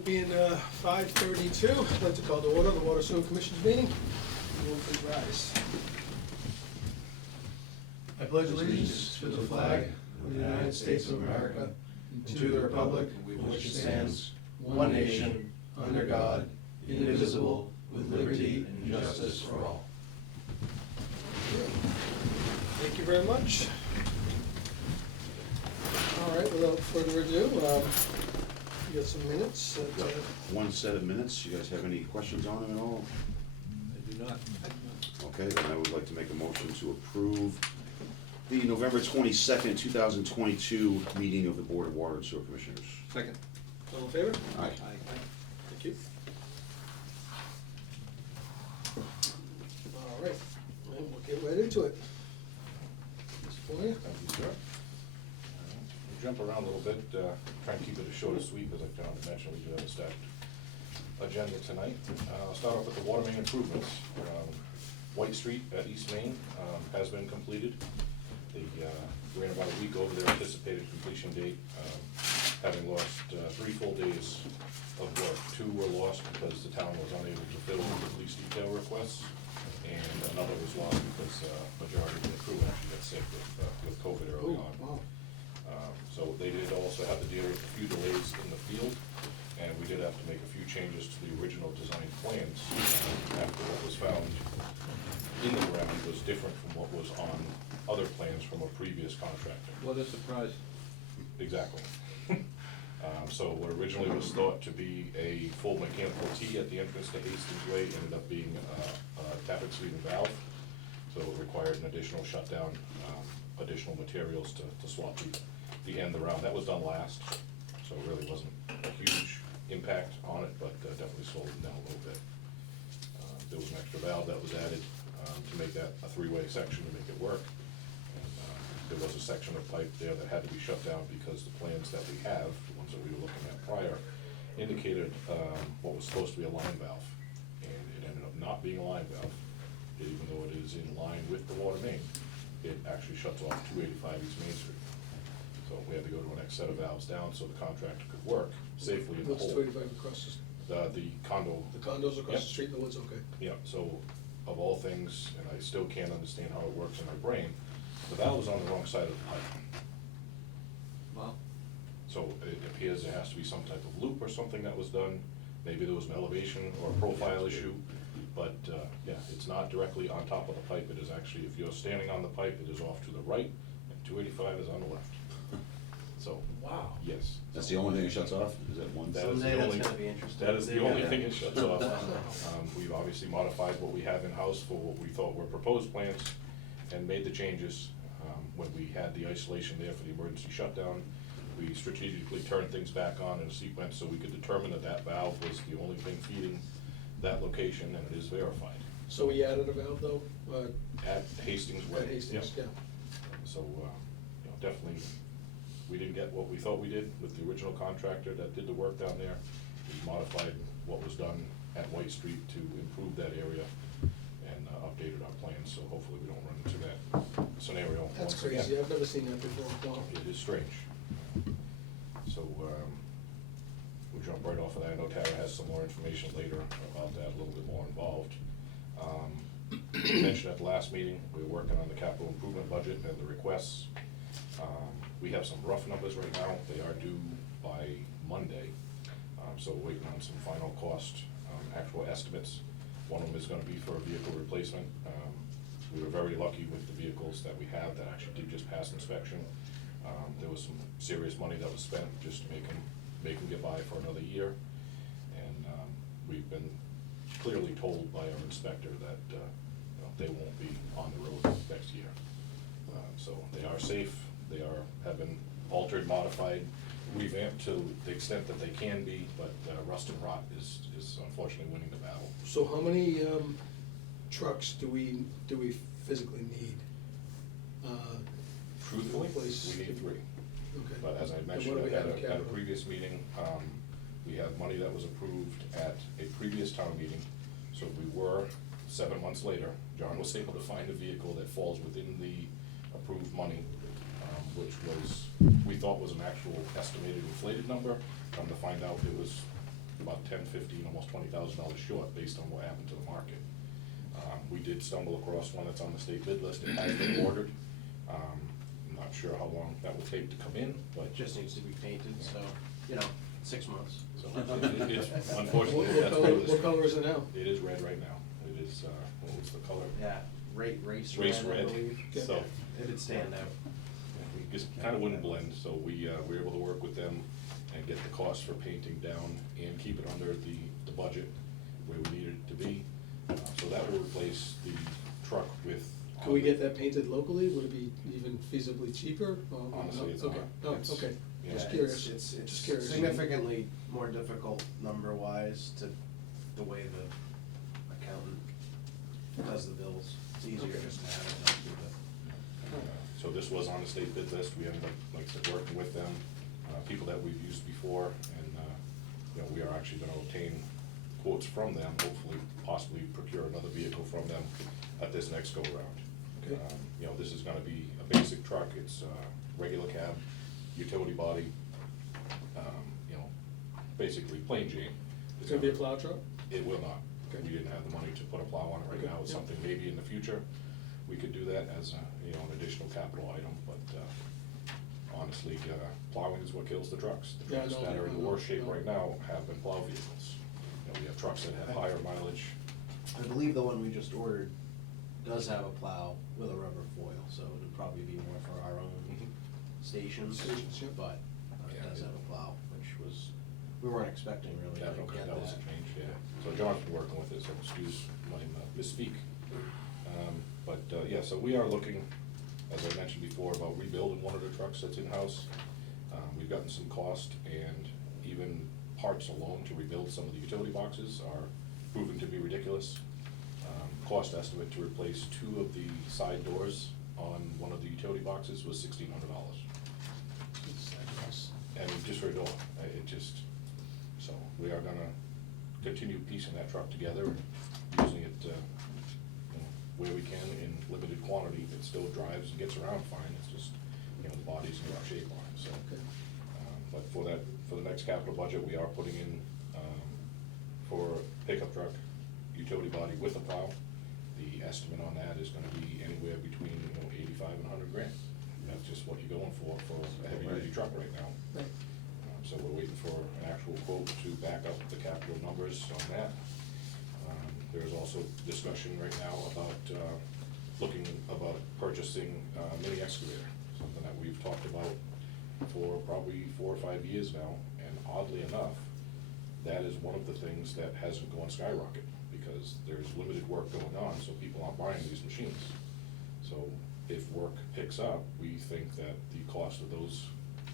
It being 5:32, I'd like to call to order the Water Sewer Commission's meeting. Everyone please rise. I pledge allegiance to the flag of the United States of America and to the republic for which it stands, one nation, under God, indivisible, with liberty and justice for all. Thank you very much. All right, without further ado, we got some minutes. One set of minutes. You guys have any questions on them at all? I do not. Okay, then I would like to make a motion to approve the November 22nd, 2022 meeting of the Board of Water and Sewer Commissioners. Second. All in favor? Aye. Thank you. All right, and we'll get right into it. Mr. Fournier? Thank you, sir. We'll jump around a little bit, try and keep it as short as sweet, because I forgot to mention we do have a stacked agenda tonight. I'll start off with the water main improvements. White Street at East Main has been completed. We're in about a week over their anticipated completion date, having lost 3 full days of work. 2 were lost because the town was unable to fill the police detail requests, and another was lost because majority of the crew actually got sick with COVID early on. Wow. So they did also have to deal with a few delays in the field, and we did have to make a few changes to the original design plans after what was found in the ground was different from what was on other plans from a previous contractor. What a surprise. Exactly. So what originally was thought to be a full mechanical T at the entrance to Hastings Way ended up being a tappet sleeve and valve. So it required an additional shutdown, additional materials to swap the end around. That was done last, so it really wasn't a huge impact on it, but definitely slowed it down a little bit. There was an extra valve that was added to make that a 3-way section to make it work. And there was a section of pipe there that had to be shut down because the plans that we have, the ones that we were looking at prior, indicated what was supposed to be a line valve. And it ended up not being a line valve, even though it is in line with the water main. It actually shuts off 285 East Main Street. So we had to go to an next set of valves down so the contractor could work safely in the What's hole. 285 across The condo. the condos across Yep. the street in the woods? Okay. Yeah, so of all things, and I still can't understand how it works in my brain, the valve was on the wrong side of the pipe. Wow. So it appears there has to be some type of loop or something that was done. Maybe there was an elevation or a profile issue, but yeah, it's not directly on top of the pipe. It is actually, if you're standing on the pipe, it is off to the right, and 285 is on the left. So, Wow. yes. That's the only thing that shuts off? Is that one? That is Someday the that's only- gonna be interesting. That is the only thing that shuts off. Wow. We've obviously modified what we have in-house for what we thought were proposed plans and made the changes. When we had the isolation there for the emergency shutdown, we strategically turned things back on in a sequence so we could determine that that valve was the only thing feeding that location, and it is verified. So we added a valve though, At Hastings Way. at Hastings, Yep. yeah. So, definitely, we didn't get what we thought we did with the original contractor that did the work down there. We modified what was done at White Street to improve that area and updated our plans, so hopefully we don't run into that scenario That's once again. crazy. I've never seen that before. Wow. It is strange. So, we'll jump right off of that. I know Tara has some more information later about that, a little bit more involved. Mentioned at the last meeting, we were working on the capital improvement budget and the requests. We have some rough numbers right now. They are due by Monday. So we're waiting on some final cost, actual estimates. One of them is gonna be for a vehicle replacement. We were very lucky with the vehicles that we have that actually did just pass inspection. There was some serious money that was spent just to make them get by for another year. And we've been clearly told by our inspector that they won't be on the road next year. So they are safe. They have been altered, modified, revamped to the extent that they can be, but rust and rot is unfortunately winning the battle. So how many trucks do we physically need? Truthfully, Replace- we need 3. Okay. But as I And mentioned what do we have in at a capital? previous meeting, we have money that was approved at a previous town meeting. So we were, 7 months later, John was able to find a vehicle that falls within the approved money, which was, we thought was an actual estimated inflated number. Come to find out it was about 10, 15, almost $20,000 short based on what happened to the market. We did stumble across one that's on the state bid list, it has been ordered. I'm not sure how long that will take to come in, but It just needs to be painted, so, 6 months. so it's, unfortunately, What that's color, what it is. what color is it now? It is red right now. It is, what was the color? Yeah, race Race red, I red. believe. So, It'd stand out. we just kinda wouldn't blend, so we were able to work with them and get the cost for painting down and keep it under the budget where we needed it to be. So that will replace the truck with. Can we get that painted locally? Would it be even feasibly cheaper? Or- Honestly, it's okay. not. Oh, It's- okay, yeah, just Yeah, curious. It's Just curious. significantly more difficult number-wise to, the way the accountant does the bills. It's easier Okay. just to have it done through the. So this was on the state bid list, we ended up, like I said, working with them, people that we've used before, and, we are actually gonna obtain quotes from them, hopefully, possibly procure another vehicle from them at this next go-around. Okay. This is gonna be a basic truck, it's regular cab, utility body, basically plain Jane. It's gonna be a plow truck? It will not. Okay. We didn't have the money to put a plow on it right Okay, now. It's yeah. something maybe in the future, we could do that as an additional capital item, but honestly, plowing is what kills the trucks. The Yeah, I trucks know, that are I in the know, worst shape yeah. right now have been plow vehicles. We have trucks that have higher mileage. I believe the one we just ordered does have a plow with a rubber foil, so it would probably be more for our own stations. Stations, yeah. But it Yeah. does have a plow, which was, we weren't expecting really Yeah, to okay, get that was a change, yeah. So John's been working with it, so excuse my misspeak. So we are looking, as I mentioned before, about rebuilding one of the trucks that's in-house. We've gotten some cost, and even parts alone to rebuild some of the utility boxes are proving to be ridiculous. Cost estimate to replace 2 of the side doors on one of the utility boxes was $1,600. And just for a door, so we are gonna continue piecing that truck together, and using it, where we can in limited quantity. It still drives and gets around fine, it's just, the body's in rough shape on it, so. Okay. But for the next capital budget, we are putting in, for pickup truck, utility body with a plow. The estimate on that is gonna be anywhere between, 85 and 100 grand. That's just what you're going for a heavy duty truck right now. Right. So we're waiting for an actual quote to back up the capital numbers on that. There's also discussion right now about, looking about purchasing a mini excavator, something that we've talked about for probably 4 or 5 years now. And oddly enough, that is one of the things that hasn't gone skyrocket, because there's limited work going on, so people aren't buying these machines. So if work picks up, we think that the cost of those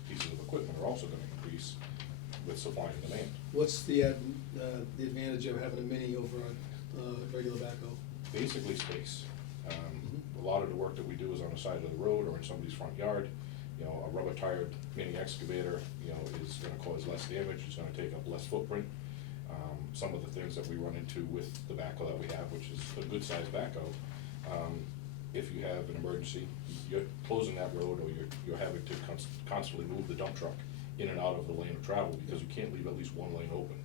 pieces of equipment are also gonna increase with supply and demand. What's the advantage of having a mini over a regular backhoe? Basically space. A lot of the work that we do is on the side of the road or in somebody's front yard. A rubber tired mini excavator, is gonna cause less damage, it's gonna take up less footprint. Some of the things that we run into with the backhoe that we have, which is a good sized backhoe, if you have an emergency, you're closing that road, or you're having to constantly move the dump truck in and out of the lane of travel, because you can't leave at least one lane open.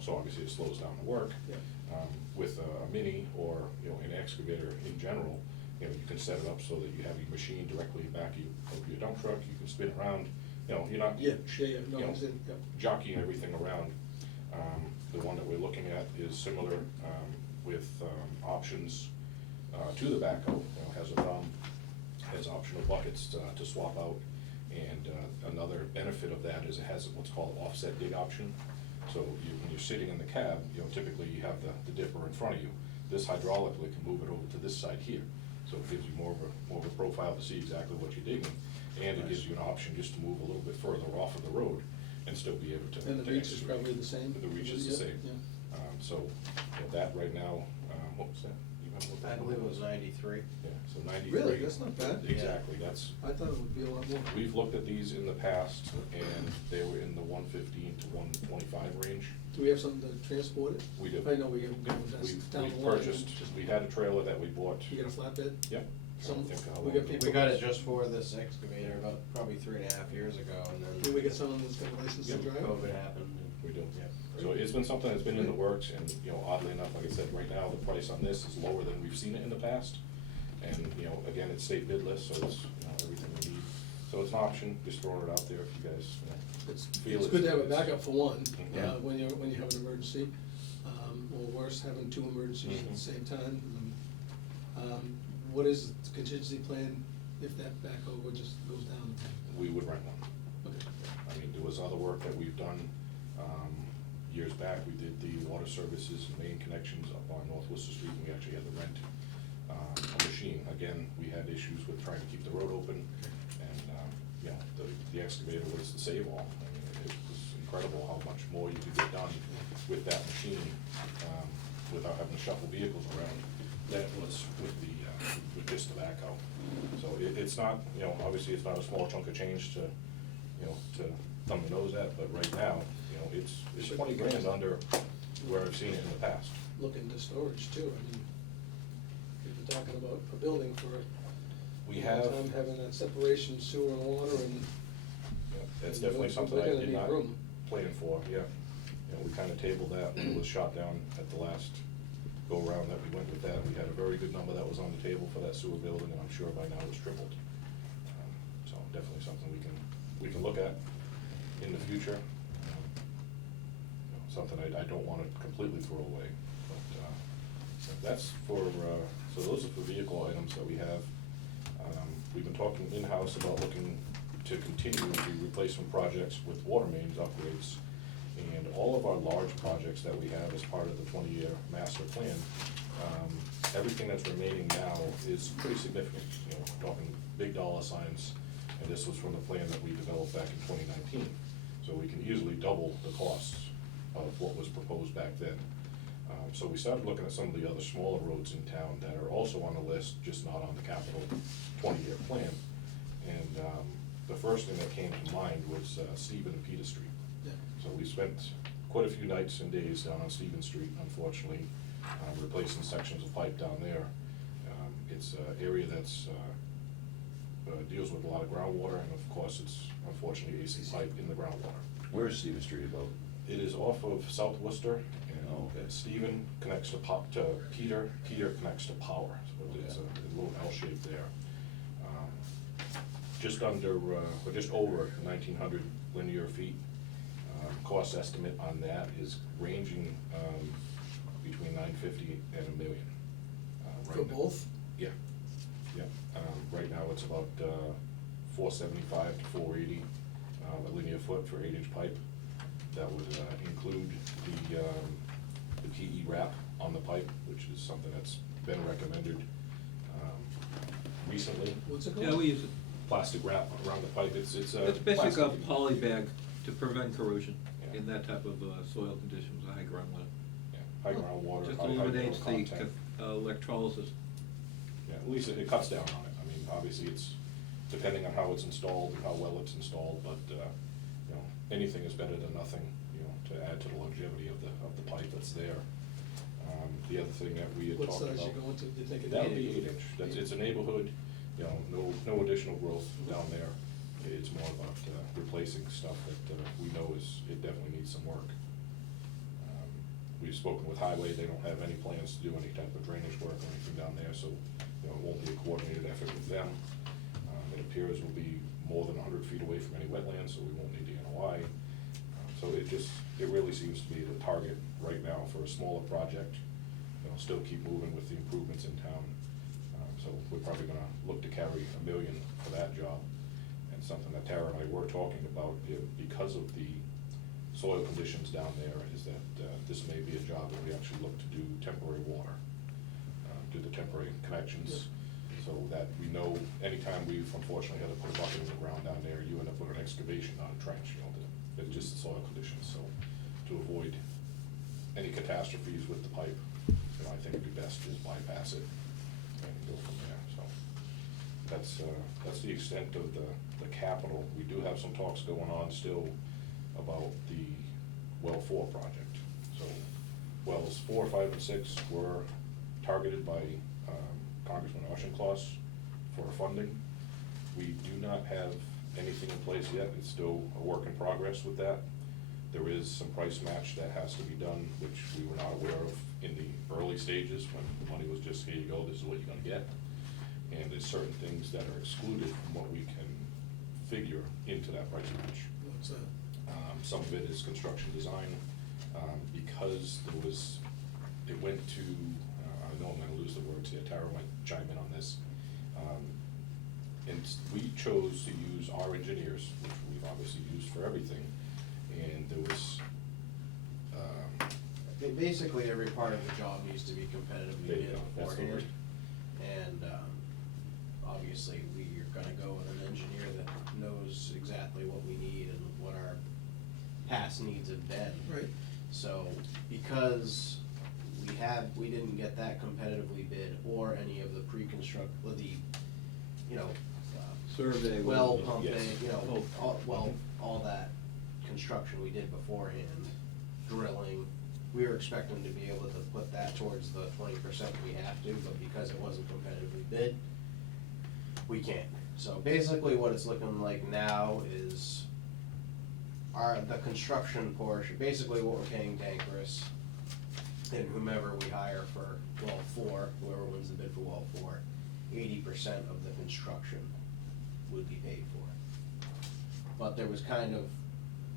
So obviously it slows down the work. Yeah. With a mini or, an excavator in general, you can set it up so that you have your machine directly back of your dump truck, you can spin around, you're not. Yeah, no, you I know, understand, yeah. jockeying everything around. The one that we're looking at is similar, with options to the backhoe, has a thumb, has optional buckets to swap out, and another benefit of that is it has what's called offset dig option. So when you're sitting in the cab, typically you have the dipper in front of you. This hydraulically can move it over to this side here, so it gives you more of a profile to see exactly what you're digging, and it gives you an option just to move a little bit further off of the road and still be able to. And the to reach is excavate. probably the same? The reach is the Yeah, same. yeah. So that right now, what was that? You remember what that I believe it number was 93. Yeah, so 93. Really? That's not bad. Exactly, that's, I thought it would be a lot more. we've looked at these in the past, and they were in the 115 to 125 range. Do we have something to transport it? We do. I know we have, that's We down the line. purchased, we had a trailer that we bought. You got a flatbed? Yep. Some- I don't think how we long got ago. people- We got it just for this excavator about probably 3.5 years ago, and then. Can we get someone that's got a license to Yep. drive? COVID happened. And, We do. Yeah. it's been something that's been in the works, and, you know, oddly enough, like I said, right now, the price on this is lower than we've seen it in the past. And, you know, again, it's state bid list, so it's, you know, everything we need. So it's an option, just throwing it out there if you guys, you know, It's feel good to have a it's- backup for one, Yeah. when you have an emergency, or worse, having two emergencies at the Mhm. same time. What is the contingency plan if that backhoe just goes down? We would rent one. Okay. I mean, there was other work that we've done, years back, we did the water services and main connections up on North Worcester Street, and we actually had to rent, a machine. Again, we had issues with trying to keep the road open, and, you know, the excavator was the save-all. I mean, it was incredible how much more you could get done with that machine, without having to shuffle vehicles around, than it was with with just the backhoe. So it's not, you know, obviously it's not a small chunk of change to, you know, to thumb the nose at, but right now, you know, it's 20 grand under where I've seen it in the past. Look into storage too, I mean, if you're talking about a building for We a long have, time, having that separation, sewer and water, and that's and definitely we're something I gonna did need not room. plan for, yeah. You know, we kinda tabled that when it was shot down at the last go-around that we went with that. We had a very good number that was on the table for that sewer building, and I'm sure by now it's tripled. So definitely something we can look at in the future. You know, something I don't wanna completely throw away, but, so that's for, so those are for vehicle items that we have. We've been talking in-house about looking to continue the replacement projects with water mains upgrades. And all of our large projects that we have as part of the 20-year master plan, everything that's remaining now is pretty significant, you know, talking big dollar signs. And this was from the plan that we developed back in 2019. So we can easily double the costs of what was proposed back then. So we started looking at some of the other smaller roads in town that are also on the list, just not on the capital 20-year plan. And the first thing that came to mind was Stephen and Peter Street. Yeah. So we spent quite a few nights and days down on Stephen Street, unfortunately, replacing sections of pipe down there. It's an area that's, deals with a lot of groundwater, and of course, it's unfortunately AC pipe in the groundwater. Where is Stevens Street about? It is off of South Worcester, and Oh, okay. Stephen connects to Peter, Peter connects to Power, so it's a little L shape there. Just under, or just over 1,900 linear feet. Cost estimate on that is ranging between $950 and $1 million. For Right now- both? Yeah, yeah. Right now, it's about $475 to $480 a linear foot for 8-inch pipe. That would include the PE wrap on the pipe, which is something that's been recommended recently. What's it called? Yeah, we use it. Plastic wrap around the pipe, it's a It's basically a plastic- poly bag to prevent corrosion Yeah. in that type of soil conditions, high groundwater. Yeah, high groundwater, Just high eliminates the content. electrolysis. Yeah, at least it cuts down on it. I mean, obviously, it's depending on how it's installed and how well it's installed, but, you know, anything is better than nothing, you know, to add to the longevity of the pipe that's there. The other thing that we had What talked about. size you going to, you thinking? That would be 8-inch. It's a neighborhood, you know, no additional growth down there. It's more about replacing stuff that we know it definitely needs some work. We've spoken with Highway, they don't have any plans to do any type of drainage work or anything down there, so, you know, it won't be a coordinated effort with them. It appears we'll be more than 100 feet away from any wetlands, so we won't need the NOI. So it really seems to be the target right now for a smaller project. You know, still keep moving with the improvements in town. So we're probably gonna look to carry $1 million for that job. And something that Tara and I were talking about, because of the soil conditions down there, is that this may be a job that we actually look to do temporary water. Do the temporary connections, so that we know anytime we've unfortunately had to put a bucket in the ground down there, you end up with an excavation, not a trench, you know, it's just the soil conditions, so to avoid any catastrophes with the pipe, you know, I think it'd be best to just bypass it and go from there, so. That's the extent of the capital. We do have some talks going on still about the well 4 project. So wells 4, 5, and 6 were targeted by Congressman Auchincloss for funding. We do not have anything in place yet. It's still a work in progress with that. There is some price match that has to be done, which we were not aware of in the early stages, when the money was just, here you go, this is what you're gonna get. And there's certain things that are excluded from what we can figure into that price match. What's that? Some of it is construction design, because it went to, I know I'm gonna lose the words here, Tara might chime in on this. And we chose to use our engineers, which we've obviously used for everything, and there was, Basically, every part of the job needs to be competitively There you bid go, that's the beforehand. word. And, obviously, we're gonna go with an engineer that knows exactly what we need and what our past needs have been. Right. So, because we didn't get that competitively bid or any of the Survey. well was- pumping, Yes. all that construction we did beforehand, drilling. We were expecting to be able to put that towards the 20% we have to, but because it wasn't competitively bid, we can't. So basically what it's looking like now is the construction portion, basically what we're paying Tankerus and whomever we hire for well 4, whoever wins the bid for well 4, 80% of the construction would be paid for. But there was kind of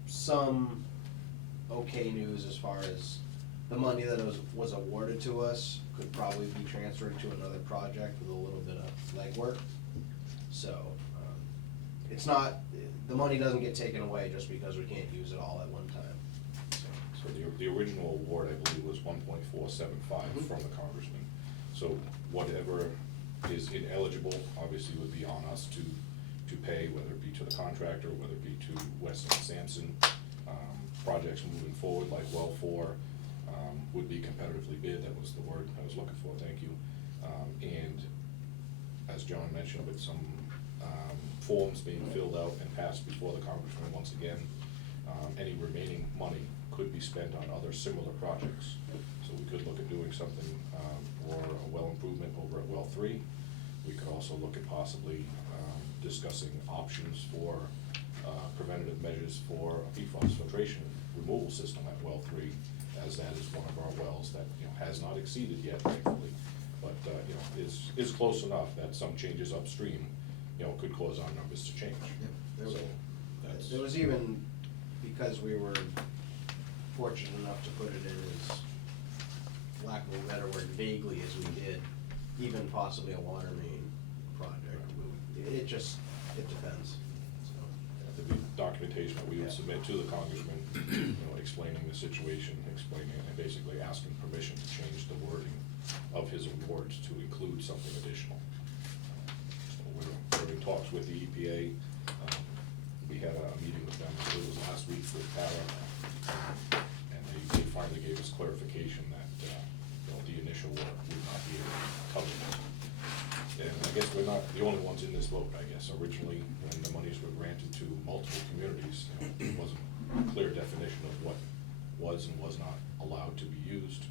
some okay news as far as the money that was awarded to us could probably be transferred to another project with a little bit of legwork. So, it's not, the money doesn't get taken away just because we can't use it all at one time. So the original award, I believe, was 1.475 from the congressman. So whatever is ineligible, obviously would be on us to pay, whether it be to the contractor, whether it be to Weston and Sampson. Projects moving forward, like well 4, would be competitively bid, that was the word I was looking for, thank you. And as John mentioned, with some forms being filled out and passed before the congressman once again, any remaining money could be spent on other similar projects. So we could look at doing something for a well improvement over at well 3. We could also look at possibly discussing options for preventative measures for a PFAS filtration removal system at well 3, as that is one of our wells that, has not exceeded yet, thankfully, but, is close enough that some changes upstream, could cause our numbers to change. There So, was- that's. There was even, because we were fortunate enough to put it in as, lack of a better word, vaguely as we did, even possibly a water main project. It depends, so. There'd be documentation that we would Yeah. submit to the congressman, explaining the situation, and basically asking permission to change the wording of his awards to include something additional. So we're in talks with the EPA. We had a meeting with them, it was last week with Tara, and they finally gave us clarification that, the initial work would not be able to cover it. And I guess we're not the only ones in this boat, I guess. Originally, when the monies were granted to multiple communities, it wasn't a clear definition of what was and was not allowed to be used.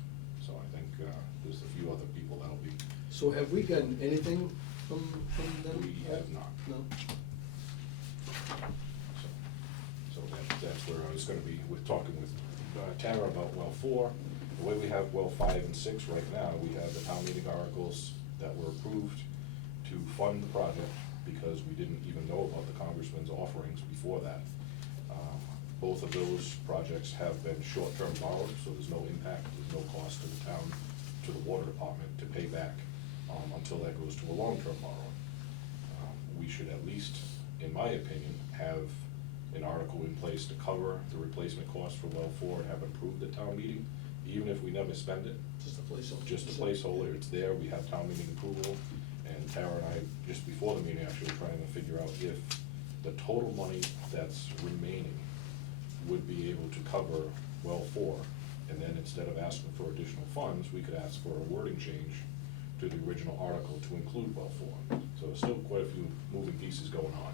So I think there's a few other people that'll be, So have we gotten anything from them? we have not. No? So that's where I was gonna be with talking with Tara about well 4. The way we have well 5 and 6 right now, we have the town meeting articles that were approved to fund the project, because we didn't even know about the congressman's offerings before that. Both of those projects have been short-term borrowed, so there's no impact, there's no cost to the town, to the water department to pay back until that goes to a long-term borrowing. We should at least, in my opinion, have an article in place to cover the replacement cost for well 4 and have approved at town meeting, even if we never spend it. Just a placeholder. Just a placeholder, it's there, we have town meeting approval, and Tara and I, just before the meeting, actually were trying to figure out if the total money that's remaining would be able to cover well 4, and then instead of asking for additional funds, we could ask for a wording change to the original article to include well 4. So there's still quite a few moving pieces going on.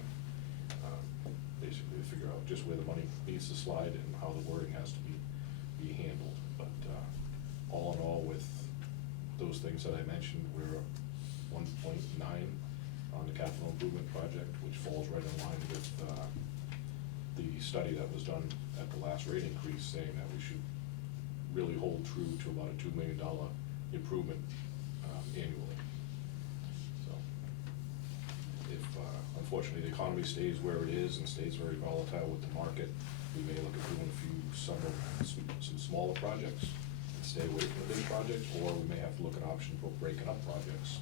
Basically to figure out just where the money needs to slide and how the wording has to be handled, but all in all, with those things that I mentioned, we're 1.9 on the capital improvement project, which falls right in line with the study that was done at the last rate increase, saying that we should really hold true to about a $2 million improvement annually. So, if unfortunately the economy stays where it is and stays very volatile with the market, we may look at doing a few some smaller projects and stay away from the big projects, or we may have to look at options for breaking up projects.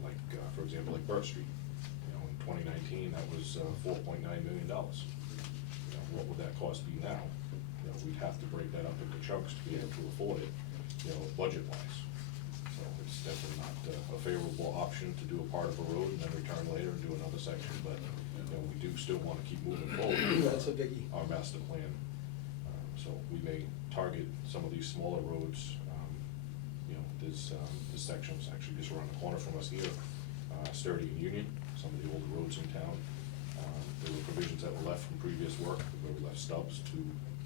Like, for example, like Burt Street, you know, in 2019, that was $4.9 million. You know, what would that cost be now? You know, we'd have to break that up into chunks to be able to afford it, you know, budget-wise. So it's definitely not a favorable option to do a part of a road and then return later and do another section, but, you know, we do still wanna keep moving forward. That's a biggie. Our master plan. So we may target some of these smaller roads. You know, this section's actually just around the corner from us here, Sturdy and Union, some of the older roads in town. There were provisions that were left from previous work, where we left stubs to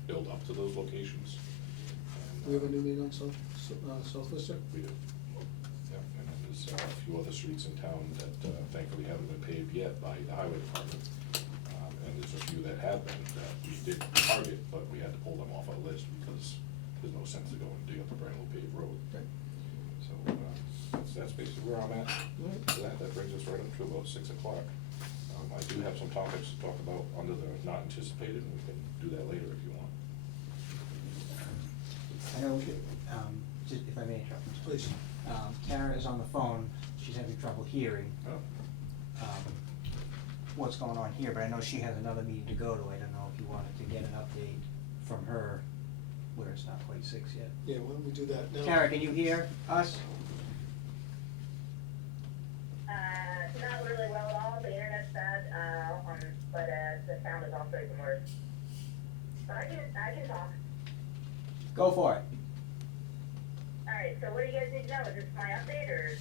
build up to those locations. And, We have a new lead on South Worcester? We do. Yeah, and then there's a few other streets in town that thankfully haven't been paved yet by the highway department. And there's a few that have been, that we did target, but we had to pull them off our list because there's no sense to go and dig up a brand new paved road. Right. So, that's basically where I'm at. So that brings us right up to about 6 o'clock. I do have some topics to talk about under the not anticipated, and we can do that later if you want. I know, just if I may interrupt, Mr. Please. Tara is on the phone, she's having trouble hearing what's going on here, but I know she has another meeting to go to. I don't know if you wanted to get an update from her, where it's not quite 6 yet. Yeah, why don't we do that now? Tara, can you hear us? Not really well at all. The internet's bad, but the sound is also even worse. But I can talk. Go for it. All right. So what do you guys need to know? Is this my update or?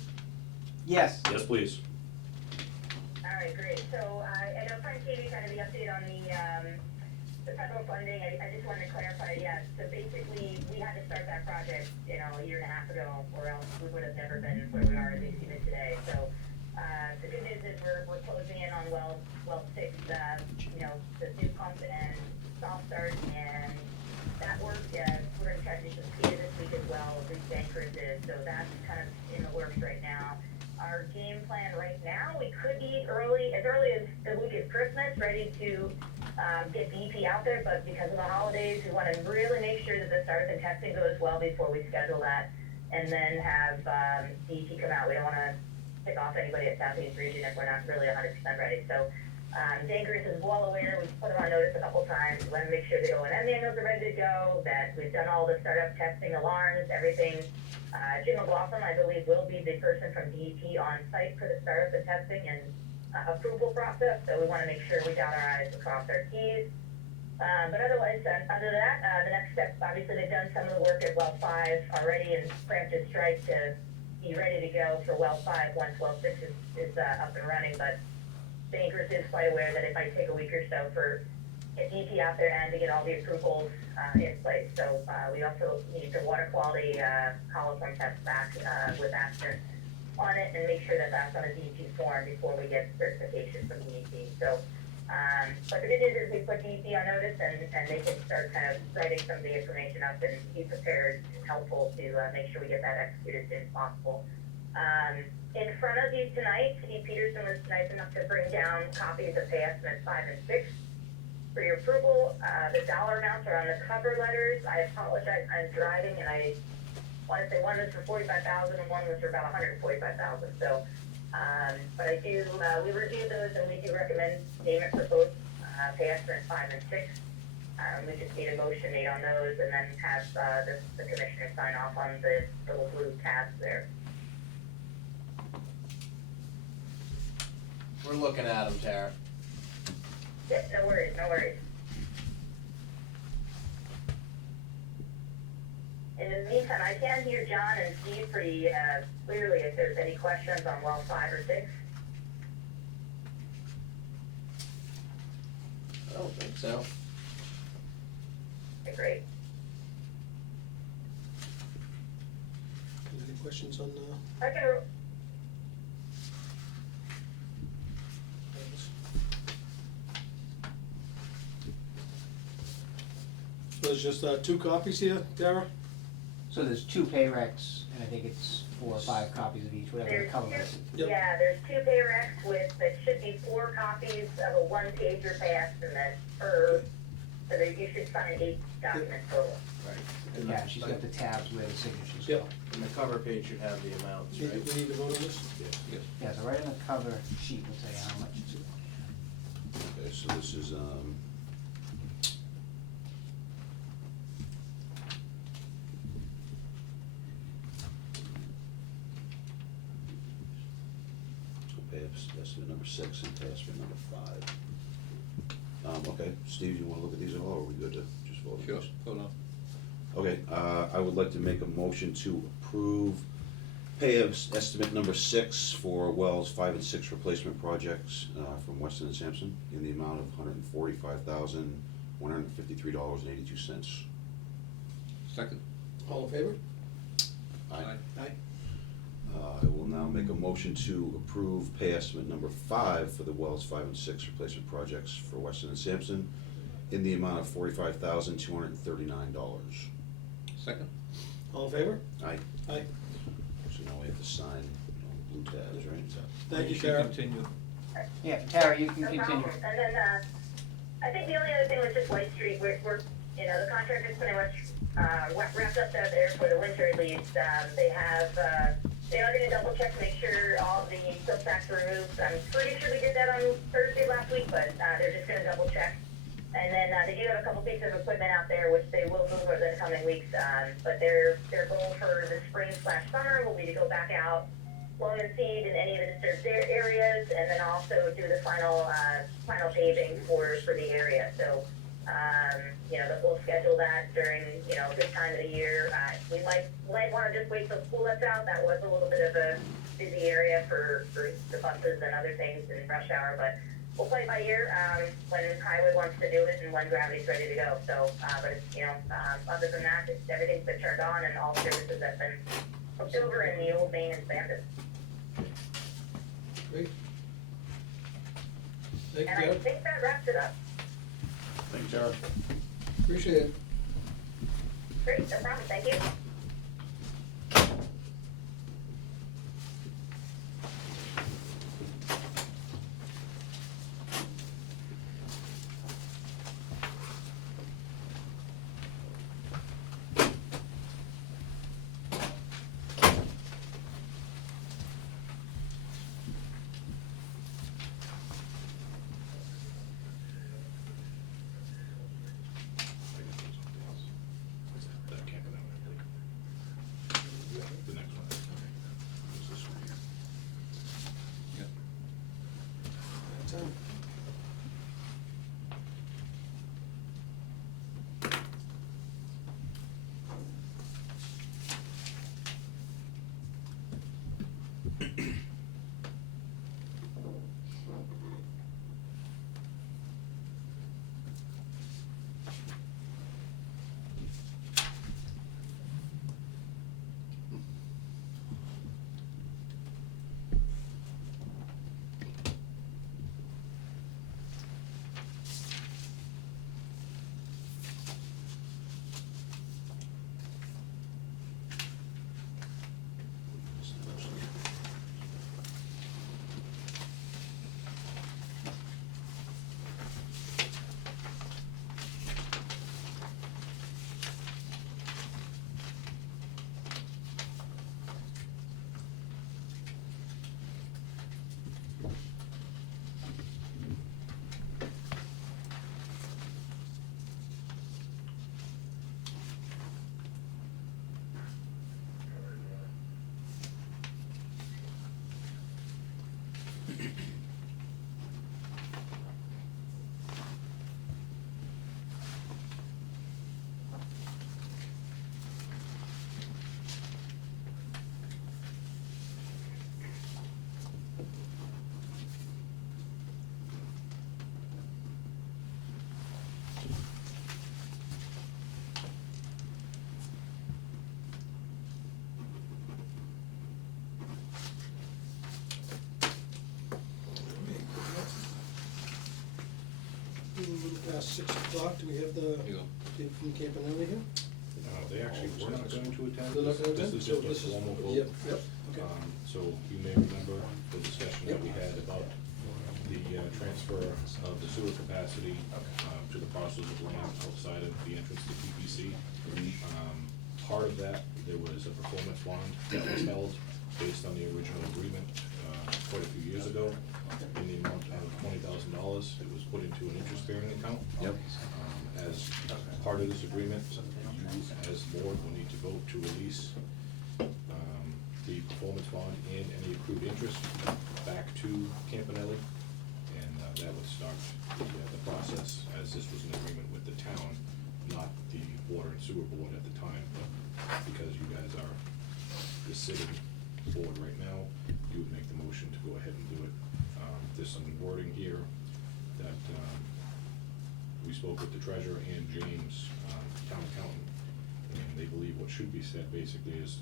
Yes. Yes, please. All right, great. So I know Frank gave you kind of the update on the federal funding. I just wanted to clarify. Yeah. So basically, we had to start that project, you know, a year and a half ago, or else we would have never been where we are as we see it today. So. The good news is we're closing in on well 6, you know, the new pump and soft start, and that work, we're gonna try to do some SCADA this week as well, reach cruises, so that's kind of in the works right now. Our game plan right now, we could be as early as the week of Christmas, ready to get DEP out there, but because of the holidays, we wanna really make sure that the startup and testing goes well before we schedule that, and then have DEP come out. We don't wanna pick off anybody at Southeast Region if we're not really 100% ready. So Dangerous is well aware. We've put them on notice a couple times. We want to make sure the O&M manuals are ready to go, that we've done all the startup testing, alarms, everything. Jim McLaughlin, I believe, will be the person from DEP on site for the startup and testing and approval process. So we want to make sure we dot our I's and cross our T's. But otherwise, other than that, the next step, obviously they've done some of the work at well 5 already and preempted strike to be ready to go for well 5 once well 6 is up and running, but Dangerous is quite aware that it might take a week or so for get DP out there and to get all the approvals in place. So we also need the water quality coliform test back with accident on it and make sure that that's on a DEP form before we get certification from DEP. So, but the good news is we put DEP on notice and they can start kind of writing some of the information up and be prepared and helpful to make sure we get that executed as soon as possible. In front of you tonight, Steve Peterson was nice enough to bring down copies of pay estimates 5 and 6 for your approval. The dollar amounts are on the cover letters. I apologize, I'm driving and I want to say one was for $45,000 and one was for about $145,000. So, but I do, we reviewed those and we do recommend payment for both pay estimates 5 and 6. We just need a motion made on those and then have the commissioner sign off on the little blue tabs there. We're looking at them, Tara. Yep, no worries, no worries. In the meantime, I can hear John and Steve pretty clearly if there's any questions on well 5 or 6. I don't think so. Okay, great. Any questions on I can, there's just, 2 copies here, Tara? So there's 2 pay recs, and I think it's 4 or 5 copies of each, whatever the There's cover two- is. Yep. Yeah, there's 2 pay recs with, there should be 4 copies of a 1-pager pay estimate per, so that you should sign 8 documents total. Right. Yeah, she's got the tabs where the signatures Yep. go. And the cover page should have the amounts, We right? need to vote on this? Yeah, so right on the cover sheet will tell you how much it's. Okay, so this is, so pay estimate number 6 and pay estimate number 5. Okay, Steve, you wanna look at these at all, or are we good to just vote on Sure, these? hold on. Okay, I would like to make a motion to approve estimate number 6 for wells 5 and 6 replacement projects from Weston and Sampson in the amount of $145,153.82. Second. All in favor? Aye. Aye. I will now make a motion to approve pay estimate number 5 for the wells 5 and 6 replacement projects for Weston and Sampson in the amount of $45,239. Second. All in favor? Aye. Aye. So now we have to sign, blue tabs, right? Thank you, should Tara. continue. Yeah, Tara, you can No continue. problem. And then, I think the only other thing was just White Street, we're, you know, the contract is pretty much, wrapped up out there for the winter at least. They have, they are gonna double check to make sure all the silt sacks are removed. I'm pretty sure we did that on Thursday last week, but, they're just gonna double check. And then, they do have a couple pieces of equipment out there, which they will move over the coming weeks, but their goal for the spring/summer will be to go back out, loam and seed in any of the disturbed areas, and then also do the final paving for the area. So, you know, we'll schedule that during, you know, a good time of the year. We might wanna just wait till school lets out. That was a little bit of a busy area for the buses and other things in rush hour, but we'll play it by ear, when highway wants to do it and when gravity's ready to go. So, but it's, you know, other than that, everything's been turned on and all services have been hooked over and the old main is banded. Great. Thank you, And I Tara. think that wraps it up. Thank you, Tara. Appreciate it. Great, no problem, thank you. That can't go down. The next one. Is this one here. Yep. Time. A little past 6 o'clock, do we have the Here you go. from Campanelli here? They actually were not going to attend. They're not gonna attend? This is So just a formal vote. Yep, yep, okay. So you may remember the discussion that we had about the transfer of the sewer capacity to the parcels of land outside of the entrance to PPC. Part of that, there was a performance bond that was held based on the original agreement quite a few years ago in the amount of $20,000. It was put into an interest-bearing account. Yep. As part of this agreement, you as board will need to vote to release the performance bond and any accrued interest back to Campanelli. And that would start the process, as this was an agreement with the town, not the water and sewer board at the time. But because you guys are the sitting board right now, you would make the motion to go ahead and do it. There's some wording here that we spoke with the treasurer and James, town accountant, and they believe what should be said basically is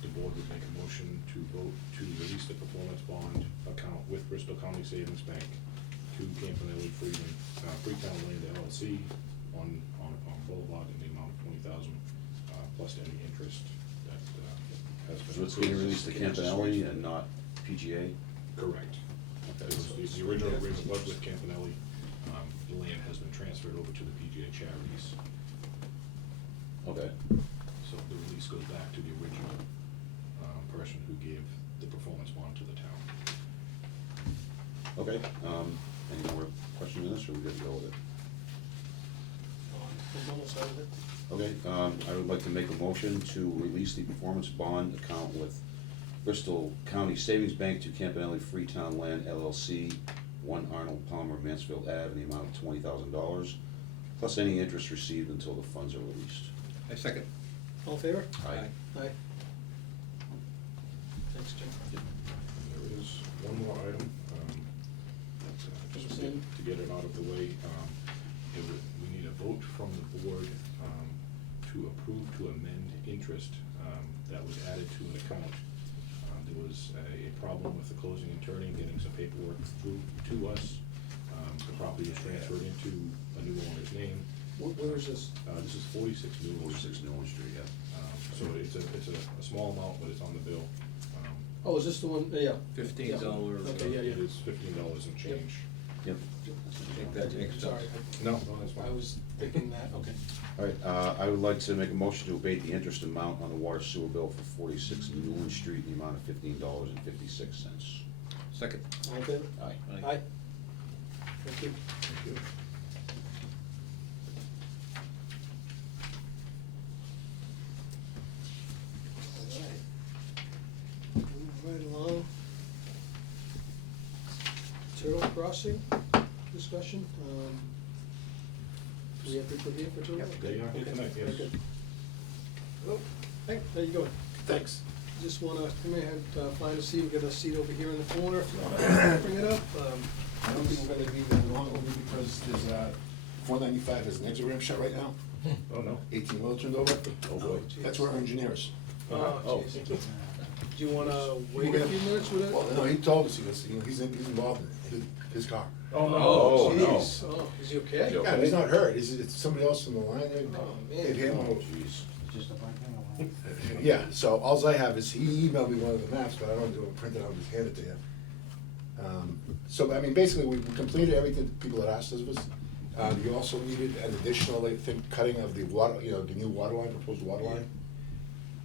the board would make a motion to vote to release the performance bond account with Bristol County Savings Bank to Campanelli Freetown Land LLC on Boulevard in the amount of $20,000 plus any interest that has been. So it's being released to Campanelli and not PGA? Correct. It was, the original agreement was with Campanelli. The land has been transferred over to the PGA Charities. Okay. So the release goes back to the original person who gave the performance bond to the town. Okay, any more questions on this, or we good to go with it? I'm almost out of it. Okay, I would like to make a motion to release the performance bond account with Bristol County Savings Bank to Campanelli Freetown Land LLC, 1 Arnold Palmer, Mansfield Ave, in the amount of $20,000, plus any interest received until the funds are released. I second. All in favor? Aye. Aye. Thanks, Jim. There is one more item, just Same. to get it out of the way. We need a vote from the board to approve to amend interest that was added to an account. There was a problem with the closing and turning, getting some paperwork through to us. The property is transferred into a new owner's name. Where is this? This is 46 Newell Street. 46 Newell Street, yeah. So it's a small amount, but it's on the bill. Oh, is this the one, yeah. $15. Okay, yeah, It yeah. is $15 and change. Yep. Take that next up. Sorry, No, that's fine. I was thinking that, okay. All right, I would like to make a motion to abate the interest amount on the water sewer bill for 46 Newland Street in the amount of $15.56. Second. All in favor? Aye. Aye. Thank you. Thank you. All right. Move right along. Turtle Crossing discussion. Do we have people here for Turtle? They are here tonight, yes. Very good. Oh, hey, how you going? Thanks. Just wanna come in and find a seat, we got a seat over here in the corner, if you wanna bring it up. I don't think we're gonna be there long, only because there's, 495 has an exit ramp shut right now, Oh, no. 18 wheel turned over. Oh, boy. That's where our engineers. Oh, jeez. Do you wanna wait a few minutes with it? Well, no, he told us, he goes, you know, he's involved in it, his car. Oh, Oh, no. jeez, oh, is he okay? Yeah. Yeah, he's not hurt, it's somebody else in the line there. Oh, man. Hit him. Oh, jeez. Just a blank thing or what? Yeah, so alls I have is, he emailed me one of the maps, but I don't do it, print it out, just hand it to him. So, I mean, basically, we completed everything that people had asked us of us. You also needed an additional, I think, cutting of the water, you know, the new water line, proposed water line.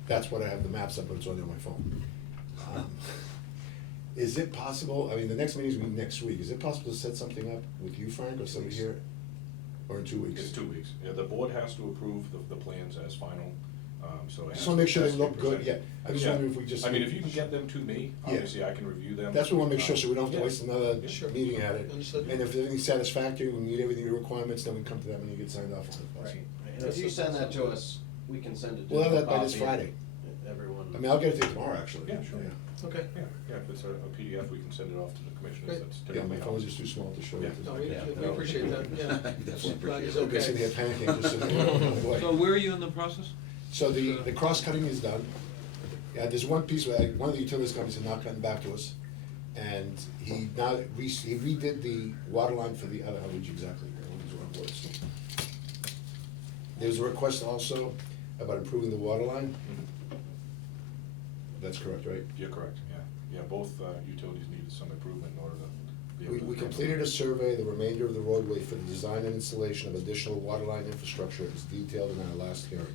That's what I have the maps up, but it's only on my phone. Is it possible, I mean, the next meeting's gonna be next week, is it possible to set something up with you, Frank, or somebody here? Or in 2 weeks? It's 2 weeks. Yeah, the board has to approve the plans as final, so. it has Just wanna make sure they has to be look good, presented. yeah. I just wonder if we just. I mean, if you can get them to me, Yeah. obviously I can review them. That's what we wanna make sure, so we don't have to Yeah. waste another Yeah. Sure. meeting at it. Understood. And if everything's satisfactory, we meet everything, the requirements, then we come to them and you get signed off on it. Right, and if you send that to us, we can send it to. We'll have you, that by this copy it, Friday. Everyone. I mean, I'll get it to you tomorrow, actually. Yeah, sure. Okay. Yeah, if it's a PDF, we can send it off to the commissioners, Great. that's Yeah, my typically. phone's just too small to show you. Yeah. No, we Yeah, we appreciate that, yeah. Definitely Glad he's appreciate Okay, so okay. they're panicking, just sitting there, oh, boy. So where are you in the process? So the cross-cutting is done. Yeah, there's one piece where, one of the utilities companies had not gotten back to us. And he now, he redid the water line for the other, I'll read you exactly, I'll use the wrong words. There's a request also about improving the water line. That's correct, right? You're correct, yeah. Yeah, both utilities needed some improvement in order to be able to. We completed a survey, the remainder of the roadway for the design and installation of additional water line infrastructure is detailed in our last hearing.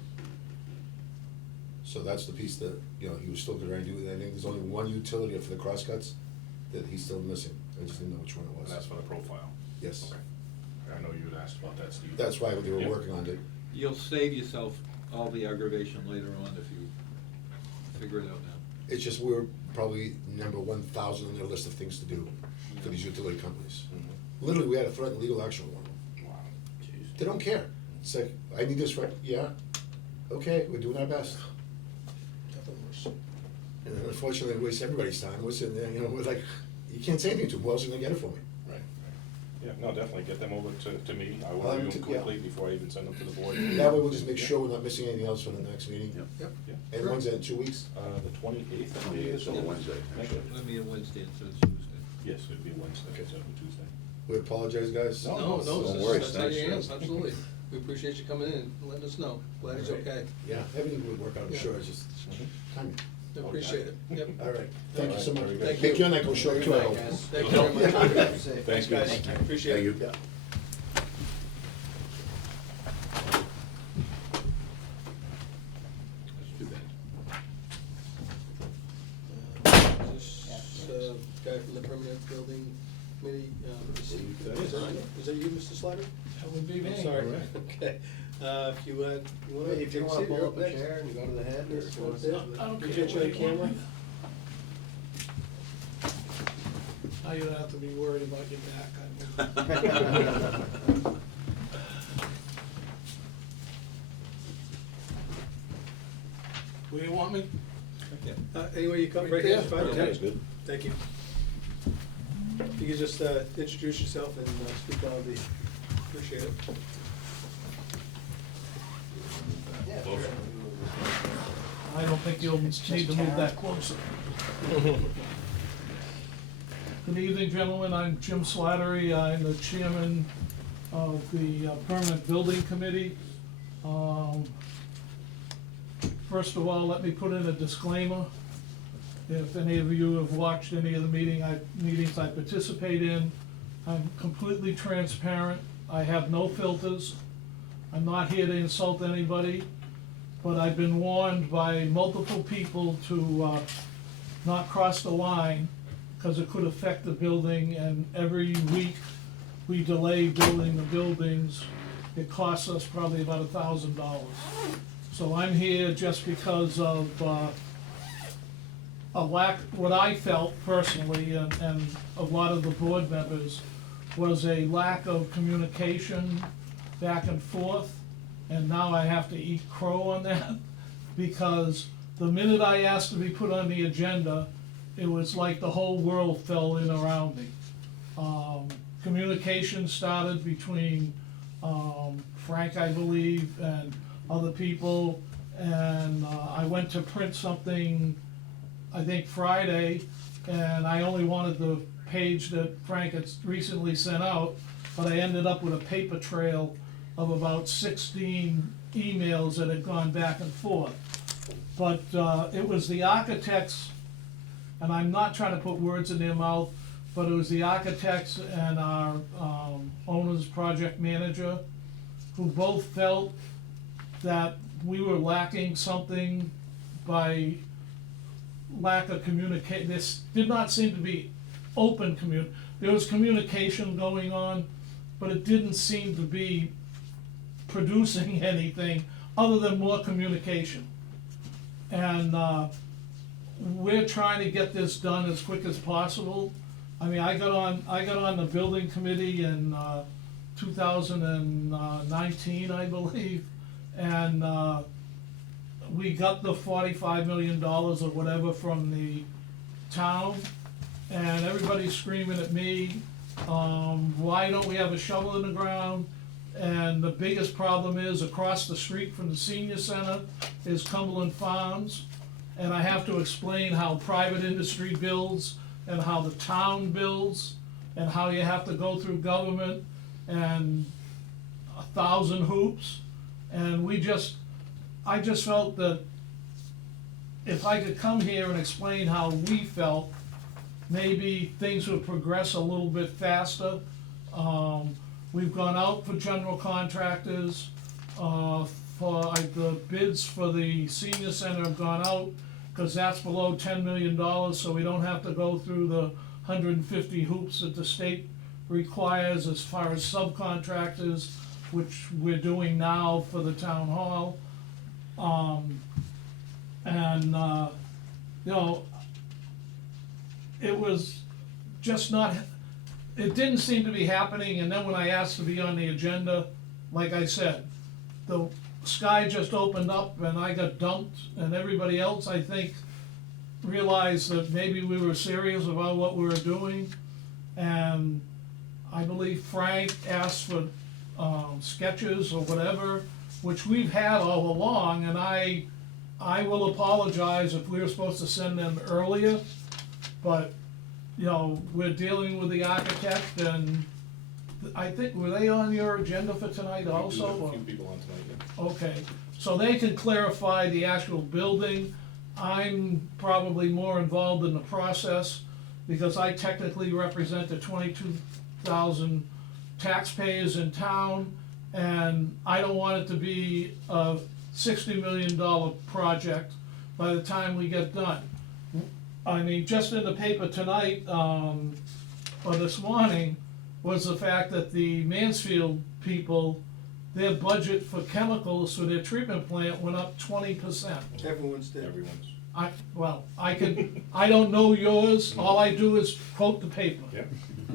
So that's the piece that, he was still trying to do, I think there's only one utility for the crosscuts that he's still missing, I just didn't know which one it And was. that's for the profile? Yes. Okay. I know you had asked about that, Steve. That's why they were Yeah. working on it. You'll save yourself all the aggravation later on if you figure it out now. It's just we're probably number 1,000 on their list of things to do for these utility companies. Mhm. Literally, we had to threaten legal action with one of them. Wow. They don't care. It's like, I need this right, yeah, okay, we're doing our best. Nothing worse. And then unfortunately, it wastes everybody's time, we're sitting there, we're like, you can't say anything to them, who else is gonna get it for me? Right. Yeah, no, definitely, get them over to me, I I'll will have review them them to- yeah. quickly before I even send them to the board. That way we'll just make sure we're not missing anything else for the next meeting. Yep. Yep. Yeah. And when's that, in 2 weeks? The 28th, I 28th, believe. so Wednesday, Thank you. actually. Let me in Wednesday instead of Tuesday. Yes, it'd be Wednesday, Okay. instead of Tuesday. We apologize, guys. No, No, don't that's- worry, that's how thanks, you Joe. handle, absolutely. We appreciate you coming in and letting us know. Glad he's All right. okay. Yeah, everything would work out, I'm Yeah. sure, it's just timing. Appreciate it. Yep. All right, thank you so much. Very good. Thank Make you. your night go short too, I hope. Thank you very much. Thanks, guys. Thank you. Appreciate it. Yeah. That's too bad. This guy from the permanent building committee, is that you, Mr. Slider? That would be me. I'm sorry, okay. If you wanna. If you take a wanna seat, pull you're up a next. chair and go to the head, or Yes, if you wanna right sit. there. I don't We care get you what on you want. camera? Now you don't have to be worried about your back. Where do you want me? Anywhere you come, right there? here, fine, Okay, okay. that's good. Thank you. You can just introduce yourself and speak loudly. Appreciate it. Yeah, sure. I don't think you'll need to move that closer. Good evening, gentlemen. I'm Jim Slattery. I'm the chairman of the Permanent Building Committee. First of all, let me put in a disclaimer. If any of you have watched any of the meetings I participate in, I'm completely transparent. I have no filters. I'm not here to insult anybody, but I've been warned by multiple people to not cross the line, because it could affect the building, and every week we delay building the buildings, it costs us probably about $1,000. So I'm here just because of a lack, what I felt personally, and a lot of the board members, was a lack of communication back and forth, and now I have to eat crow on that, because the minute I asked to be put on the agenda, it was like the whole world fell in around me. Communication started between Frank, I believe, and other people, and I went to print something, I think Friday, and I only wanted the page that Frank had recently sent out, but I ended up with a paper trail of about 16 emails that had gone back and forth. But it was the architects, and I'm not trying to put words in their mouth, but it was the architects and our owner's project manager, who both felt that we were lacking something by lack of communication. This did not seem to be open there was communication going on, but it didn't seem to be producing anything other than more communication. And we're trying to get this done as quick as possible. I mean, I got on the building committee in 2019, I believe, and we got the $45 million or whatever from the town, and everybody's screaming at me, why don't we have a shovel in the ground? And the biggest problem is, across the street from the senior center is Cumberland Farms, and I have to explain how private industry builds and how the town builds and how you have to go through government and 1,000 hoops. And I just felt that if I could come here and explain how we felt, maybe things would progress a little bit faster. We've gone out for general contractors, the bids for the senior center have gone out, cause that's below $10 million, so we don't have to go through the 150 hoops that the state requires as far as subcontractors, which we're doing now for the town hall. You know, it was just not, it didn't seem to be happening, and then when I asked to be on the agenda, like I said, the sky just opened up and I got dumped, and everybody else, I think, realized that maybe we were serious about what we were doing. And I believe Frank asked for sketches or whatever, which we've had all along, and I will apologize if we were supposed to send them earlier, but, you know, we're dealing with the architect, and I think, were they on your agenda for tonight We do also? have a or- few people on tonight, yeah. Okay, so they can clarify the actual building. I'm probably more involved in the process, because I technically represent the 22,000 taxpayers in town, and I don't want it to be a $60 million project by the time we get done. I mean, just in the paper tonight, or this morning, was the fact that the Mansfield people, their budget for chemicals for their treatment plant went up 20%. Everyone's dead. Everyone's, I don't know yours, all I do is quote the paper. yeah.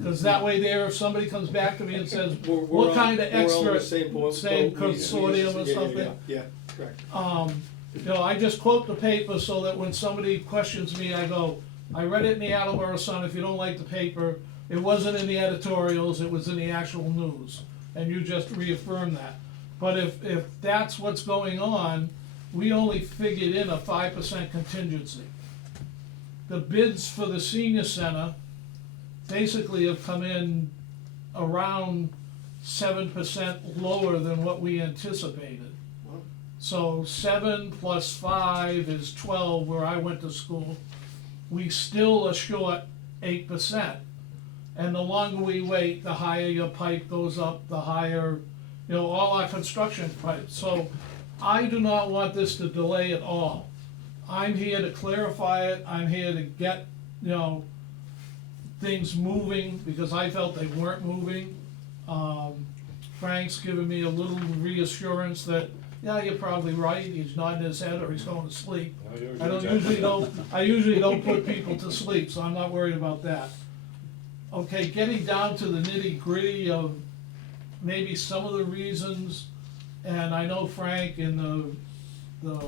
Cause that way there, if somebody comes back to me and says, We're what on- kind of we're on the expert, same boat, same we- consortium or yeah, something? Yeah, correct. You know, I just quote the paper so that when somebody questions me, I go, I read it in the Attleboro Sun, if you don't like the paper, it wasn't in the editorials, it was in the actual news, and you just reaffirm that. But if that's what's going on, we only figured in a 5% contingency. The bids for the senior center basically have come in around 7% lower than what we anticipated. Wow. So 7 plus 5 is 12 where I went to school. We still are short 8%. And the longer we wait, the higher your pipe goes up, the higher, you know, all our construction pipes. So I do not want this to delay at all. I'm here to clarify it, I'm here to get, you know, things moving, because I felt they weren't moving. Frank's given me a little reassurance that, yeah, you're probably right, he's nodding his head or he's going to sleep. No, you're I usually don't put people to sleep, so I'm not worried about that. Okay, getting down to the nitty gritty of maybe some of the reasons, and I know Frank in the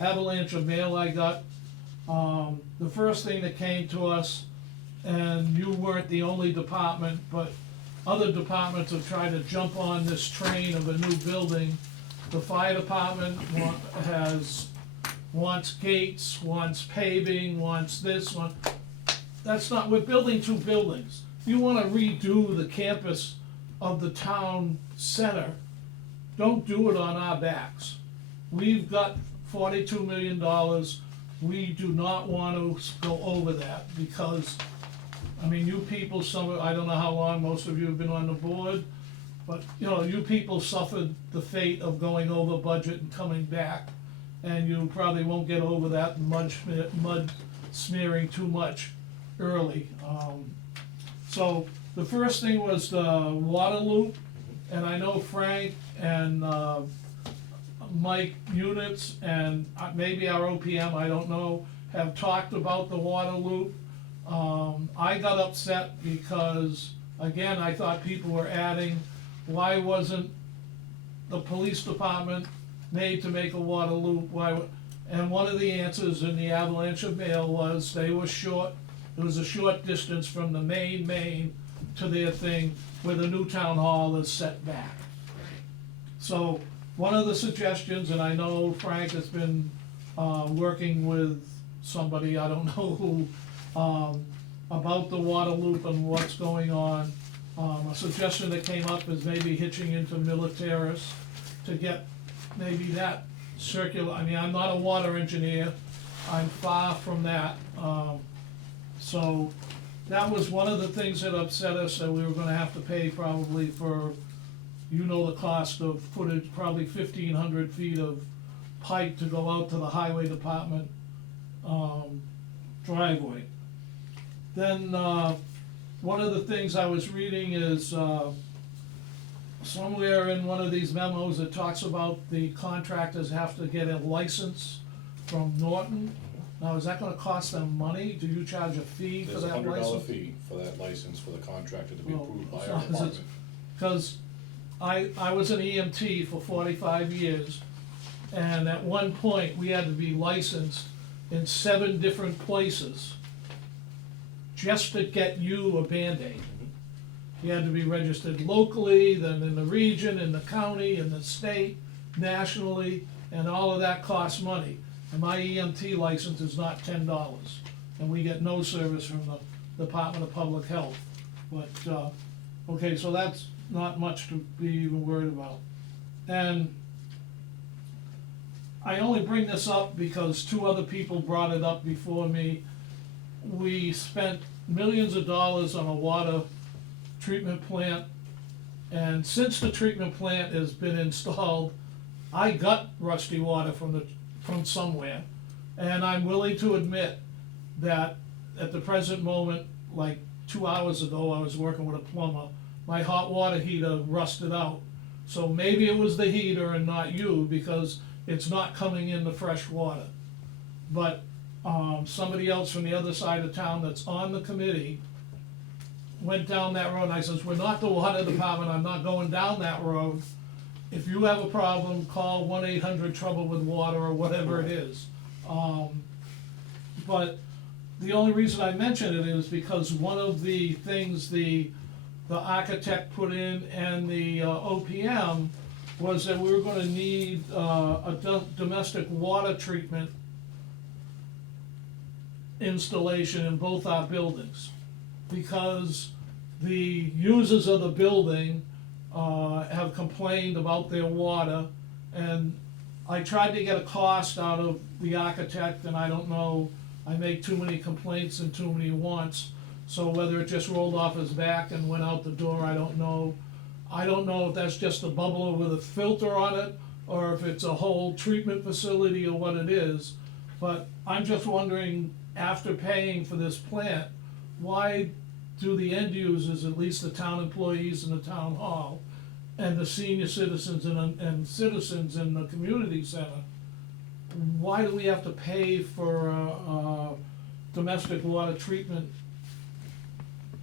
avalanche of mail I got, the first thing that came to us, and you weren't the only department, but other departments have tried to jump on this train of a new building. The fire department wants gates, wants paving, wants this, that's not, we're building 2 buildings. You wanna redo the campus of the town center, don't do it on our backs. We've got $42 million, we do not wanna go over that, because, I mean, you people, I don't know how long most of you have been on the board, but, you know, you people suffered the fate of going over budget and coming back, and you probably won't get over that mud smearing too much early. So the first thing was the water loop, and I know Frank and Mike Units and maybe our OPM, I don't know, have talked about the water loop. I got upset because, again, I thought people were adding, why wasn't the police department made to make a water loop? And one of the answers in the avalanche of mail was they were short, it was a short distance from the main to their thing where the new town hall is set back. So one of the suggestions, and I know Frank has been working with somebody, I don't know who, about the water loop and what's going on. A suggestion that came up is maybe hitching into Militaris to get maybe that circular, I mean, I'm not a water engineer, I'm far from that. So that was one of the things that upset us, that we were gonna have to pay probably for, you know, the cost of footage, probably 1,500 feet of pipe to go out to the highway department driveway. Then, one of the things I was reading is, somewhere in one of these memos, it talks about the contractors have to get a license from Norton. Now, is that gonna cost them money? Do you charge a fee for There's a that license? $100 fee for that license for the contractor to be Well, approved by so our is it- department. Cause I was an EMT for 45 years, and at one point, we had to be licensed in 7 different places just to get you a Band-Aid. You had to be registered locally, then in the region, in the county, in the state, nationally, and all of that costs money. And my EMT license is not $10, and we get no service from the Department of Public Health. But, okay, so that's not much to be even worried about. And I only bring this up because 2 other people brought it up before me. We spent millions of dollars on a water treatment plant, and since the treatment plant has been installed, I got rusty water from somewhere, and I'm willing to admit that at the present moment, like 2 hours ago, I was working with a plumber, my hot water heater rusted out. So maybe it was the heater and not you, because it's not coming in the fresh water. But somebody else from the other side of town that's on the committee went down that road, and I says, we're not the water department, I'm not going down that road. If you have a problem, call 1-800 Trouble with Water or whatever it is. But the only reason I mention it is because one of the things the architect put in and the OPM was that we were gonna need a domestic water treatment installation in both our buildings, because the users of the building have complained about their water, and I tried to get a cost out of the architect, and I don't know, I make too many complaints and too many wants, so whether it just rolled off his back and went out the door, I don't know. I don't know if that's just a bubbler with a filter on it, or if it's a whole treatment facility or what it is, but I'm just wondering, after paying for this plant, why do the end users, at least the town employees in the town hall, and the senior citizens and citizens in the community center, why do we have to pay for domestic water treatment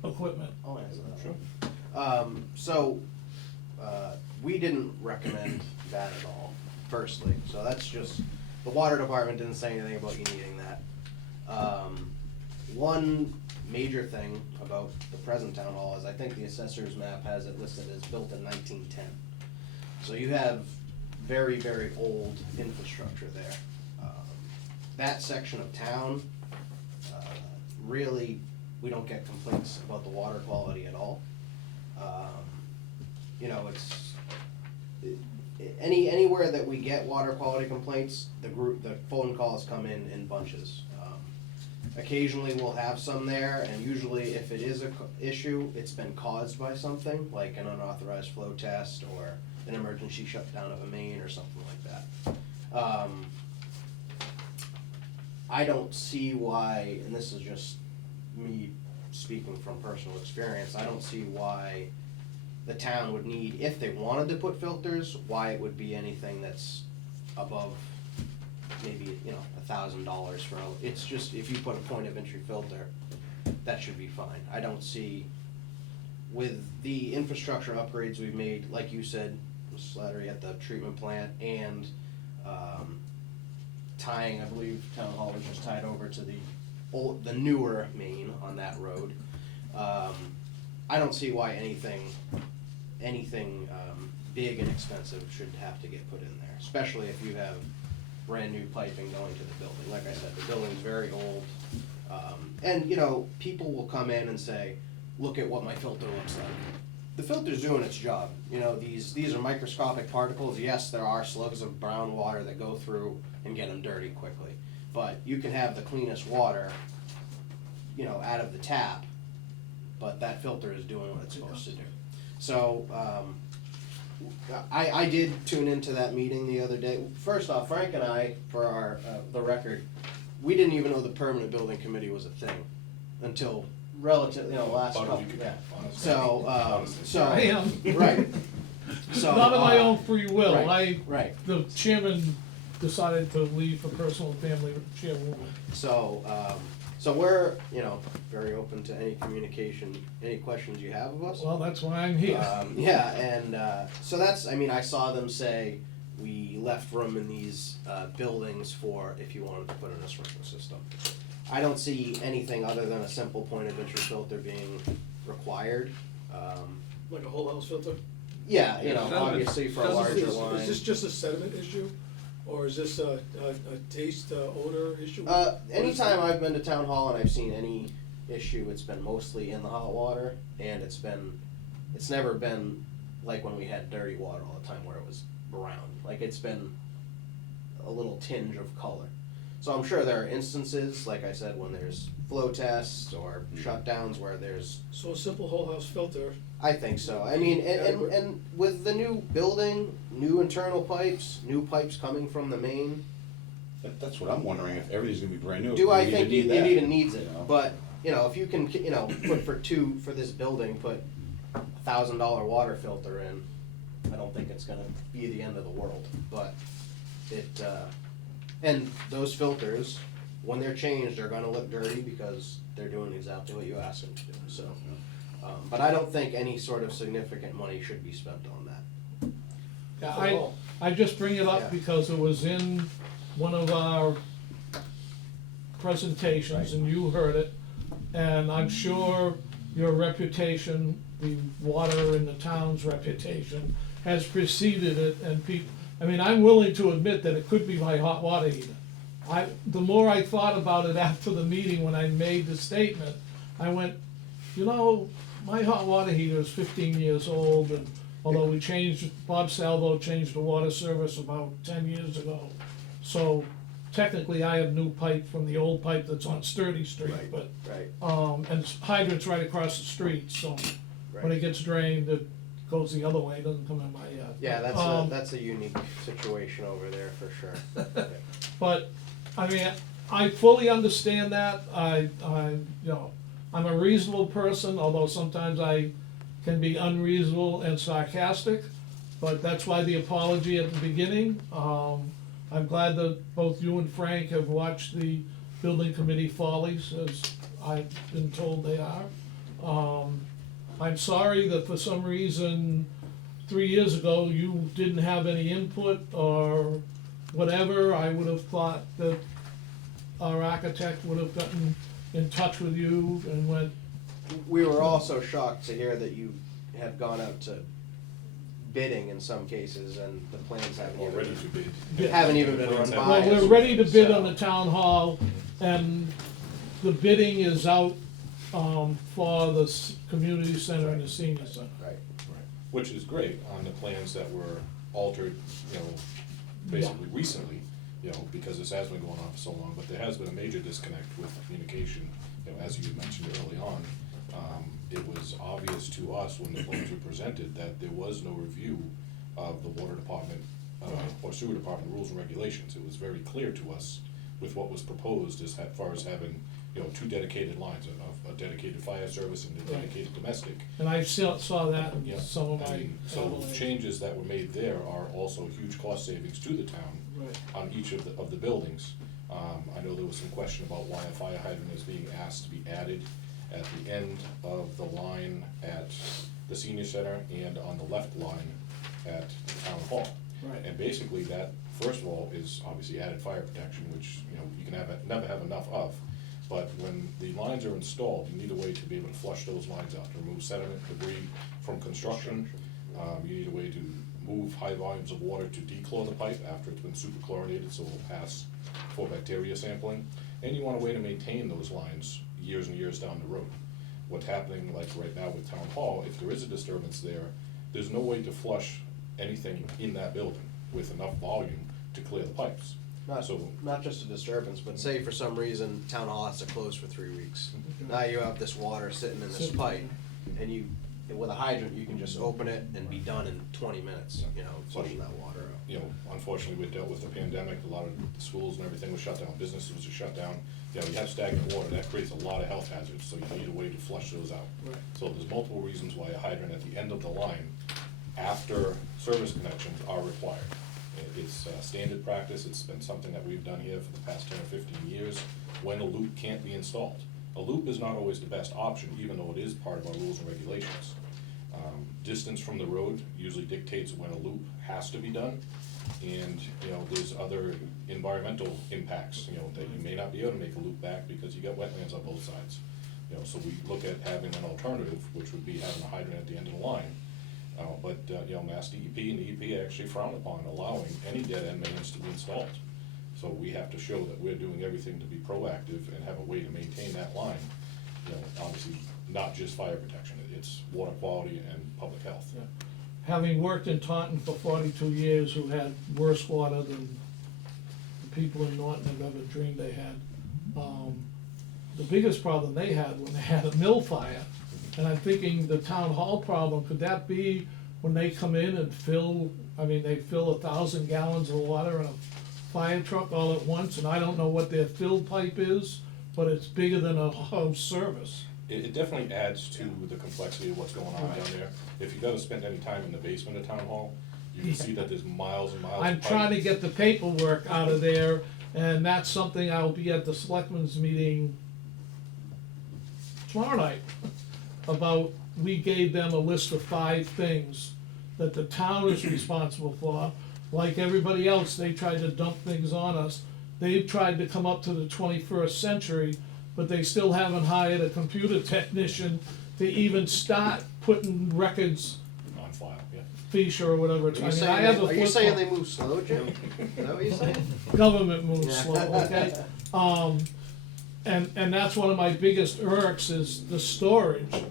equipment? I'll answer that. Sure. So, we didn't recommend that at all, firstly, so that's just, the water department didn't say anything about you needing that. One major thing about the present town hall is I think the assessor's map has it listed as built in 1910. So you have very, very old infrastructure there. That section of town, really, we don't get complaints about the water quality at all. You know, anywhere that we get water quality complaints, the phone calls come in bunches. Occasionally we'll have some there, and usually if it is a issue, it's been caused by something, like an unauthorized flow test or an emergency shutdown of a main or something like that. I don't see why, and this is just me speaking from personal experience, I don't see why the town would need, if they wanted to put filters, why it would be anything that's above maybe, you know, $1,000 for, it's just, if you put a point of entry filter, that should be fine. I don't see, with the infrastructure upgrades we've made, like you said, Mr. Slattery, at the treatment plant, and tying, I believe Town Hall was just tied over to the newer main on that road. I don't see why anything big and expensive should have to get put in there, especially if you have brand new piping going to the building. Like I said, the building's very old. And, you know, people will come in and say, look at what my filter looks like. the filter's doing its job. You know, these are microscopic particles. Yes, there are slugs of brown water that go through and get them dirty quickly. But you can have the cleanest water, you know, out of the tap, but that filter is doing what it's supposed to do. So, I did tune into that meeting the other day. First off, Frank and I, for our, the record, we didn't even know the permanent building committee was a thing until relative, you know, last About a couple, week ago, yeah. honestly. So, I am. right. So, Not of my own free will, right, right. the chairman decided to leave for personal and family chairwoman. So, so we're, you know, very open to any communication, any questions you have of us. Well, that's why I'm here. Yeah, and so that's, I mean, I saw them say we left room in these buildings for if you wanted to put in a sprinkler system. I don't see anything other than a simple point of entry filter being required. Like a whole house filter? Yeah, you know, Sediment. obviously for a Doesn't- larger Is line. this just a sediment issue, or is this a taste, odor issue? Anytime I've been to town hall and I've seen any issue, it's been mostly in the hot water, and it's never been like when we had dirty water all the time where it was brown. Like, it's been a little tinge of color. So I'm sure there are instances, like I said, when there's flow tests or shutdowns where there's, So a simple whole house filter, I think so. I mean, and with the new building, new internal pipes, new pipes coming from the main, That's what I'm wondering, if everything's gonna be brand new. do I we think need it that, even needs it? you know? But, you know, if you can, you know, put for this building, put $1,000 water filter in, I don't think it's gonna be the end of the world, but it, and those filters, when they're changed, they're gonna look dirty because they're doing exactly what you asked them to do, so. But I don't think any sort of significant money should be spent on that. Yeah, I just bring it Yeah. up because it was in one of our presentations and you heard it. And I'm sure your reputation, the water in the town's reputation, has preceded it, and I mean, I'm willing to admit that it could be my hot water heater. The more I thought about it after the meeting, when I made the statement, I went, you know, my hot water heater is 15 years old, and although Bob Salvo changed the water service about 10 years ago. So technically I have new pipe from the old pipe that's on Sturdy Street, but, Right, and hydrant's right across the street, so when it gets drained, it goes the other way, it doesn't come in my yard. yeah, that's a unique situation over there for sure. But, I mean, I fully understand that, you know, I'm a reasonable person, although sometimes I can be unreasonable and sarcastic, but that's why the apology at the beginning. I'm glad that both you and Frank have watched the building committee follies, as I've been told they are. I'm sorry that for some reason, 3 years ago, you didn't have any input or whatever. I would have thought that our architect would have gotten in touch with you and went, We were also shocked to hear that you have gone out to bidding in some cases, and the plans haven't Or even, ready to bid. haven't even been run Plans by haven't well, us. we're ready to bid So- on the town hall, and the bidding is out, for the community center and the senior center. Right. Right. Which is great on the plans that were altered, you know, basically recently, you know, because this has been going on for so long, but there has been a major disconnect with communication, you know, as you had mentioned early on. It was obvious to us when the plans were presented that there was no review of the water department, or sewer department rules and regulations. It was very clear to us with what was proposed as far as having, you know, two dedicated lines, a dedicated fire service and a Right. dedicated domestic. And I saw that in Yeah, some of I my. mean, so changes that were made there are also huge cost savings to the town Right. on each of the buildings. I know there was some question about why a fire hydrant is being asked to be added at the end of the line at the senior center and on the left line at town hall. Right. And basically that, first of all, is obviously added fire protection, which, you know, you can never have enough of. But when the lines are installed, you need a way to be able to flush those lines out, to remove sediment, debris from construction. You need a way to move high volumes of water to dechlor the pipe after it's been super chlorinated, so it'll pass for bacteria sampling. And you want a way to maintain those lines years and years down the road. what's happening like right now with Town Hall, if there is a disturbance there, there's no way to flush anything in that building with enough volume to clear the pipes. Not just a disturbance, but say for some reason Town Hall has to close for 3 weeks. Now you have this water sitting in this pipe, and you, with a hydrant, you can just open it and be done in 20 minutes, you know, flushing that water out. You know, unfortunately, we dealt with the pandemic, a lot of schools and everything was shut down, businesses were shut down. You know, you have stagnant water, that creates a lot of health hazards, so you need a way to flush those out. Right. So there's multiple reasons why a hydrant at the end of the line, after service connections, are required. It's standard practice, it's been something that we've done here for the past 10 or 15 years, when a loop can't be installed. A loop is not always the best option, even though it is part of our rules and regulations. Distance from the road usually dictates when a loop has to be done, and, you know, there's other environmental impacts, you know, that you may not be able to make a loop back because you got wetlands on both sides. You know, so we look at having an alternative, which would be having a hydrant at the end of the line. But you know, Mass DEP and the EPA actually frown upon allowing any dead end mains to be installed. So we have to show that we're doing everything to be proactive and have a way to maintain that line. You know, obviously, not just fire protection, it's water quality and public health. Yeah. Having worked in Taunton for 42 years, who had worse water than the people in Norton have ever dreamed they had, the biggest problem they had when they had a mill fire, and I'm thinking the town hall problem, could that be when they come in and fill, I mean, they fill 1,000 gallons of water in a fire truck all at once, and I don't know what their fill pipe is, but it's bigger than a house service. It definitely adds to the complexity of what's going on down there. If you gotta spend any time in the basement of Town Hall, you can see that there's miles and miles of I'm pipe. trying to get the paperwork out of there, and that's something I'll be at the selectmen's meeting tomorrow night about, we gave them a list of 5 things that the town is responsible for. Like everybody else, they tried to dump things on us. They've tried to come up to the 21st century, but they still haven't hired a computer technician to even start putting records, On file, yeah. fiche or whatever. Are you I mean, I saying, have a are you saying they flip move slow, Jim? Is that what you're saying? phone. Government moves slow, okay? And that's one of my biggest irks is the storage,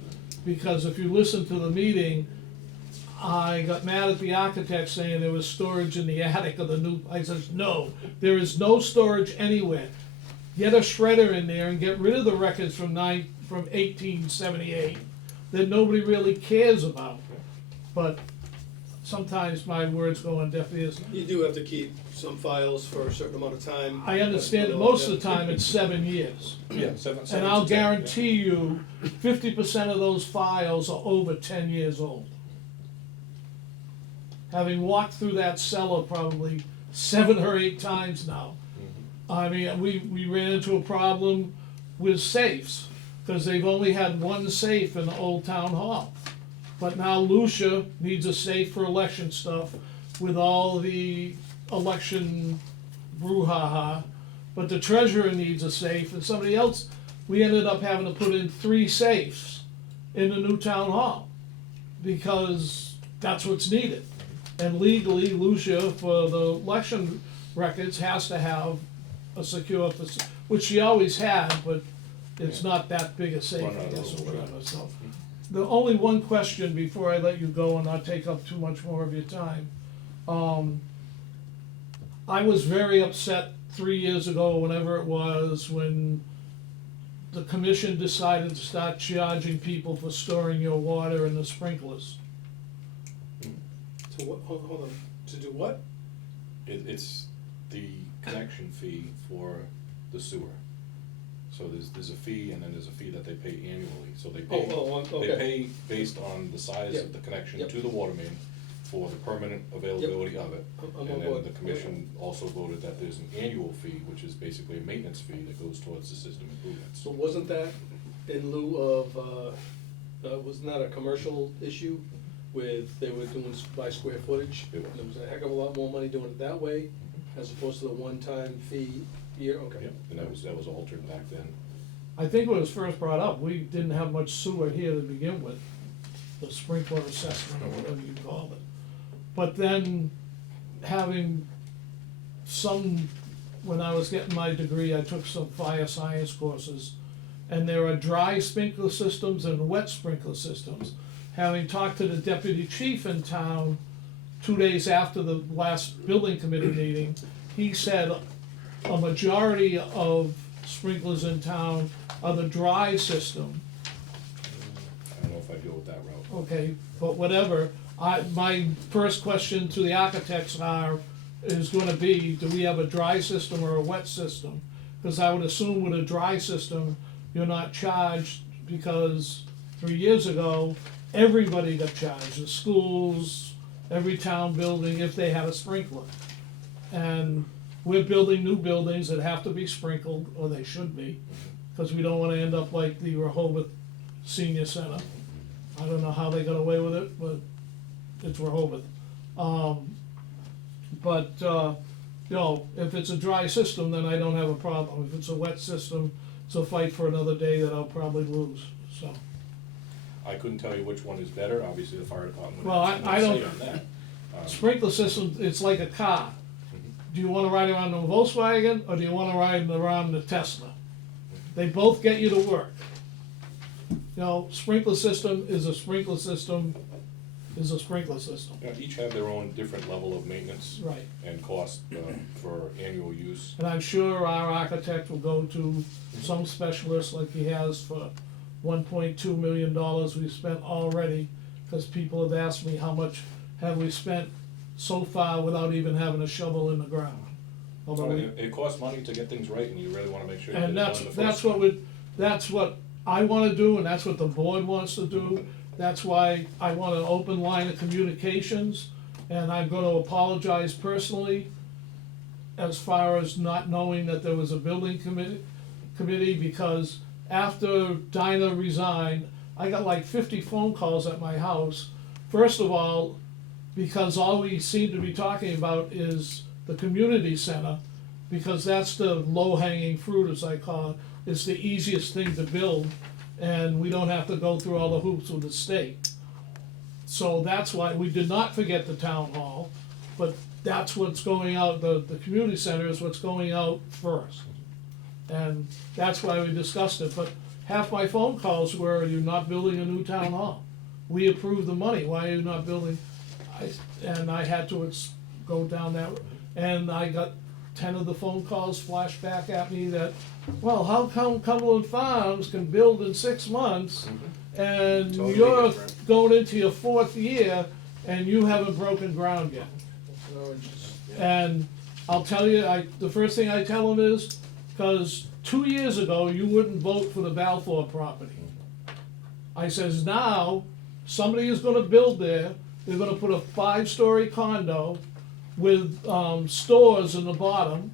because if you listen to the meeting, I got mad at the architect saying there was storage in the attic of the new, I says, no, there is no storage anywhere. Get a shredder in there and get rid of the records from 1878 that nobody really cares about. But sometimes my words go on deaf ears. You do have to keep some files for a certain amount of time. I understand that most of the time it's 7 years. Yeah, seven And I'll to 10, yeah. guarantee you, 50% of those files are over 10 years old. Having walked through that cellar probably 7 or 8 times now, I mean, we ran into a problem with safes, because they've only had one safe in the old town hall. But now Lucia needs a safe for election stuff with all the election brouhaha. But the treasurer needs a safe, and somebody else, we ended up having to put in 3 safes in the new town hall, because that's what's needed. And legally, Lucia, for the election records, has to have a secure, which she always had, but it's not that big a safe, Run out I of guess, those, or whatever, so. The only one question before I let you go and not take up too much more of your time. I was very upset 3 years ago, whenever it was, when the commission decided to start charging people for storing your water in the sprinklers. To what, hold on, to do what? It's the connection fee for the sewer. So there's a fee, and then there's a fee that they pay annually, so they pay, okay. they pay based on the size Yep. of the connection Yep. to the water main for the permanent availability of it. I'm on And then board. the commission also voted that there's an annual fee, which is basically a maintenance fee that goes towards the system improvements. So wasn't that in lieu of, wasn't that a commercial issue with, they were doing by square footage? It was. There was a heck of a lot more money doing it that way, as opposed to the one-time fee year, okay. Yep, and that was altered back then. I think when it was first brought up, we didn't have much sewer here to begin with, the sprinkler assessment or whatever you called it. But then, having some, when I was getting my degree, I took some fire science courses, and there are dry sprinkler systems and wet sprinkler systems. Having talked to the deputy chief in town 2 days after the last building committee meeting, he said a majority of sprinklers in town are the dry system. I don't know if I go with that route. Okay, but whatever, my first question to the architects is gonna be, do we have a dry system or a wet system? Cause I would assume with a dry system, you're not charged, because 3 years ago, everybody got charged, the schools, every town building, if they had a sprinkler. And we're building new buildings that have to be sprinkled, or they should be, cause we don't wanna end up like the Rehoboth Senior Center. I don't know how they got away with it, but it's Rehoboth. You know, if it's a dry system, then I don't have a problem. If it's a wet system, it's a fight for another day that I'll probably lose, so. I couldn't tell you which one is better, obviously the fire department would Well, have I something to don't- say on that. Sprinkler system, it's like a car. Do you wanna ride around in a Volkswagen, or do you wanna ride around in a Tesla? They both get you to work. You know, sprinkler system is a sprinkler system, is a sprinkler system. Yeah, each have their own different level of maintenance Right. and cost for annual use. And I'm sure our architect will go to some specialist like he has for $1.2 million we've spent already, cause people have asked me how much have we spent so far without even having a shovel in the ground. Although we- It costs money to get things right, and you really wanna make sure you get it And done that's, the first that's what time. that's what I wanna do, and that's what the board wants to do. That's why I want an open line of communications, and I'm gonna apologize personally as far as not knowing that there was a building committee, because after Dinah resigned, I got like 50 phone calls at my house. First of all, because all we seem to be talking about is the community center, because that's the low-hanging fruit, as I call it. It's the easiest thing to build, and we don't have to go through all the hoops with the state. So that's why we did not forget the town hall, but that's what's going out, the community center is what's going out first. And that's why we discussed it, but half my phone calls were, you're not building a new town hall. We approved the money, why are you not building? And I had to go down that, and I got 10 of the phone calls flashed back at me that, well, how come Cumberland Farms can build in 6 months, and Totally you're different. going into your 4th year, and you haven't broken ground yet? So it's just- And I'll tell you, the first thing I tell them is, cause 2 years ago, you wouldn't vote for the Balfour property. I says, now, somebody is gonna build there, they're gonna put a 5-story condo with, stores in the bottom,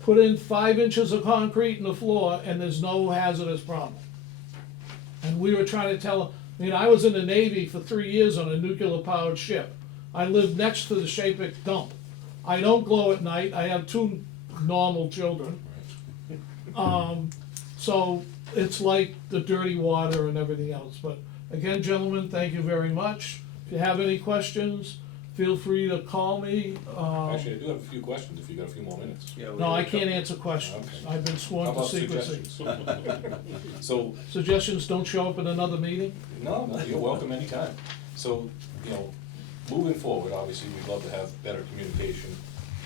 put in 5 inches of concrete in the floor, and there's no hazardous problem. And we were trying to tell, I was in the Navy for 3 years on a nuclear-powered ship. I lived next to the Shapik dump. I don't glow at night, I have 2 normal children. So it's like the dirty water and everything else, but again, gentlemen, thank you very much. If you have any questions, feel free to call me. Actually, I do have a few questions, if you got a few more minutes. Yeah, we No, I got a can't couple. answer questions, Okay. I've been How sworn to about secrecy. suggestions? So, Suggestions don't show up at another meeting? no, you're welcome anytime. So, moving forward, obviously, we'd love to have better communication,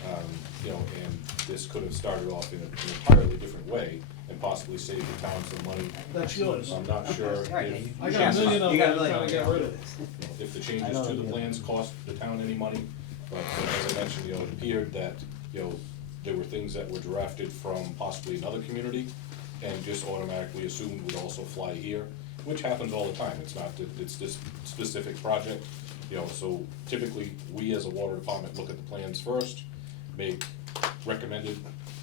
and this could have started off in an entirely different way and possibly saved the town some money. That's yours. I'm not sure Right, if, I got a million of You got a them, I'm million trying to get of rid of it. if the changes to the plans cost the town any money, but as I mentioned, it appeared that, there were things that were drafted from possibly another community and just automatically assumed would also fly here, which happens all the time, it's not that it's this specific project. So typically, we as a water department look at the plans first, make recommended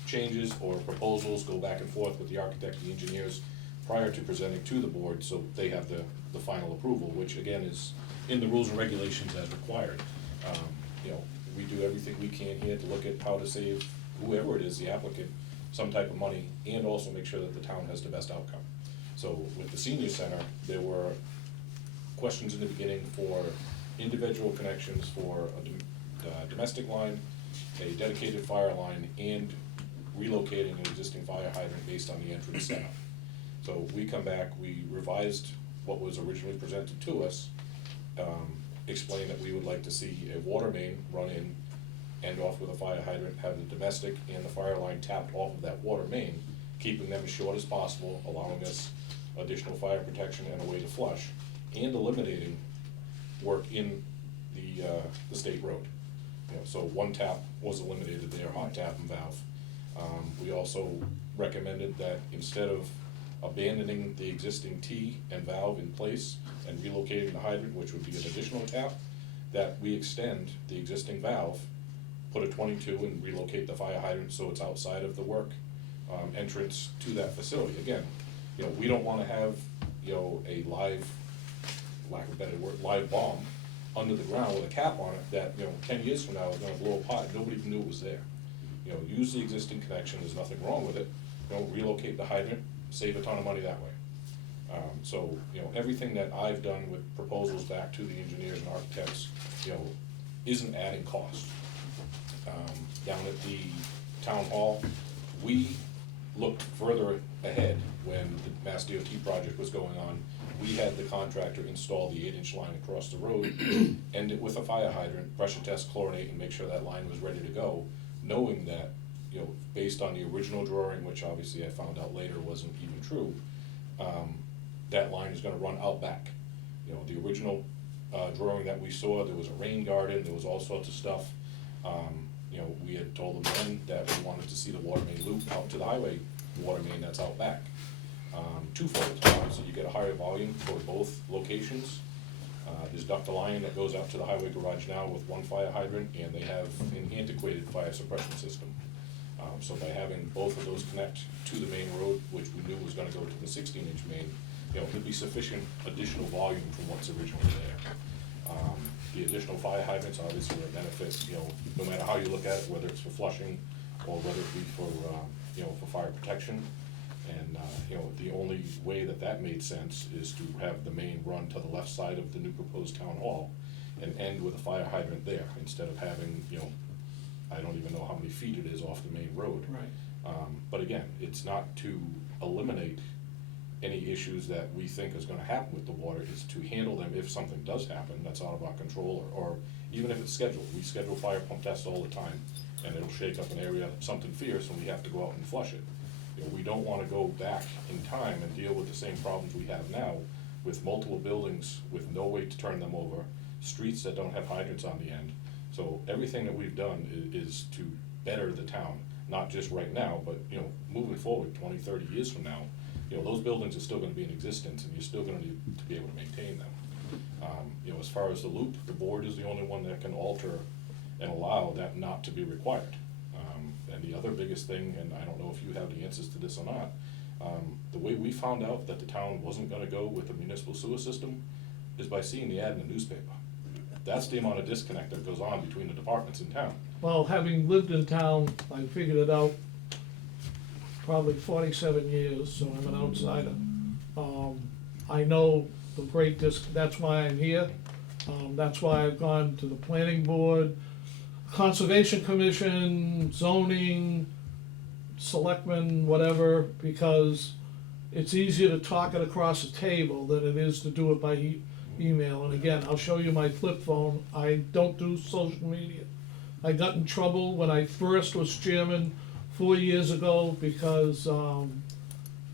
changes or proposals, go back and forth with the architect, the engineers, prior to presenting to the board, so they have the final approval, which again is in the rules and regulations as required. We do everything we can here to look at how to save whoever it is, the applicant, some type of money, and also make sure that the town has the best outcome. So with the senior center, there were questions in the beginning for individual connections for a domestic line, a dedicated fire line, and relocating an existing fire hydrant based on the entrance setup. So we come back, we revised what was originally presented to us, explained that we would like to see a water main run in, end off with a fire hydrant, have the domestic and the fire line tapped off of that water main, keeping them as short as possible, allowing us additional fire protection and a way to flush, and eliminating work in the state road. You know, so one tap was eliminated there, hot tap and valve. We also recommended that instead of abandoning the existing T and valve in place and relocating the hydrant, which would be an additional tap, that we extend the existing valve, put a 22 and relocate the fire hydrant so it's outside of the work entrance to that facility. Again, you know, we don't wanna have, you know, a live, lack of a better word, live bomb under the ground with a cap on it that, you know, 10 years from now is gonna blow apart, nobody even knew it was there. You know, use the existing connection, there's nothing wrong with it, you know, relocate the hydrant, save a ton of money that way. So, you know, everything that I've done with proposals back to the engineers and architects, you know, isn't adding cost. Down at the town hall, we looked further ahead when the Mass DOT project was going on. We had the contractor install the 8-inch line across the road, end it with a fire hydrant, pressure test, chlorinate, and make sure that line was ready to go, knowing that, you know, based on the original drawing, which obviously I found out later wasn't even true, that line is gonna run out back. You know, the original drawing that we saw, there was a rain garden, there was all sorts of stuff. You know, we had told them then that we wanted to see the water main loop out to the highway water main that's out back. Twofold, so you get a higher volume for both locations. There's ductile iron that goes out to the highway garage now with one fire hydrant, and they have an antiquated fire suppression system. So by having both of those connect to the main road, which we knew was gonna go to the 16-inch main, you know, it'd be sufficient additional volume from what's originally there. The additional fire hydrants obviously are a benefit, you know, no matter how you look at it, whether it's for flushing or whether it be for, you know, for fire protection. And, you know, the only way that that made sense is to have the main run to the left side of the new proposed town hall and end with a fire hydrant there, instead of having, you know, I don't even know how many feet it is off the main road. Right. But again, it's not to eliminate any issues that we think is gonna happen with the water, it's to handle them if something does happen that's out of our control, or even if it's scheduled. We schedule fire pump tests all the time, and it'll shake up an area, something fierce, and we have to go out and flush it. You know, we don't wanna go back in time and deal with the same problems we have now, with multiple buildings with no way to turn them over, streets that don't have hydrants on the end. So everything that we've done is to better the town, not just right now, but, you know, moving forward 20, 30 years from now. You know, those buildings are still gonna be in existence, and you're still gonna need to be able to maintain them. You know, as far as the loop, the board is the only one that can alter and allow that not to be required. And the other biggest thing, and I don't know if you have the answers to this or not, the way we found out that the town wasn't gonna go with the municipal sewer system is by seeing the ad in the newspaper. That's the amount of disconnect that goes on between the departments in town. Well, having lived in town, I figured it out probably 47 years, so I'm an outsider. I know the great that's why I'm here. That's why I've gone to the planning board, conservation commission, zoning, selectmen, whatever, because it's easier to talk it across a table than it is to do it by email. And again, I'll show you my flip phone. I don't do social media. I got in trouble when I first was chairman 4 years ago because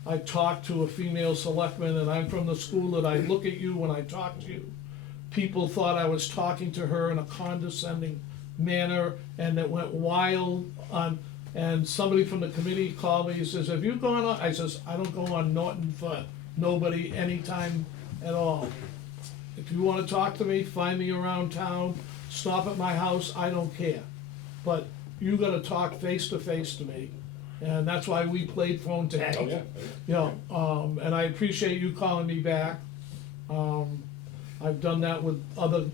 I talked to a female selectman, and I'm from the school that I look at you when I talk to you. People thought I was talking to her in a condescending manner, and it went wild on, and somebody from the committee called me, he says, have you gone on? I says, I don't go on Norton for nobody anytime at all. If you wanna talk to me, find me around town, stop at my house, I don't care. But you gotta talk face to face to me, and that's why we played phone tag. Oh, yeah. You know, and I appreciate you calling me back. I've done that with other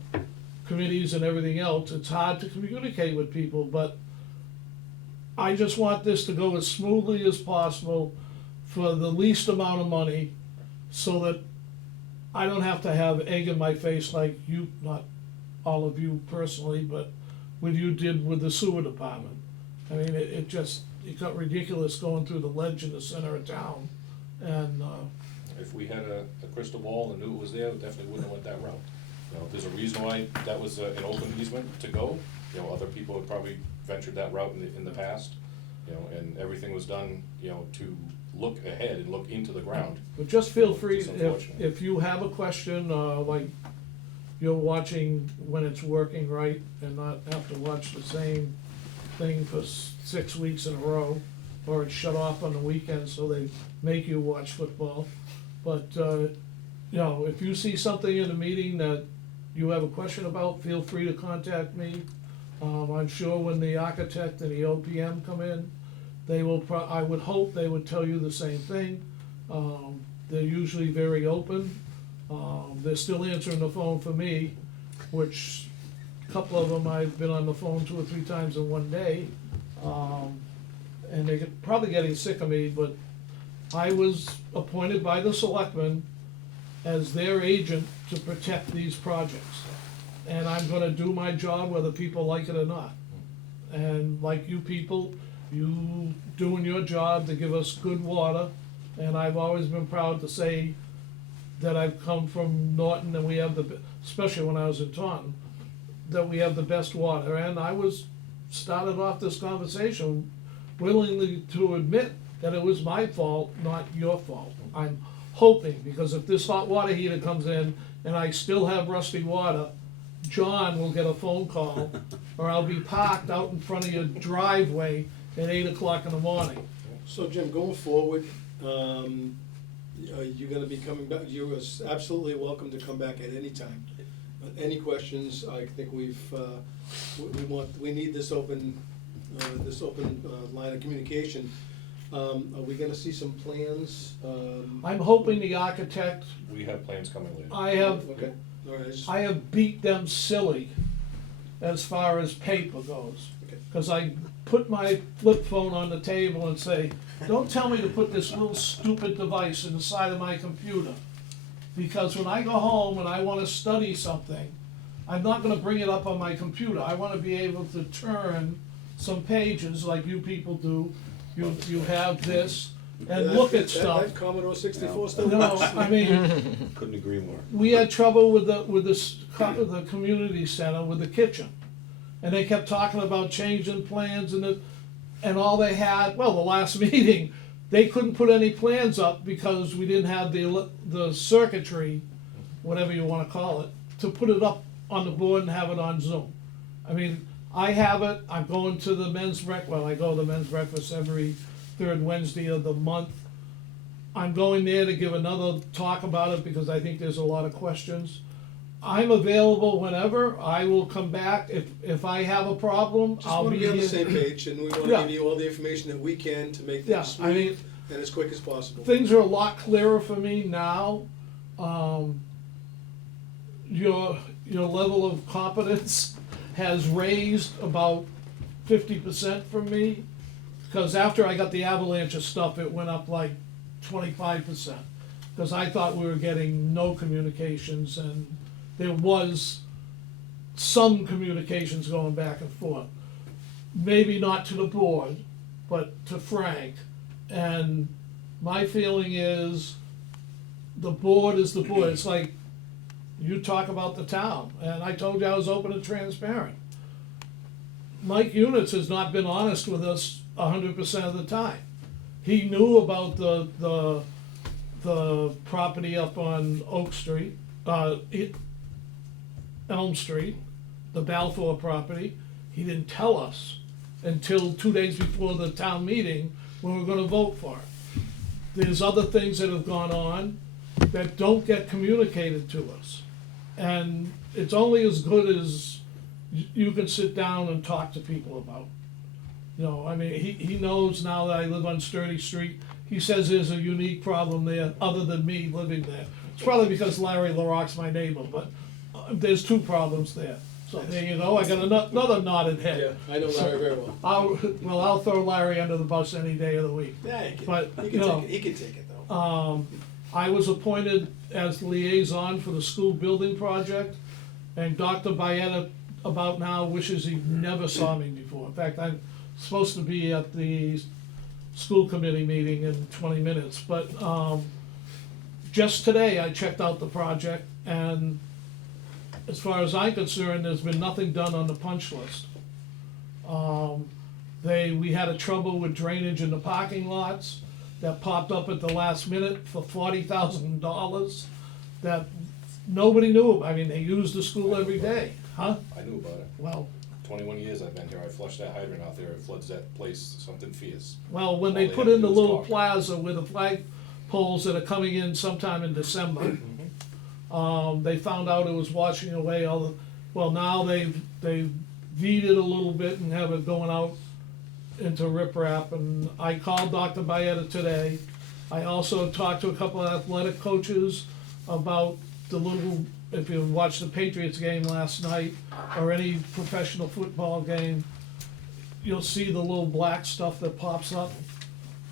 committees and everything else. It's hard to communicate with people, but I just want this to go as smoothly as possible for the least amount of money, so that I don't have to have egg in my face like you, not all of you personally, but what you did with the sewer department. I mean, it got ridiculous going through the ledge in the center of town. And, If we had a crystal ball and knew it was there, we definitely wouldn't have went that route. You know, there's a reason why that was an open easement to go. You know, other people had probably ventured that route in the past, you know, and everything was done, you know, to look ahead and look into the ground. but just feel free, It's if unfortunate. you have a question, like you're watching when it's working right and not have to watch the same thing for 6 weeks in a row, or it's shut off on the weekend, so they make you watch football. But, you know, if you see something in the meeting that you have a question about, feel free to contact me. I'm sure when the architect and the OPM come in, they will I would hope they would tell you the same thing. They're usually very open. They're still answering the phone for me, which a couple of them I've been on the phone 2 or 3 times in one day. And they're probably getting sick of me, but I was appointed by the selectmen as their agent to protect these projects. And I'm gonna do my job whether people like it or not. And like you people, you doing your job to give us good water. And I've always been proud to say that I've come from Norton and we have especially when I was in Taunton, that we have the best water. And I started off this conversation willingly to admit that it was my fault, not your fault. I'm hoping, because if this hot water heater comes in and I still have rusty water, John will get a phone call, or I'll be parked out in front of your driveway at 8 o'clock in the morning. So Jim, going forward, are you gonna be coming back? You're absolutely welcome to come back at any time. Any questions, I think we need this open line of communication. Are we gonna see some plans? I'm hoping the architect, We have plans coming later. I have Okay, all right, I have beat them silly as far as paper goes. Okay. Cause I put my flip phone on the table and say, don't tell me to put this little stupid device in the side of my computer. Because when I go home and I wanna study something, I'm not gonna bring it up on my computer. I wanna be able to turn some pages like you people do. You have this and look at stuff. That Commodore 64 still No, works. I mean, Couldn't agree more. we had trouble with the community center with the kitchen. And they kept talking about changing plans and all they had, well, the last meeting, they couldn't put any plans up because we didn't have the circuitry, whatever you wanna call it, to put it up on the board and have it on Zoom. I mean, I have it, I'm going to the I go to the men's breakfast every 3rd Wednesday of the month. I'm going there to give another talk about it because I think there's a lot of questions. I'm available whenever, I will come back, if I have a problem, Just I'll wanna be be on here. the same page, and we wanna Yeah. give you all the information that we can to make Yeah, things I mean, smooth and as quick as possible. things are a lot clearer for me now. Your level of competence has raised about 50% from me. Cause after I got the avalanche of stuff, it went up like 25%. Cause I thought we were getting no communications, and there was some communications going back and forth. Maybe not to the board, but to Frank. And my feeling is, the board is the board. It's like, you talk about the town, and I told you I was open and transparent. Mike Units has not been honest with us 100% of the time. He knew about the property up on Oak Street, Elm Street, the Balfour property. He didn't tell us until 2 days before the town meeting when we were gonna vote for it. There's other things that have gone on that don't get communicated to us. And it's only as good as you can sit down and talk to people about. You know, I mean, he knows now that I live on Sturdy Street. He says there's a unique problem there, other than me living there. It's probably because Larry LaRocque's my neighbor, but there's 2 problems there. So there you go, I got another nodded Yeah, head. I know Larry very well. I'll throw Larry under the bus any day of the week. Yeah, But, he you can know, take it, he can take it though. I was appointed as liaison for the school building project, and Dr. Byetta about now wishes he never saw me before. In fact, I'm supposed to be at the school committee meeting in 20 minutes, but, just today I checked out the project, and as far as I'm concerned, there's been nothing done on the punch list. We had a trouble with drainage in the parking lots that popped up at the last minute for $40,000 that nobody knew about. I mean, they use the school every day, huh? I knew about it. Well, 21 years I've been here, I flushed that hydrant out there, it floods that place, something fierce. well, when they All they put had in to the do was little talk. plaza with the flag poles that are coming in sometime in December, they found out it was washing away all the, well, now they've V'd it a little bit and have it going out into riprap, and I called Dr. Byetta today. I also talked to a couple of athletic coaches about the little, if you watched the Patriots game last night, or any professional football game, you'll see the little black stuff that pops up.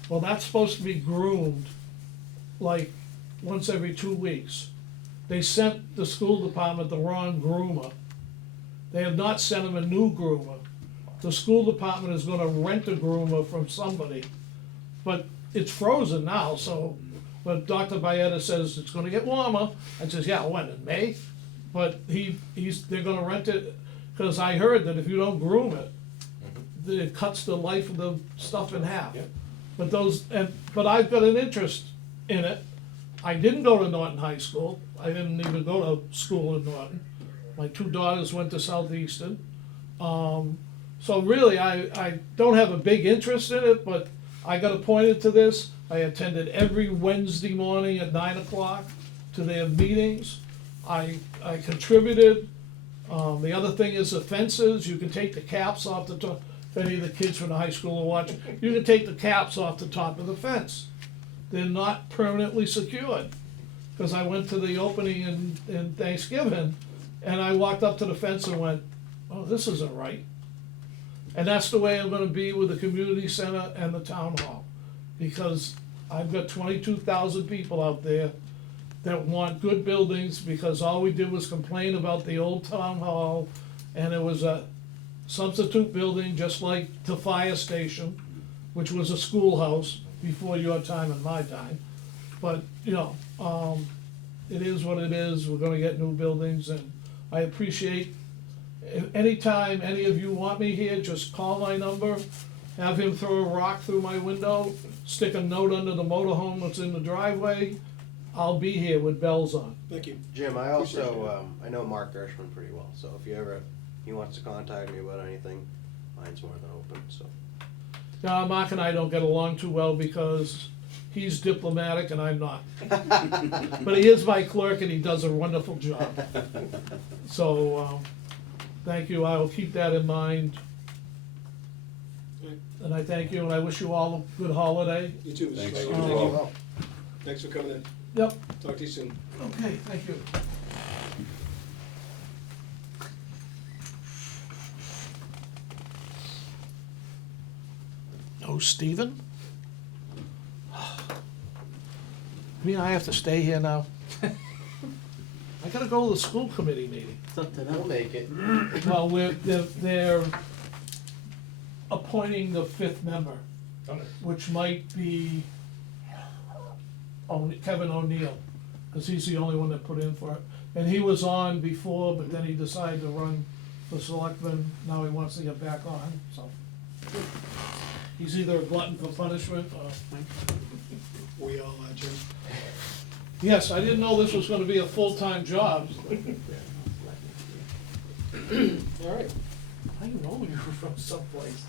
Well, that's supposed to be groomed like once every 2 weeks. They sent the school department the wrong groomer. They have not sent them a new groomer. The school department is gonna rent a groomer from somebody, but it's frozen now, so, but Dr. Byetta says it's gonna get warmer. I says, yeah, when, in May? But they're gonna rent it, cause I heard that if you don't groom it, it cuts the life of the stuff in half. Yep. But I've got an interest in it. I didn't go to Norton High School. I didn't even go to school in Norton. My two daughters went to Southeastern. So really, I don't have a big interest in it, but I got appointed to this. I attended every Wednesday morning at 9 o'clock to their meetings. I contributed. The other thing is the fences. You can take the caps off the top. If any of the kids from the high school are watching, you can take the caps off the top of the fence. They're not permanently secured. Cause I went to the opening in Thanksgiving, and I walked up to the fence and went, oh, this isn't right. And that's the way I'm gonna be with the community center and the town hall. Because I've got 22,000 people out there that want good buildings, because all we did was complain about the old town hall, and it was a substitute building, just like the fire station, which was a schoolhouse before your time and my time. But, you know, it is what it is. We're gonna get new buildings, and I appreciate, anytime any of you want me here, just call my number, have him throw a rock through my window, stick a note under the motorhome that's in the driveway. I'll be here with bells on. Thank you. Jim, I also, I know Mark Gershman pretty well, so if he wants to contact me about anything, mine's more than open, so. Mark and I don't get along too well because he's diplomatic and I'm not. But he is my clerk and he does a wonderful job. So, thank you, I will keep that in mind. And I thank you, and I wish you all a good holiday. You too. Thanks. Mr. You Mayor. as well. Thanks for coming in. Yep, Talk to you soon. okay, thank you. Oh, Stephen? Me, I have to stay here now. I gotta go to the school committee meeting. We'll make it. Well, they're appointing the fifth member, which might be Kevin O'Neill, cause he's the only one that put in for it. And he was on before, but then he decided to run for selectman, now he wants to get back on, so. He's either a glutton for punishment or. We all are, Jim. Yes, I didn't know this was gonna be a full-time job. All right. I know you were from someplace.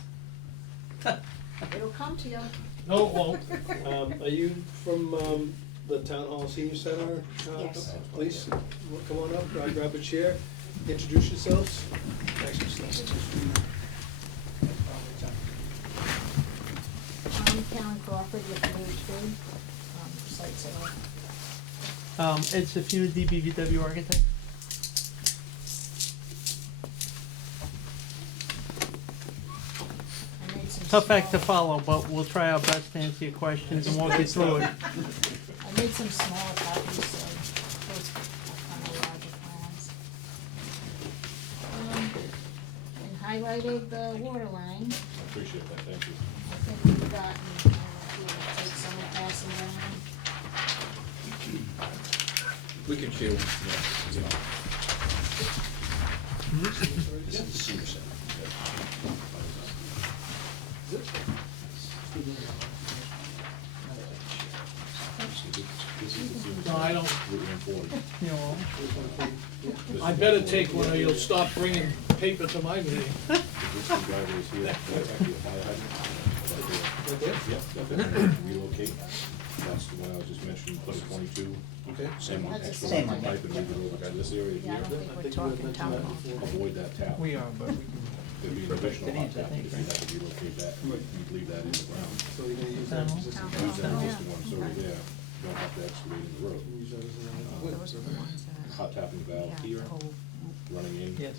It'll come to you. No, it won't. Are you from the Town Hall Senior Center? Yes. Please, come on up, grab a chair, introduce yourselves. Thanks for listening. I'm Karen Crawford with VHB, site sale. Ed Safina, DBVW architect. I made some Tough act to small- follow, but we'll try our best to answer your questions and walk you through it. I made some smaller copies, so those are kind of larger plans. And highlighted the water line. Appreciate that, thank you. I think we've gotten, We can share one. Yeah, you know. This is the senior center. This is the senior No, I center, don't. Route 140. You know, This I is better 140. take one or you'll stop bringing paper to my meeting. The existing driveway is here, that's actually a fire hydrant. Right there? Yep, that's it, relocate, that's the one I was just mentioning, put a 22. Okay. Same one, That's the extra same line one, pipe and move it over, got this area Yeah, I here, don't think I we're think you had talking mentioned town that hall. before. avoid that tap. we are, but we can. There'd be an additional It hot needs, I tap, think, if you right? had to relocate that, you'd leave that in the ground. So you're gonna use Town that hall? existing. Town Use that hall. existing one, so we're there, don't have to excavate in the road. Use that as an Those are the ones that. Hot tapping valve Yeah, here, the whole- running in Yes.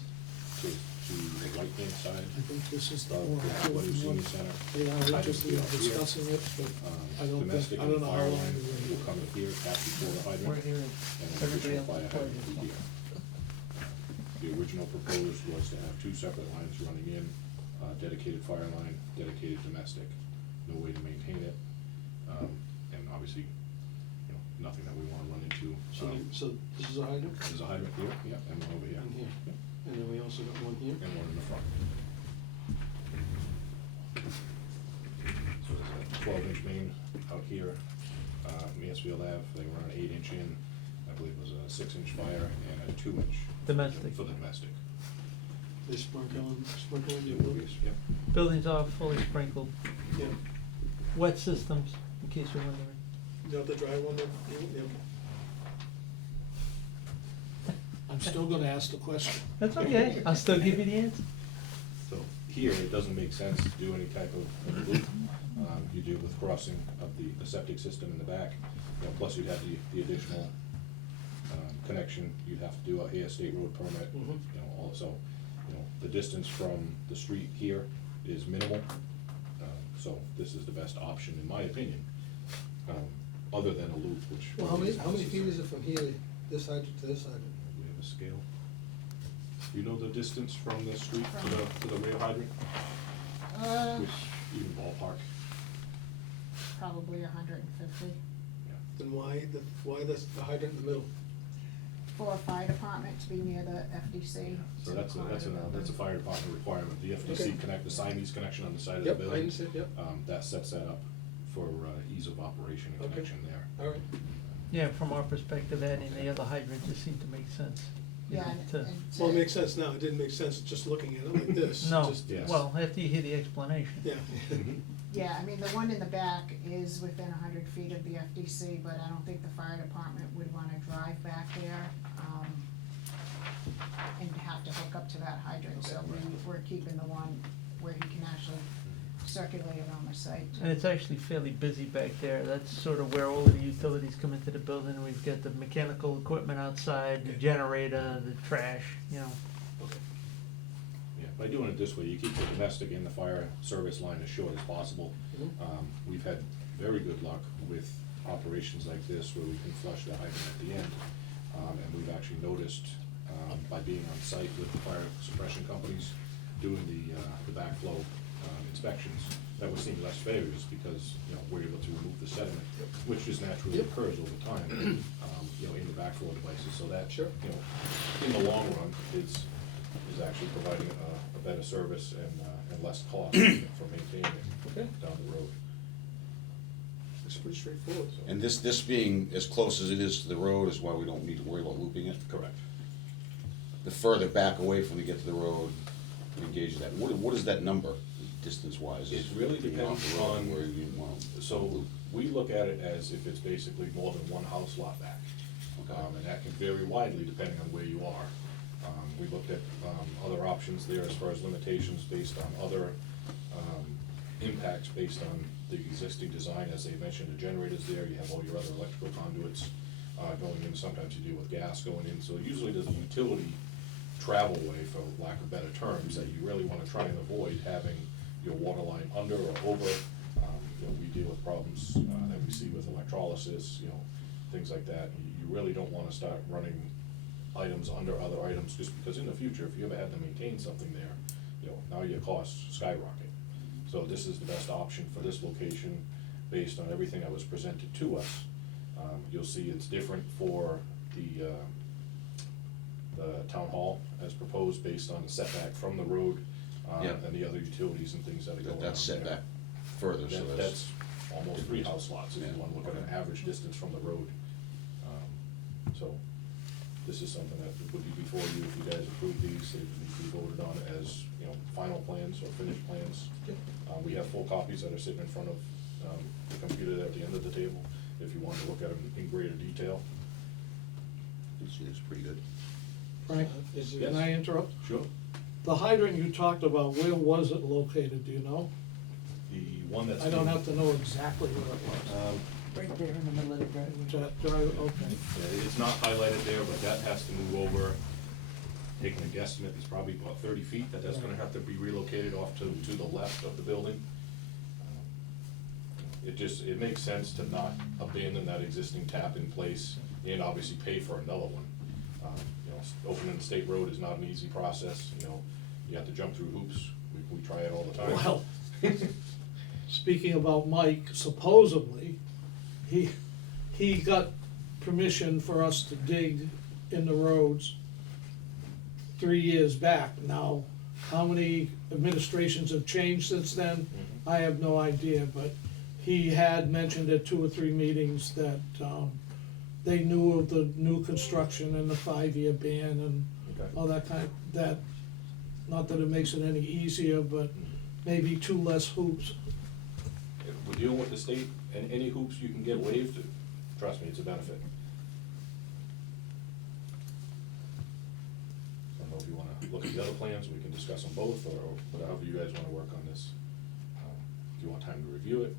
to the right-hand side I think this is the of one. the Avenue Senior Center. They are interested in discussing it, but I don't Domestic think, I don't and know how fire long line we're will come in here, tap before the We're hydrant, here, and then everybody additional else fire is hydrant quiet, here. The original proposed was to have two separate lines running in, dedicated fire line, dedicated domestic, no way to maintain it. And obviously, you know, nothing that we wanna run into. So this is a hydrant? There's a hydrant here, yeah, and one over here. And here. Yep, And then we also got one here. and one in the front. So there's a 12-inch main out here, Mansfield Ave, they run an 8-inch in, I believe it was a 6-inch fire and a 2-inch. Domestic. For the domestic. They sprinkling your It will be, buildings? yep. buildings are fully sprinkled, Yeah. wet systems, in case you're wondering. Is that the dry one that, yeah. I'm still gonna ask the question. That's okay, I'll still give you the answer. So here, it doesn't make sense to do any type of loop. You deal with crossing of the septic system in the back, you know, plus you'd have the additional connection you'd have to do out here, state road permit, Mhm. you know, also, you know, the distance from the street here is minimal. So this is the best option, in my opinion, other than a loop, which. Well, how many feet is it from here, this hydrant to this hydrant? We have a scale. You know the distance from the street to the rear hydrant? Which, even ballpark? Probably 150. Then why the hydrant in the middle? For a fire department to be near the FDC. So that's a fire department requirement, the Okay. FDC connect, the Siamese connection on the side of the Yep, building. I understand, yep. That sets that up for ease of operation and Okay. connection there. All right. Yeah, from our perspective, adding the other hydrant just seemed to make sense. you Yeah, know, and- to- and Well, it to- makes sense now, it didn't make sense just looking at it like this. No, just- Yes. well, after you hear the explanation. Yeah. Mhm. Yeah, I mean, the one in the back is within 100 feet of the FDC, but I don't think the fire department would wanna drive back there, and have to hook up to that hydrant, so we're keeping the one where he can actually circulate around the site. And it's actually fairly busy back there, that's sort of where all of the utilities come into the building, we've got the mechanical equipment outside, the generator, the trash, you know. Okay. Yeah, by doing it this way, you keep the domestic and the fire service line as short as possible. Mhm. We've had very good luck with operations like this where we can flush the hydrant at the end. And we've actually noticed, by being on site with the fire suppression companies, doing the backflow inspections, that we're seeing less failures because, you know, we're able to remove the sediment, which just naturally Yep. occurs over time, you know, in the backflow devices. So that, Sure. you know, in the long run, is actually providing a better service and less cost for maintaining it Okay. down the road. It's pretty straightforward, so. And this being as close as it is to the road is why we don't need to worry about looping it. Correct. The further back away from to get to the road, we engage that. What is that number, distance-wise? It really Being off depends the road on, where you want to so loop? we look at it as if it's basically more than one house lot back. Okay. And that can vary widely depending on where you are. We looked at other options there as far as limitations based on other impacts based on the existing design. As they mentioned, the generators there, you have all your other electrical conduits going in, sometimes you deal with gas going in. So usually there's a utility travel way, for lack of better terms, that you really wanna try and avoid having your water line under or over. You know, we deal with problems that we see with electrolysis, you know, things like that. You really don't wanna start running items under other items, just because in the future, if you ever had to maintain something there, you know, now your costs skyrocket. So this is the best option for this location, based on everything that was presented to us. You'll see it's different for the town hall as proposed based on the setback from the road, Yeah. and the other utilities and things that are going on That's set there. back further, so That- that's, That's almost 3 house lots, if you Yeah. wanna look at an average distance from the road. So, this is something that would be before you, if you guys approve these, they would be voted on as, you know, final plans or finished plans. We have full copies that are sitting in front of, the computer there at the end of the table, if you want to look at them in greater detail. it's pretty good. Frank, Is it- can I interrupt? Sure. The hydrant you talked about, where was it located, do you know? The one that's. I don't have to know exactly where it was. Right there in the middle of the driveway. Okay. Yeah, it's not highlighted there, but that has to move over, taking a guesstimate, it's probably about 30 feet, that's gonna have to be relocated off to the left of the building. It makes sense to not abandon that existing tap in place and obviously pay for another one. You know, opening the state road is not an easy process, you know, you have to jump through hoops, we try it all the time. Well, speaking about Mike, supposedly, he got permission for us to dig in the roads 3 years back. Now, how many administrations have changed since then? I have no idea, but he had mentioned at 2 or 3 meetings that, they knew of the new construction and the 5-year ban and Okay. all that that, not that it makes it any easier, but maybe 2 less hoops. If we're dealing with the state, and any hoops you can get waived, trust me, it's a benefit. I don't know if you wanna look at the other plans, we can discuss them both, or however you guys wanna work on this. If you want time to review it,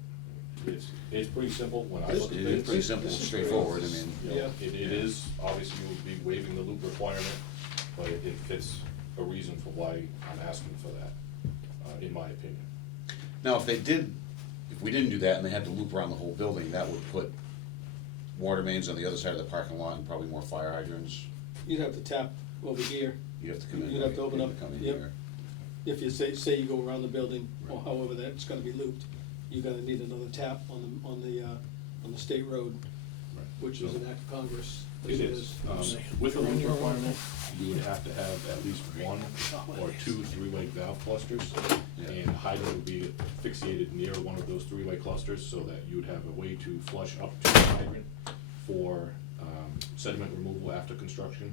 it's pretty simple, when I look at It things. is pretty simple and straightforward, I mean. You know, it is, obviously you would be waiving the loop requirement, but it fits a reason for why I'm asking for that, in my opinion. Now, if we didn't do that and they had to loop around the whole building, that would put water mains on the other side of the parking lot and probably more fire hydrants. You'd have to tap over here, You'd have to come in. You'd have to open you'd up, Come in yep. here. if you say you go around the building, or Right. however that's gonna be looped, you're gonna need another tap on the state road, Right. which is So- an act of Congress. It is. With the loop requirement, you would have to have at least 1 or 2 three-way valve clusters. Yeah. And hydrant would be fixated near one of those three-way clusters so that you would have a way to flush up to the hydrant for sediment removal after construction.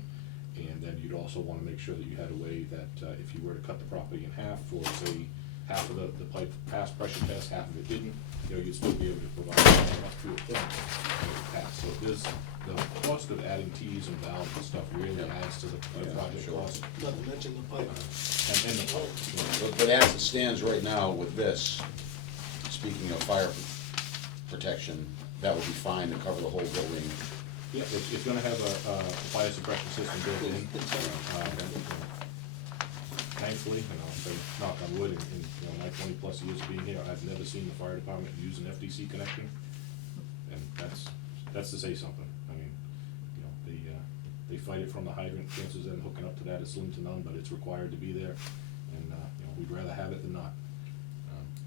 And then you'd also wanna make sure that you had a way that if you were to cut the property in half, for say, half of the pipe passed pressure test, half of it didn't, you know, you'd still be able to provide up to a foot and it would pass. So there's, the cost of adding T's and valves and stuff really adds to the Yeah, project sure. cost. Not to mention the pipe. And the pipe, you know. But as it stands right now with this, speaking of fire protection, that would be fine to cover the whole building. Yeah, it's gonna have a fire suppression system built in. Thankfully, and I'll say knock on wood, in you know, my 20+ years of being here, I've never seen the fire department use an FDC connection. And that's to say something. I mean, you know, they fight it from the hydrant, chances of them hooking up to that is slim to none, but it's required to be there. And, you know, we'd rather have it than not.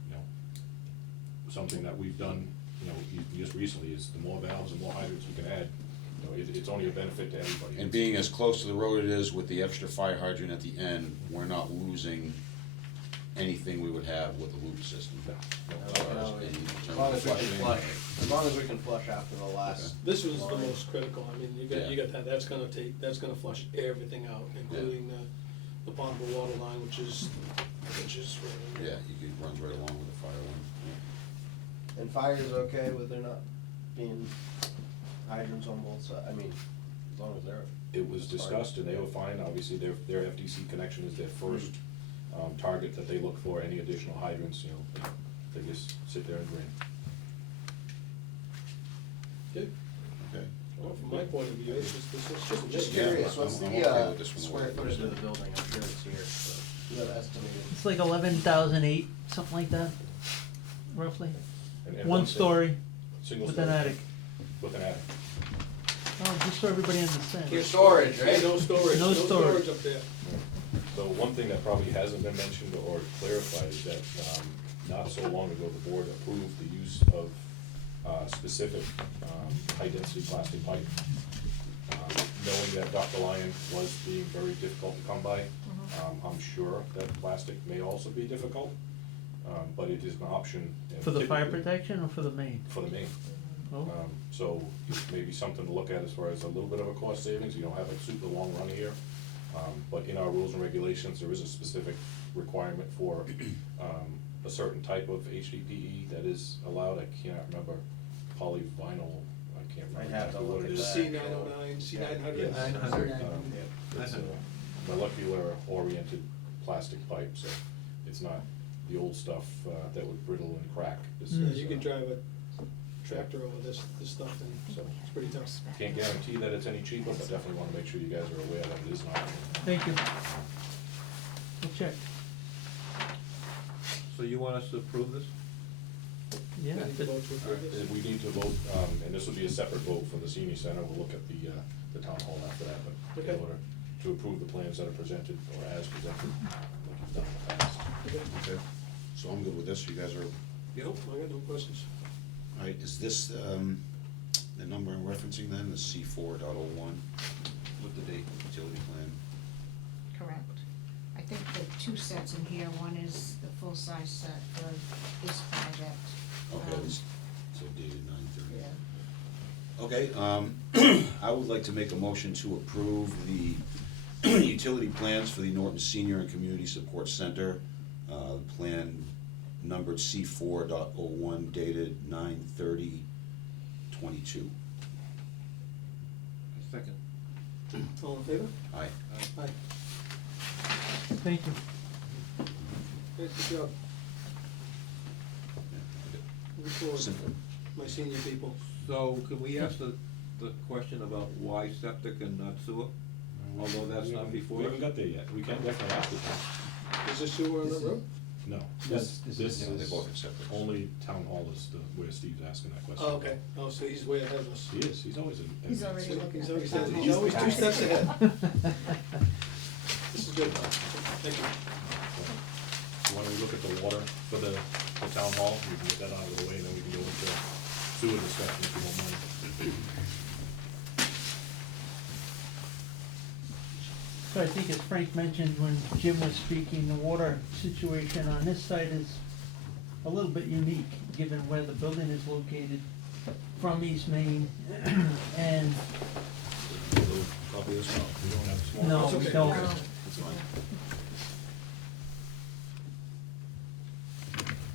You know, something that we've done, you know, just recently is the more valves and more hydrants we can add, you know, it's only a benefit to everybody. And being as close to the road it is with the extra fire hydrant at the end, we're not losing anything we would have with the loop system. As far as any As long as we can flushing. flush, as long as we can flush after the last. This was the line. most critical, I mean, you got that, that's gonna flush everything out, including the potable water line, which is Yeah, you could run right along with the fire one. And fire's okay with there not being hydrants on both sides, I mean, as long as they're. It was discussed and they were fine, obviously their FDC connection is their first target that they look for, any additional hydrants, you know, they just sit there and grin. Good. Okay. Well, from my point of view, this is Just Yeah, curious, I'm- what's I'm the, okay with this one. square footage of the building, I'm sure it's here, so, you have estimated. It's like 11,008, something like that, roughly. And One thing, story single with an story. attic. With an attic. Oh, just so everybody understands. Your storage, right? No storage, No no storage. storage up there. So one thing that probably hasn't been mentioned or clarified is that, not so long ago, the board approved the use of, specific, high-density plastic pipe. knowing that Dr. Lyon was being very difficult to come by, I'm sure that plastic may also be difficult, but it is an option. And For the fire typically- protection or for the main? For the main. Oh, So it may be something to look at as far as a little bit of a cost savings. You don't have a super long run here. But in our rules and regulations, there is a specific requirement for a certain type of HDPE that is allowed. I can't remember, polyvinyl, I can't I'd remember have to exactly what look it at is. C 909, C 900. Yes. 900. It's a molecular oriented plastic pipe, so it's not the old stuff that would brittle and crack. This Yeah, is, you can drive a tractor over this stuff, and So, it's pretty tough. can't guarantee that it's any cheaper, but definitely wanna make sure you guys are aware that it is an option. thank you. We'll check. So you want us to approve this? Yeah, Any but- votes with this? We need to vote, and this will be a separate vote for the senior center, we'll look at the town hall after that, but in Okay. order to approve the plans that are presented, or as presented, like you've done in the past. Okay, so I'm good with this, you guys are, Yep. I got no questions. alright, is this, the number I'm referencing then, the C4.01 With the date. utility plan? Correct. I think the two sets in here, one is the full-size set for this project. Okay, Um, this, so dated 9/30. Yeah. Okay, I would like to make a motion to approve the utility plans for the Norton Senior and Community Support Center, plan numbered C4.01 dated 9/30/22. Second. All in favor? Aye. Aye. Thank you. Great, good job. Move forward, Simple. my senior people. So can we ask the question about why septic and not sewer? Although that's not before We us? haven't got there yet, we can definitely ask it. Is this sewer on the road? No, This- this this Yeah, they is both accept it. only town hall is where Steve's asking that question. Oh, okay. Oh, so he's way ahead of us. He is, he's always in. He's already See, looking he's at always, the town he's hall. always 2 steps ahead. This is good. Thank you. Why don't we look at the water for the town hall, we can get that out of the way, and then we can go into sewer discussion if you don't mind. So I think as Frank mentioned when Jim was speaking, the water situation on this site is a little bit unique, given where the building is located from East Main, and, A little copy as well, we don't have small. no, That's we okay. don't. No. That's fine.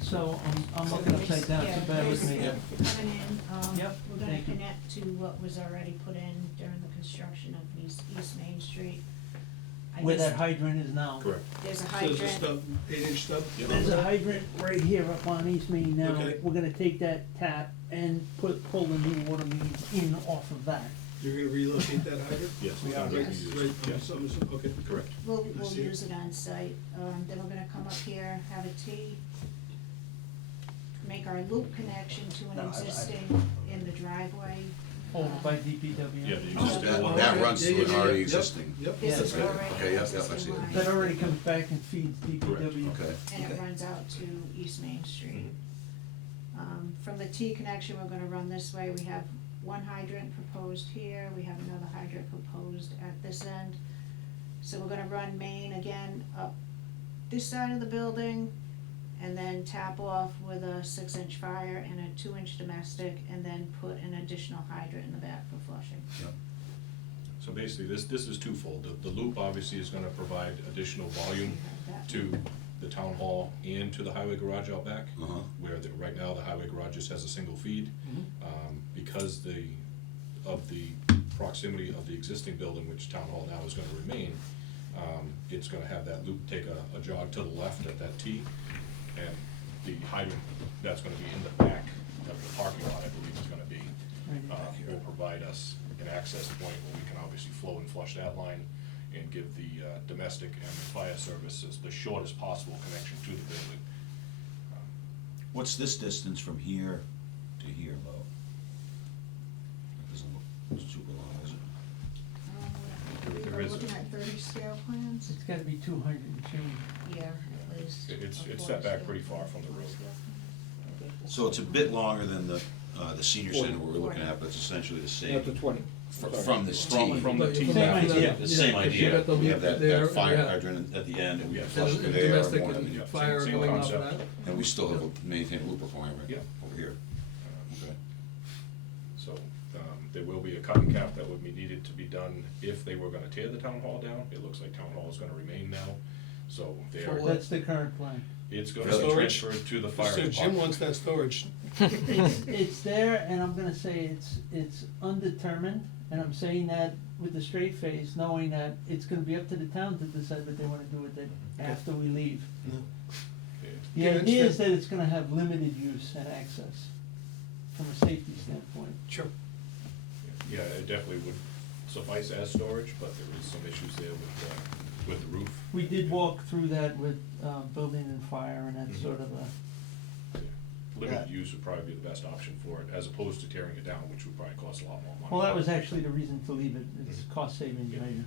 So I'm looking upside down, so bear with me. Yeah, there's coming in, Yep, we're gonna thank you. connect to what was already put in during the construction of East Main Street. I Where guess that hydrant is now. Correct. There's a So there's a hydrant, stub, 8-inch stub? There's a hydrant right here up on East Main now. Okay. We're gonna take that tap and pull the new water main in off of that. You're gonna relocate that hydrant? Yes. We are. Right, Yes. right, Yes. okay. Correct. we'll I see. use it on site, then we're gonna come up here, have a T, make our loop connection to No, an I- existing in the driveway. Over by DPW. Yeah, the Oh, existing that- one. That runs Yeah, to an yeah, already yeah. existing. Yep. This is Right. already Okay, an yep, yep, I existing see it. line. That already comes back and feeds DPW. Okay. And it Okay. runs out to East Main Street. Mm-hmm. From the T connection, we're gonna run this way, we have one hydrant proposed here, we have another hydrant proposed at this end. So we're gonna run main again up this side of the building, and then tap off with a 6-inch fire and a 2-inch domestic, and then put an additional hydrant in the back for flushing. So basically, this is twofold. The loop obviously is gonna provide additional volume That- to the town hall and to the highway garage out back. Uh-huh. Where right now, the highway garage just has a single feed. Because of the proximity of the existing building, which town hall now is gonna remain, it's gonna have that loop take a jog to the left at that T. And the hydrant that's gonna be in the back of the parking lot, I believe is gonna be, will provide us an access point where we can obviously flow and flush that line and give the domestic and the fire services the shortest possible connection to the building. What's this distance from here to here, Bo? That doesn't look super long, is it? We There were is a- looking at 30 scale plans, It's gotta be 200 and change. yeah, at least. It's a set 40 back scale. pretty far from the road. So it's a bit longer than the the senior center we're looking at, but it's essentially the same. Not the 20. From this T. From the But T. you Same come back to idea. that, The same yeah, 'cause you idea, got the we have leak that, there, that fire yeah. hydrant at the end, and we Yeah. flush And through there. domestic more than- and yeah, fire same going off of concept. that. And we still have a maintained loop requirement Yeah. over here. Okay. So, there will be a cut and cap that would be needed to be done if they were gonna tear the town hall down. It looks like town hall is gonna remain now, so they're, That's the current plan. it's gonna be Storage? transferred to the fire So department. Jim wants that storage. It's there, and I'm gonna say it's undetermined, and I'm saying that with a straight face, knowing that it's gonna be up to the town to decide what they wanna do with it after we leave. Okay. The Yeah, idea is understand. that it's gonna have limited use and access from a safety standpoint. Sure. Yeah, it definitely would suffice as storage, but there is some issues there with the roof. We did walk through that with, building and fire, and that's Mhm. sort of a, Yeah. Limited Yeah. use would probably be the best option for it, as opposed to tearing it down, which would probably cost a lot more money. well, that was actually the reason to leave it, it's Mhm. cost savings Yeah. measure.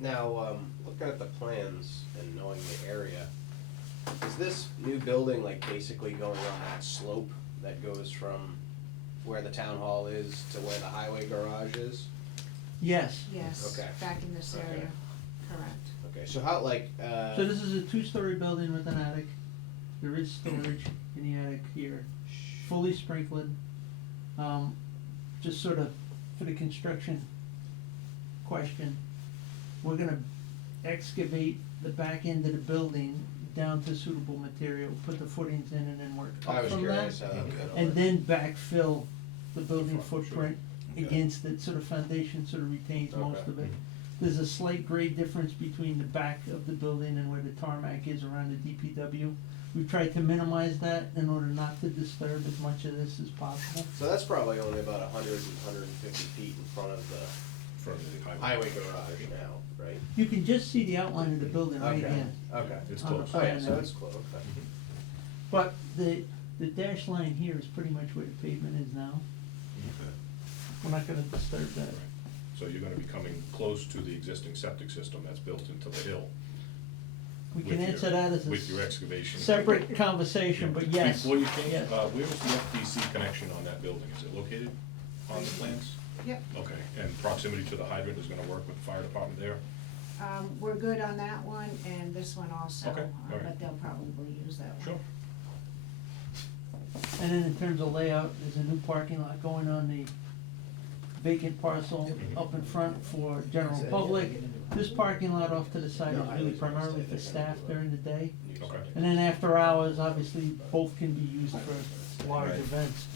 Now, looking at the plans and knowing the area, is this new building like basically going on that slope that goes from where the town hall is to where the highway garage is? Yes, Yes, Okay. back in this Okay. area, correct. Okay, so how, like, so this is a two-story building with an attic, there is storage in the attic here, fully sprinkled. Just sort of for the construction question, we're gonna excavate the back end of the building down to suitable material, put the footings in and then work I up was from that. curious how that was gonna And work. then backfill the building Front, sure. footprint Okay. against it, so the foundation sort of retains most Okay. of it. There's a slight grade difference between the back of the building and where the tarmac is around the DPW. We've tried to minimize that in order not to disturb as much of this as possible. So that's probably only about 150 feet in front of the From the highway garage now, right? You can just see the outline of the building right Okay. here. Okay. It's On the close. Oh, yeah, plan so there. that's close, okay. But the dash line here is pretty much where the pavement is now. Okay. We're not gonna disturb that. Right. So you're gonna be coming close to the existing septic system that's built into the hill. We with can your- answer that as a With your excavation. separate conversation, but yes. Before you change, yes. where was the FDC connection on that building? Is it located on the plans? Yep, Okay, and proximity to the hydrant is gonna work with the fire department there? we're good on that one and this one also, Okay, all right. but they'll probably use that one. Sure. And then in terms of layout, there's a new parking lot going on the vacant parcel up in front for general public. This parking lot off to the side is really primarily for staff during the day. Okay. And then after hours, obviously, both can be used for large Right. events.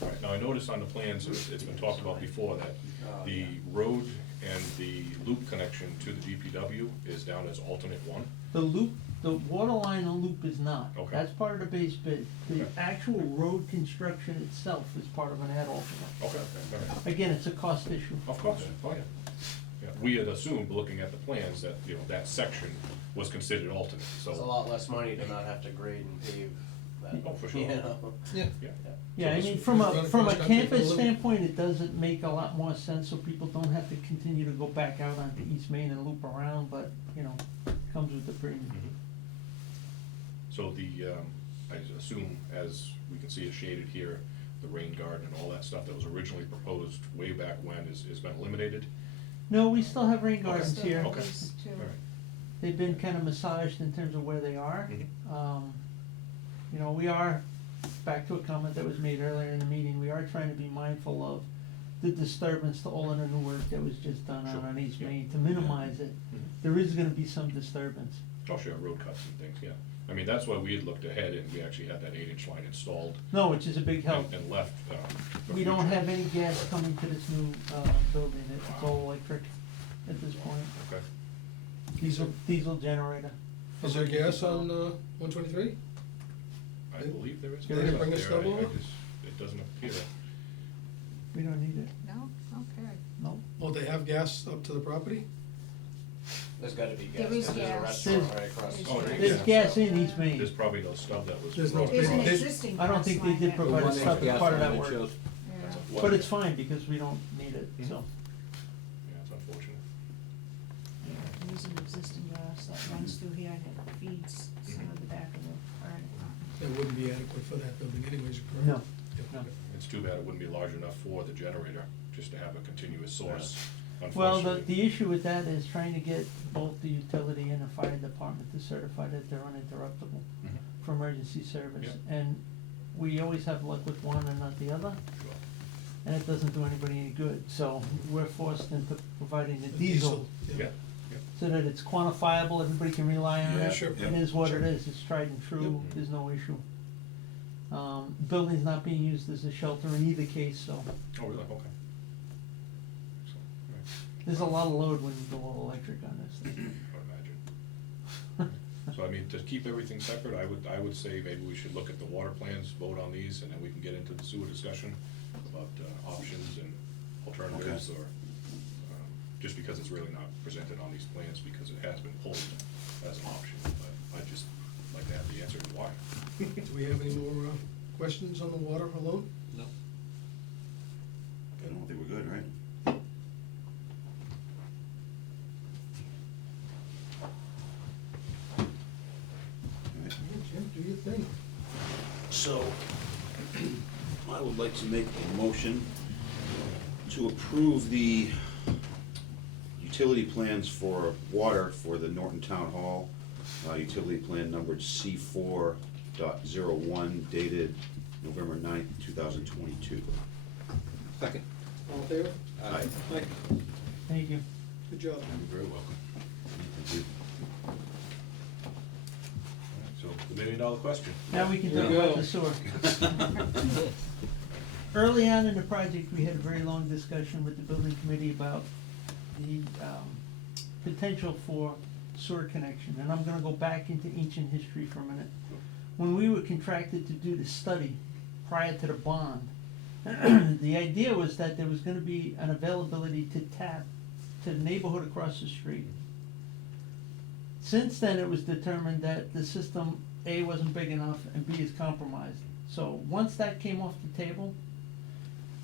All right, now I noticed on the plans, it's been talked about before, that the road and the loop connection to the DPW is down as alternate one. The loop, the water line and loop is not. Okay. That's part of the base bid. The Okay. actual road construction itself is part of an add alternate. Okay, all right. Again, it's a cost issue. Of course, oh yeah. Yeah, we had assumed, looking at the plans, that, you know, that section was considered alternate, so. It's a lot less money to not have to grade and pave that, Oh, for sure. you know? Yeah. Yeah. Yeah, I So mean, this- from Run a across country campus for a loop. standpoint, it doesn't make a lot more sense, so people don't have to continue to go back out onto East Main and loop around, but, you know, comes with the premium. Mhm. So I assume, as we can see it shaded here, the rain garden and all that stuff that was originally proposed way back when has been eliminated? No, we still have rain gardens Still here. have Okay. these two. All right. They've been kind of massaged in terms of where they are. You know, we are, back to a comment that was made earlier in the meeting, we are trying to be mindful of the disturbance to all of the new work that was just done out Sure. on East Yeah. Main, to minimize it. Mhm. There is gonna be some disturbance. Oh, sure, road cuts and things, yeah. I mean, that's why we had looked ahead and we actually had that 8-inch line installed No, which is a big help. and left. for We don't future. have any gas coming to this new, building, it's all electric at this point. Okay. Diesel generator. Is there gas on, 123? I believe there is. They didn't gas bring up a there. stub I over? just, it doesn't appear. We don't need it, No, okay. no. Oh, they have gas up to the property? There's gotta be There gas, is 'cause there's a gas. restaurant There's- right across the There's Oh, street. There's gas in East There's Main. probably no stub that was. There's no- brought There's an across. existing I don't gas think they line did that- provide a One stub gas as part of line that that work. shows- Yeah. But it's fine, because we don't need it, so. Yeah, it's unfortunate. There's an existing gas that runs through here and it feeds some of the back of the garden. That wouldn't be adequate for that building anyways, correct? No, no. It's too bad it wouldn't be large enough for the generator, just to have a continuous source, Well, unfortunately. the issue with that is trying to get both the utility and the fire department to certify that they're uninterruptible Mhm. for emergency service. Yeah. And we always have luck with one and not the other, Sure. and it doesn't do anybody any good. So we're forced into providing the The diesel Yeah, so that it's quantifiable, everybody can rely on it. Yeah, sure. It is what it is, it's tried and true, Yep. there's no issue. Building's not being used as a shelter in either case, so oh, really, okay. Excellent, right. there's a lot of load when you go all electric on this thing. I would imagine. So I mean, to keep everything separate, I would say maybe we should look at the water plans, vote on these, and then we can get into the sewer discussion about options and alternatives, or, just because it's really not presented on these plans, because it has been pulled as an option, but I'd just like to have the answer to why. Do we have any more questions on the water alone? No. I don't think we're good, right? Alright. Jim, do your thing. So, I would like to make a motion to approve the utility plans for water for the Norton Town Hall. Utility plan numbered C4.01 dated November 9th, 2022. Second. All in favor? Aye. Aye. Thank you. Good job. You're very welcome. Thank you. So, the $1 million question. Now we can There talk you about go. the sewer. Early on in the project, we had a very long discussion with the building committee about the potential for sewer connection, and I'm gonna go back into ancient history for a minute. When we were contracted to do the study prior to the bond, the idea was that there was gonna be an availability to tap to the neighborhood across the street. Since then, it was determined that the system, A, wasn't big enough, and B, is compromised. So, once that came off the table,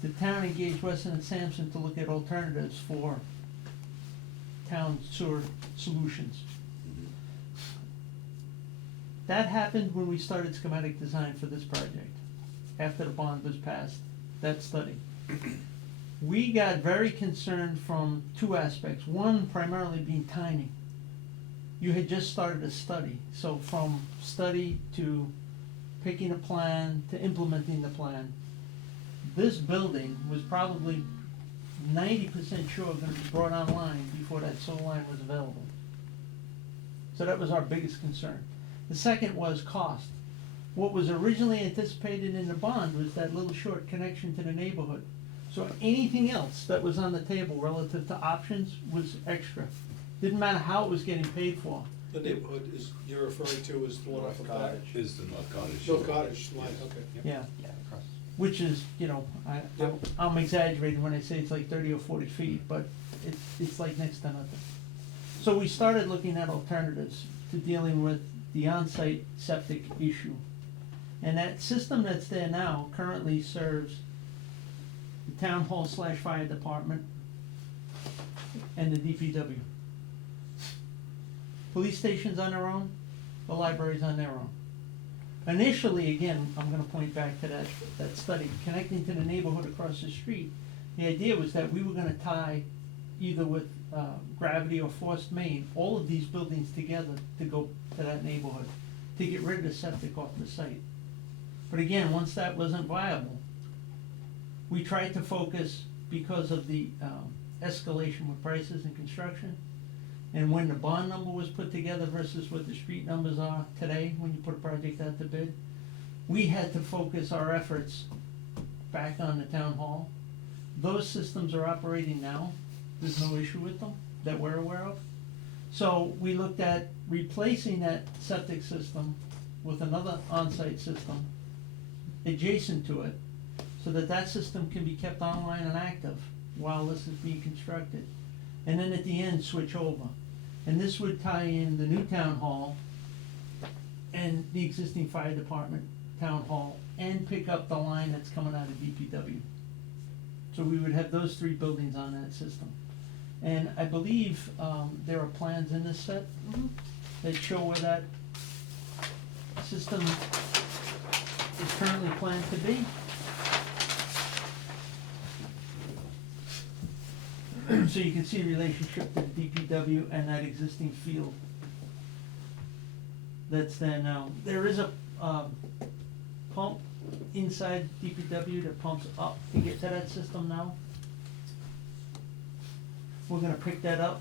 the town engaged Weston and Sampson to look at alternatives for town sewer solutions. That happened when we started schematic design for this project, after the bond was passed, that study. We got very concerned from two aspects, one primarily being timing. You had just started a study, so from study to picking a plan to implementing the plan, this building was probably 90% sure gonna be brought online before that sewer line was available. So that was our biggest concern. The second was cost. What was originally anticipated in the bond was that little short connection to the neighborhood. So anything else that was on the table relative to options was extra. Didn't matter how it was getting paid for. The neighborhood is, you're referring to as the one off of North Back. Cottage. Is the North Cottage. North Cottage line, okay. Yeah, Yeah, across. which is, you know, Yep. I'm exaggerating when I say it's like 30 or 40 feet, but it's like next to nothing. So we started looking at alternatives to dealing with the on-site septic issue. And that system that's there now currently serves the town hall / fire department and the DPW. Police station's on their own, the library's on their own. Initially, again, I'm gonna point back to that study, connecting to the neighborhood across the street. The idea was that we were gonna tie, either with gravity or forced main, all of these buildings together to go to that neighborhood, to get rid of the septic off the site. But again, once that wasn't viable, we tried to focus, because of the escalation with prices and construction, and when the bond number was put together versus what the street numbers are today, when you put a project out to bid, we had to focus our efforts back on the town hall. Those systems are operating now, there's no issue with them that we're aware of. So we looked at replacing that septic system with another on-site system adjacent to it, so that that system can be kept online and active while this is being constructed. And then at the end, switch over. And this would tie in the new town hall and the existing fire department town hall, and pick up the line that's coming out of DPW. So we would have those three buildings on that system. And I believe, there are plans in this set that show where that system is currently planned to be. So you can see the relationship to the DPW and that existing field that's there now. There is a pump inside DPW that pumps up to get to that system now. We're gonna pick that up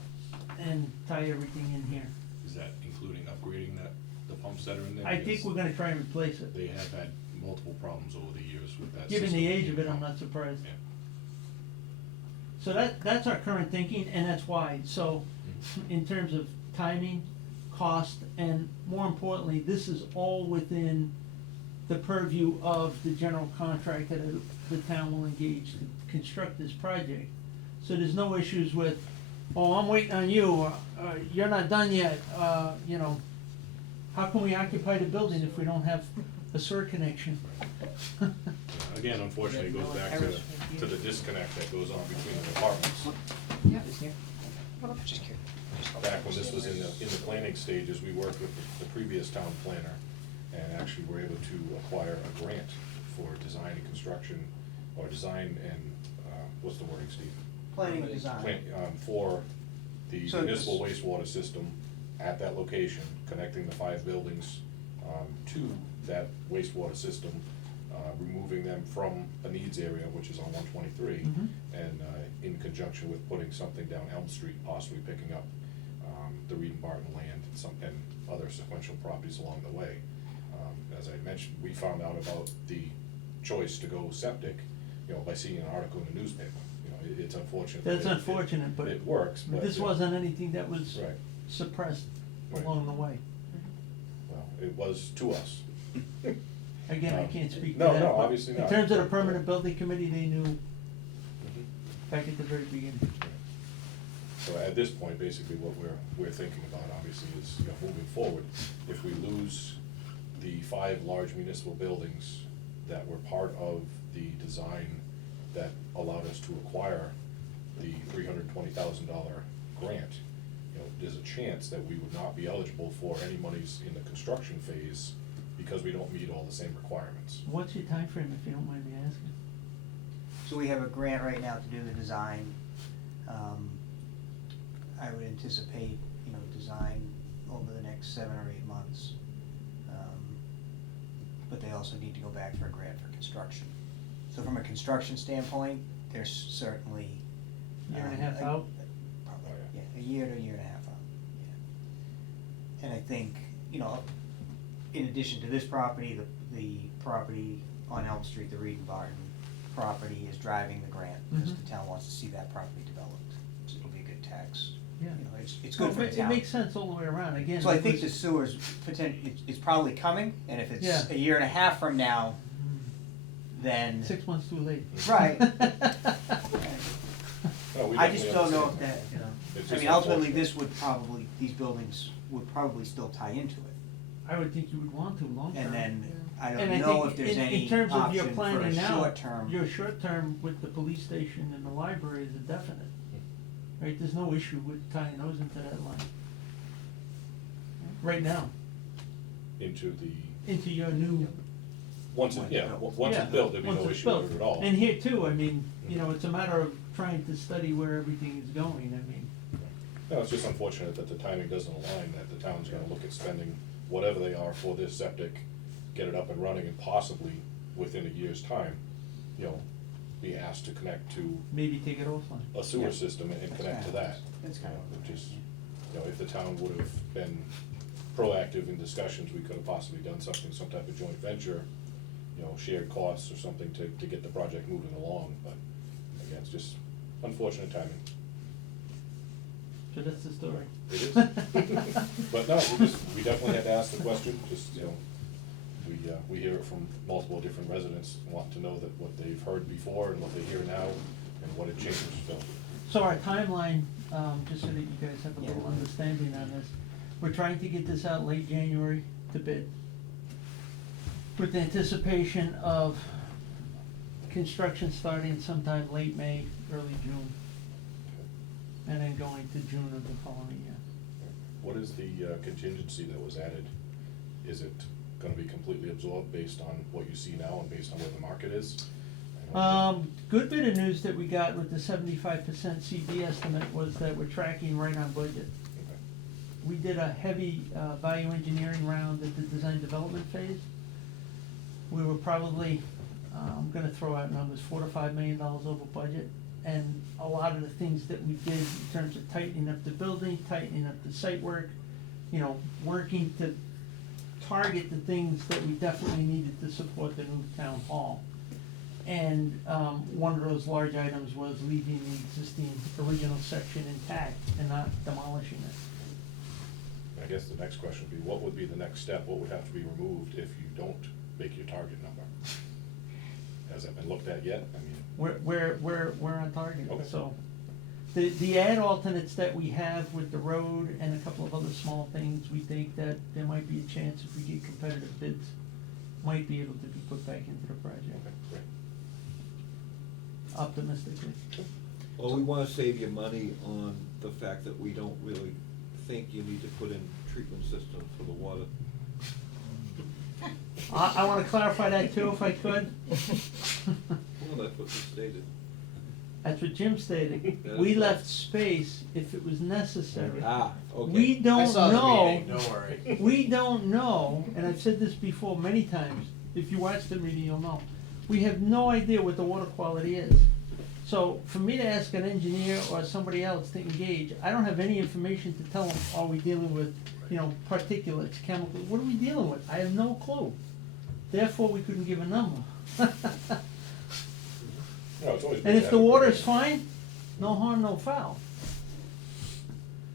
and tie everything in here. Is that including upgrading the pumps that are in there? I think Because we're gonna try and replace it. they have had multiple problems over the years with that Given system. the age of it, I'm not surprised. Yeah. So that's our current thinking, and that's why, so, in terms of timing, cost, and more importantly, this is all within the purview of the general contractor that the town will engage to construct this project. So there's no issues with, oh, I'm waiting on you, or you're not done yet, you know, how can we occupy the building if we don't have a sewer connection? Again, unfortunately, it goes back to the disconnect that goes on between the departments. Just curious. Back when this was in the planning stages, we worked with the previous town planner and actually were able to acquire a grant for design and construction, or design and, what's the wording, Steve? Planning and design. For the So municipal wastewater system at that location, connecting the 5 buildings to that wastewater system, removing them from a needs area, which is on 123, Mhm. and in conjunction with putting something down Elm Street, possibly picking up the Reed and Barton land and other sequential properties along the way. As I mentioned, we found out about the choice to go septic, by seeing an article in the newspaper. It's unfortunate. That's that unfortunate, but it works, but this wasn't anything that was Right. suppressed Right. along the way. Well, it was to us. Again, I can't speak to No, that. no, but obviously not. In terms of the But, permanent building committee, they knew Mhm. back at the very beginning. So at this point, basically what we're thinking about obviously is, moving forward, if we lose the 5 large municipal buildings that were part of the design that allowed us to acquire the $320,000 grant, there's a chance that we would not be eligible for any monies in the construction phase because we don't meet all the same requirements. What's your time frame, if you don't mind me asking? So we have a grant right now to do the design. I would anticipate, design over the next 7 or 8 months. But they also need to go back for a grant for construction. So from a construction standpoint, there's certainly. Year and a half out? Probably, Oh, yeah. yeah, a year to a year and a half out, yeah. And I think, in addition to this property, the property on Elm Street, the Reed and Barton property is driving the grant, because Mhm. the town wants to see that property developed. So it'll be a good tax. Yeah. It's good for the It town. makes sense all the way around, again. So I it think was- the sewer's it's probably coming, and if Yeah. it's a year and a half from now, then. 6 months too late. Right. No, we I just definitely don't know if understand that, It's I just mean, ultimately, unfortunate. this would probably, these buildings would probably still tie into it. I would think you would want to long term. And then, I And don't I know think if there's in any terms of your option for a planning now, short term. your short term with the police station and the library is a definite. Right, there's no issue with tying those into that line. Right now, Into the, into your new. once it's Yeah, built, there'd be once no it's issue built. with it at all. And here too, I mean, it's a matter of trying to study where everything is going, I mean. No, it's just unfortunate that the timing doesn't align, that the town's gonna look at spending whatever they are for this septic, get it up and running, and possibly within a year's time, be asked to connect to Maybe take it offline. a sewer Yeah. system and That's connect to kinda- that. that's kinda what Which we're is, saying. if the town would have been proactive in discussions, we could have possibly done something, some type of joint venture, shared costs or something to get the project moving along, but again, it's just unfortunate timing. So that's the story. It is. But no, we definitely had to ask the question, just, we hear it from multiple different residents, want to know that what they've heard before and what they hear now, and what it changed, so. So our timeline, just so that you guys have a little Yeah. understanding on this, we're trying to get this out late January to bid, with the anticipation of construction starting sometime late May, early June, and then going to June of the following year. What is the contingency that was added? Is it gonna be completely absorbed based on what you see now and based on where the market is? I Good bit of news that we got with the 75% CD estimate was that we're tracking right on budget. Okay. We did a heavy value engineering round at the design development phase. We were probably, I'm gonna throw out numbers, $4 to $5 million over budget. And a lot of the things that we did in terms of tightening up the building, tightening up the site work, you know, working to target the things that we definitely needed to support the new town hall. And one of those large items was leaving the existing original section intact and not demolishing it. I guess the next question would be, what would be the next step? What would have to be removed if you don't make your target number? Has that been looked at yet? I mean, We're on target, Okay. so. The ad alternates that we have with the road and a couple of other small things, we think that there might be a chance if we get competitive bids, might be able to be put back into the project, okay, great. optimistically. Well, we wanna save you money on the fact that we don't really think you need to put in treatment systems for the water. I wanna clarify that too, if I could. Well, that's what you stated. That's what Jim stated. That is We right. left space if it was necessary. Ah, okay. We I don't saw the know. meeting, don't worry. We don't know, and I've said this before many times, if you watch the meeting, you'll know. We have no idea what the water quality is. So for me to ask an engineer or somebody else to engage, I don't have any information to tell them, are we dealing with, you know, particulates, chemicals, what are we dealing with? I have no clue. Therefore, we couldn't give a number. No, it's always good And to if the have a water's good- fine, no harm, no foul.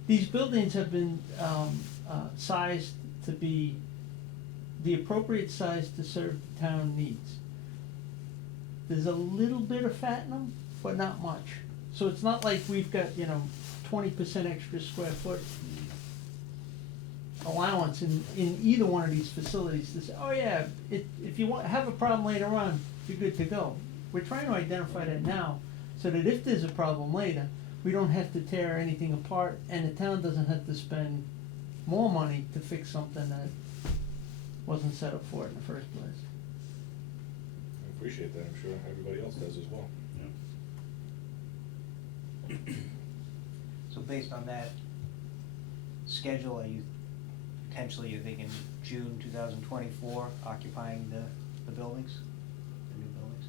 These buildings have been sized to be the appropriate size to serve the town needs. There's a little bit of fat in them, but not much. So it's not like we've got, you know, 20% extra square foot allowance in either one of these facilities to say, oh yeah, if you have a problem later on, you're good to go. We're trying to identify that now, so that if there's a problem later, we don't have to tear anything apart, and the town doesn't have to spend more money to fix something that wasn't set up for it in the first place. I appreciate that, I'm sure everybody else does as well. So based on that schedule, are you potentially, you're thinking June 2024 occupying the buildings, the new buildings?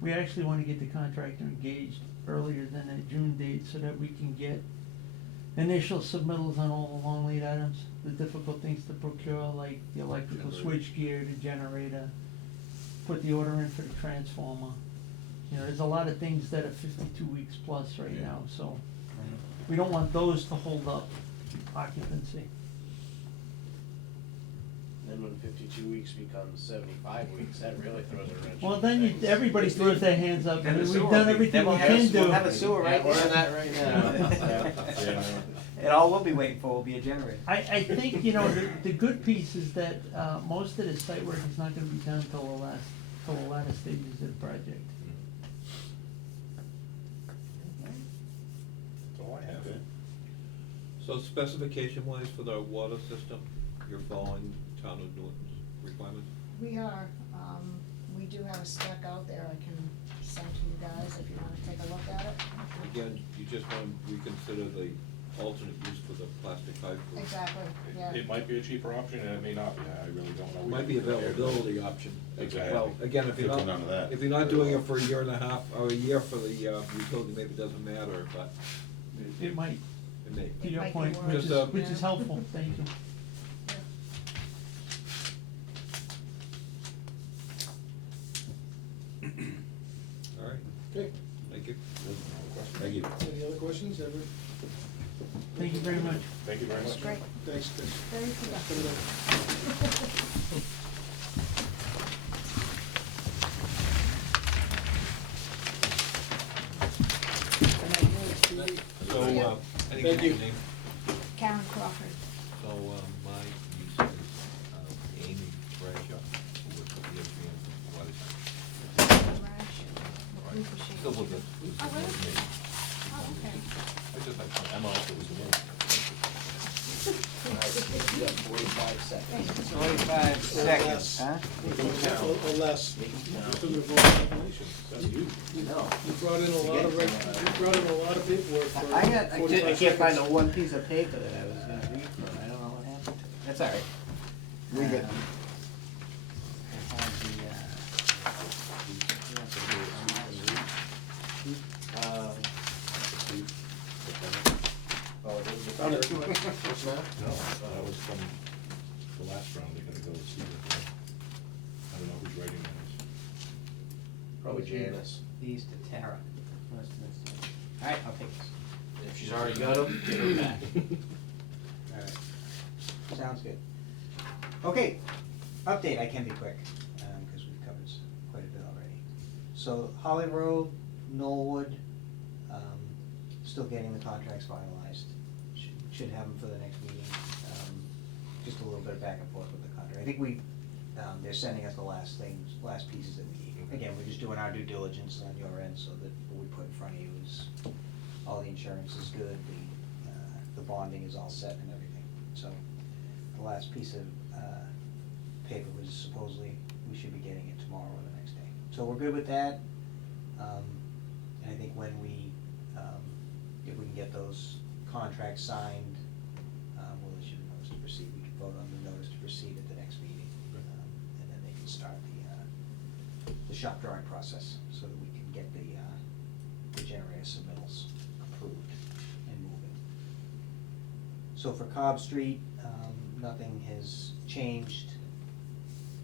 We actually wanna get the contractor engaged earlier than that June date so that we can get initial submittals on all the long lead items, the difficult things to procure, like the electrical switch gear, the generator, put the order in for the transformer. You know, there's a lot of things that are 52 weeks plus right now, so we don't want those to hold up occupancy. Then when 52 weeks becomes 75 weeks, that really throws a wrench. Well, in then things. everybody throws their hands up, I Then the mean, sewer we've will done be- everything then we we'll can do. we'll have a sewer Yeah, right we're there. in that right now. Yeah. And all we'll be waiting for will be a generator. I think, you know, the good piece is that, most of the site work is not gonna be done till the latter stages of the project. That's all I have. So specification wise for the water system, you're following town of Newton's requirements? We are, we do have a spec out there I can send to you guys if you wanna take a look at it. Again, you just want to reconsider the alternate use for the plastic pipe. Exactly, yeah. It might be a cheaper option, and it may not be, I really don't know. It might be availability option. Exactly. Well, again, if you're Could come not, down to that. if you're not doing it for a year and a half, or a year for the utility, maybe it doesn't matter, but It might, it may. to your might be point, worth it, which is yeah. helpful, thank you. All right, Okay, thank you. Thank you. any other questions, ever? Thank you very much. Thank you very much. That's great, Thanks, Chris. very productive. So, I Yeah. didn't Thank get your you. name. Karen Crawford. So, my use is Amy Bradshaw, who works at the AGM Water. Still with us. Oh, really? Oh, okay. I just had Emma also was the one. You got 45 seconds. 45 seconds, huh? Or less. So the vote calculation, that's you. No. You brought in a lot of, you brought in a lot of paperwork for I got, I 45 can't find the seconds. one piece of paper that I was gonna read from, I don't know what happened to it, that's all right. We good. I had Oh, it is. Found it. What's that? No, that was from the last round, they're gonna go see it. I don't know who's writing that. Probably Janice. these to Tara. Alright, I'll take this. If she's already got them, give them back. Alright, sounds good. Okay, update, I can be quick, cause we've covered quite a bit already. So Holly Road, Knollwood, still getting the contracts finalized. Should have them for the next meeting. Just a little bit of back and forth with the contract. I think they're sending us the last pieces that we need. Again, we're just doing our due diligence on your end so that what we put in front of you is, all the insurance is good, the bonding is all set and everything. So the last piece of paper was supposedly, we should be getting it tomorrow or the next day. So we're good with that. And I think when if we can get those contracts signed, we'll issue the notice to proceed. We can vote on the notice to proceed at the next meeting. And then they can start the shop drawing process so that we can get the generator submittals approved and moving. So for Cobb Street, nothing has changed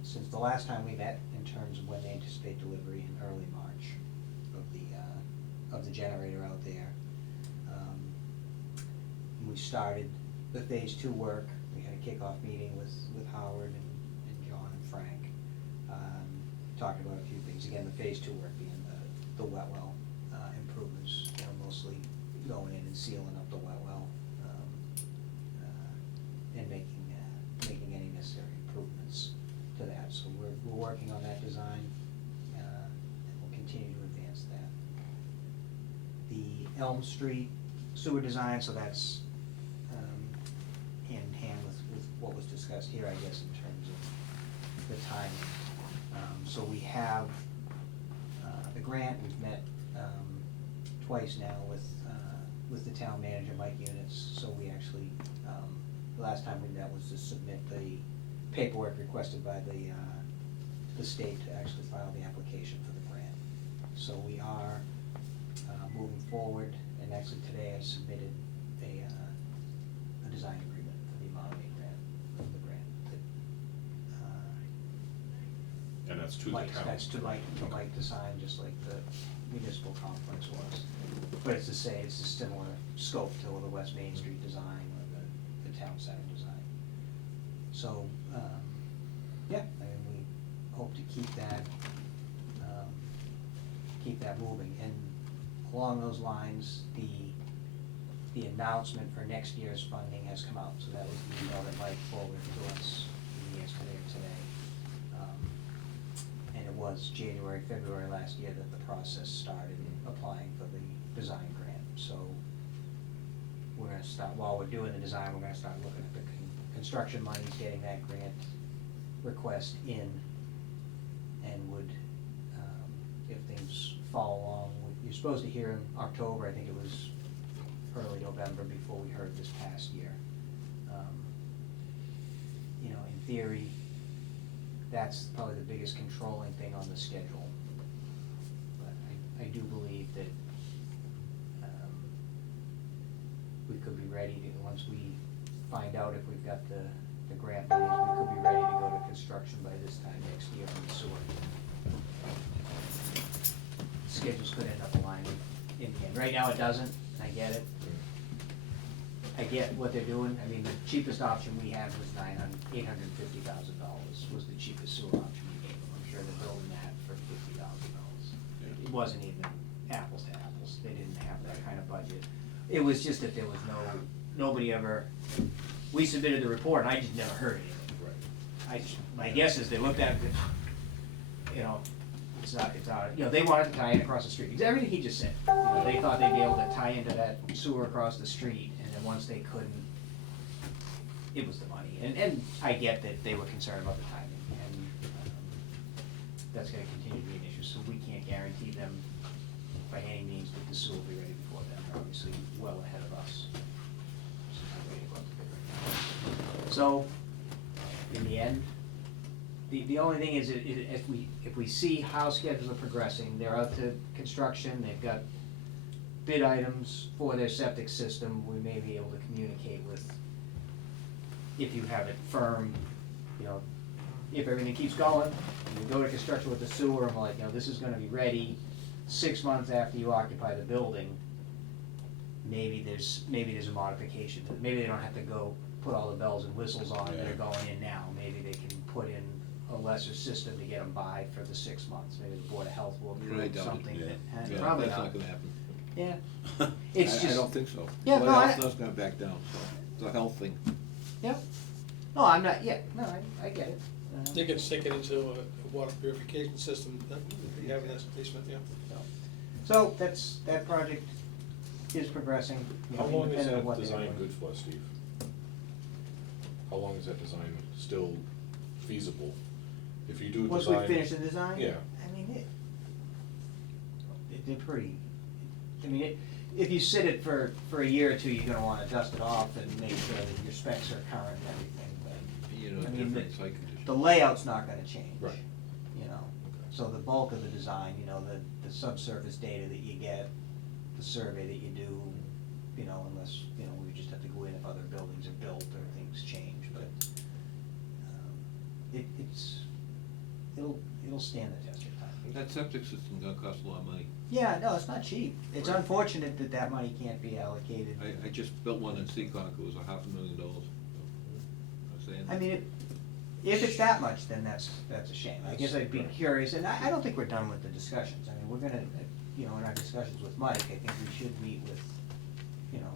since the last time we met in terms of when they anticipate delivery in early March of the generator out there. We started the phase 2 work. We had a kickoff meeting with Howard and John and Frank. Talked about a few things. Again, the phase 2 work being the wet well improvements, mostly going in and sealing up the wet well, and making any necessary improvements to that. So we're working on that design, and we'll continue to advance that. The Elm Street sewer design, so that's hand in hand with what was discussed here, I guess, in terms of the timing. So we have the grant, we've met twice now with the town manager, Mike Units, so we actually, the last time we met was to submit the paperwork requested by the state to actually file the application for the grant. So we are moving forward, and actually today I submitted a design agreement for the amount of the grant that And that's to the Mike, town. that's to Mike to sign, just like the municipal complex was. But it's to say, it's a similar scope to the West Main Street design or the town center design. So, yeah, I mean, we hope to keep that moving. And along those lines, the announcement for next year's funding has come out, so that was the email that Mike forwarded to us yesterday or today. And it was January, February last year that the process started applying for the design grant. So we're gonna start, while we're doing the design, we're gonna start looking at the construction monies, getting that grant request in, and would, if things follow along, you're supposed to hear in October, I think it was early November before we heard this past year. In theory, that's probably the biggest controlling thing on the schedule. But I do believe that we could be ready to, once we find out if we've got the grant monies, we could be ready to go to construction by this time next year on the sewer. Schedules could end up aligning in the end. Right now it doesn't, I get it. I get what they're doing. I mean, the cheapest option we had was $850,000 was the cheapest sewer option we gave them. I'm sure they're building that for $50,000. It wasn't even apples to apples. They didn't have that kind of budget. It was just that there was nobody ever, we submitted the report, and I just never heard anything. My guess is they looked at it, it's not, they wanted to tie in across the street. It's everything he just said. They thought they'd be able to tie into that sewer across the street, and then once they couldn't, it was the money, and I get that they were concerned about the timing, and, that's gonna continue to be an issue, so we can't guarantee them by any means that the sewer will be ready before then, they're obviously well ahead of us. So, in the end, the only thing is, if we see how schedules are progressing, they're out to construction, they've got bid items for their septic system, we may be able to communicate with, if you have it firm, you know, if everything keeps going, and you go to construction with the sewer, and we're like, you know, this is gonna be ready 6 months after you occupy the building, maybe there's a modification, maybe they don't have to go put all the bells and whistles on that are going in now, maybe they can put in a lesser system to get them by for the 6 months, maybe the Board of Health will I approve doubt it. something Yeah. that, Yeah, probably that's not. not gonna happen. Yeah, it's just. I don't think so. Yeah, Board no, of I- Health's not gonna back down, so it's a health thing. Yep. No, I'm not, yeah, no, I get it. They can stick it into a water purification system, that you have in that basement, yeah. So that project is progressing, you How know, long is independent of that what they're design doing. good for, Steve? How long is that design still feasible? If you do Once design. we finish the design? Yeah. I mean, they're pretty, I mean, if you sit it for a year or two, you're gonna wanna dust it off and make sure that your specs are current and everything, but You know, I mean, different site conditions. the layout's not gonna change. Right. You know, so the bulk of the design, you know, the subsurface data that you get, the survey that you do, you know, unless, you know, we just have to go in if other buildings are built or things change, but, it'll stand the test of time. That septic system's gonna cost a lot of money. Yeah, no, it's not cheap. It's Right. unfortunate that that money can't be allocated. I just built one in Seekonk, it was $500,000. I'm saying. I mean, if it's that much, then that's a shame. I guess I'd be curious, and I don't think we're done with the discussions. I mean, we're gonna, you know, in our discussions with Mike, I think we should meet with, you know,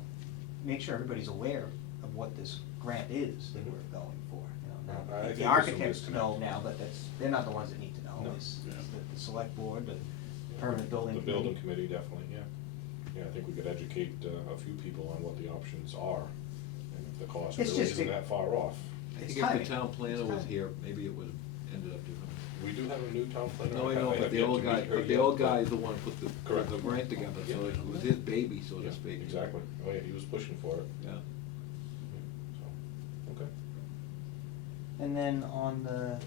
make sure everybody's aware of what this grant is that we're going for, you know. I Now, think the there's some architects disconnect. know now, but they're not the ones that need to know. No. It's Yeah. the select board, the permanent building The committee. building committee, definitely, yeah. Yeah, I think we could educate a few people on what the options are, and if the cost It's really just isn't a- that far off. I It's think if timing. the town planner It's was timing. here, maybe it would've ended up different. We do have a new town planner. No, I have know, but yet the to old meet guy, her but the yet, old but- guy is the one who put Correct. the grant together, so Yeah. it was his baby, so to Yeah, speak. exactly, oh yeah, he was pushing for it, Yeah. so, okay. And then on the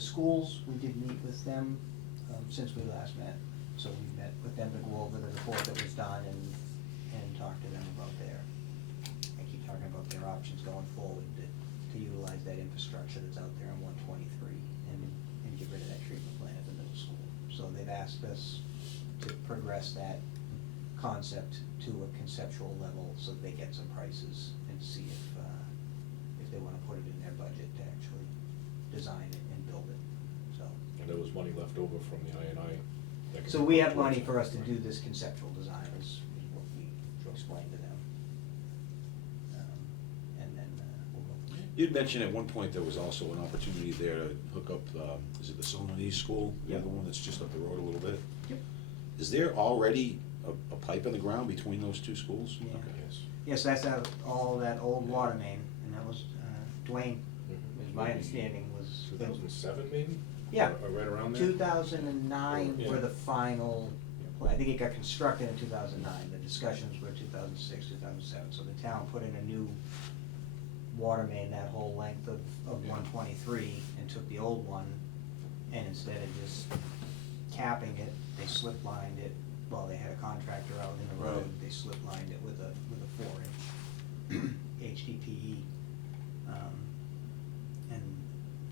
schools, we did meet with them, since we last met. So we met with them to go over the report that was done and talk to them about I keep talking about their options going forward to utilize that infrastructure that's out there on 123 and get rid of that treatment plant at the middle school. So they've asked us to progress that concept to a conceptual level so that they get some prices and see if they wanna put it in their budget to actually design it and build it, so. And there was money left over from the INI. that can So be we put have money towards for it. us to do this conceptual design is what we explained to them. And then, we'll go from there. You'd mentioned at one point there was also an opportunity there to hook up, is it the Solonese School? The Yeah. other one that's just up the road a little bit? Yep. Is there already a pipe in the ground between those two schools? Yeah. Okay, yes. Yes, that's all that old water main, and that was Dwayne, Mhm. was my understanding was. 2007 maybe? Yeah. Or right around there? 2009 were Yeah. the final, I think it got constructed in 2009, the discussions were 2006, 2007, so the town put in a new water main that whole length of 123 and took the old one, and instead of just capping it, they slip lined it, well, they had a contractor out in the road, Right. they slip lined it with a 4-inch HDPE, and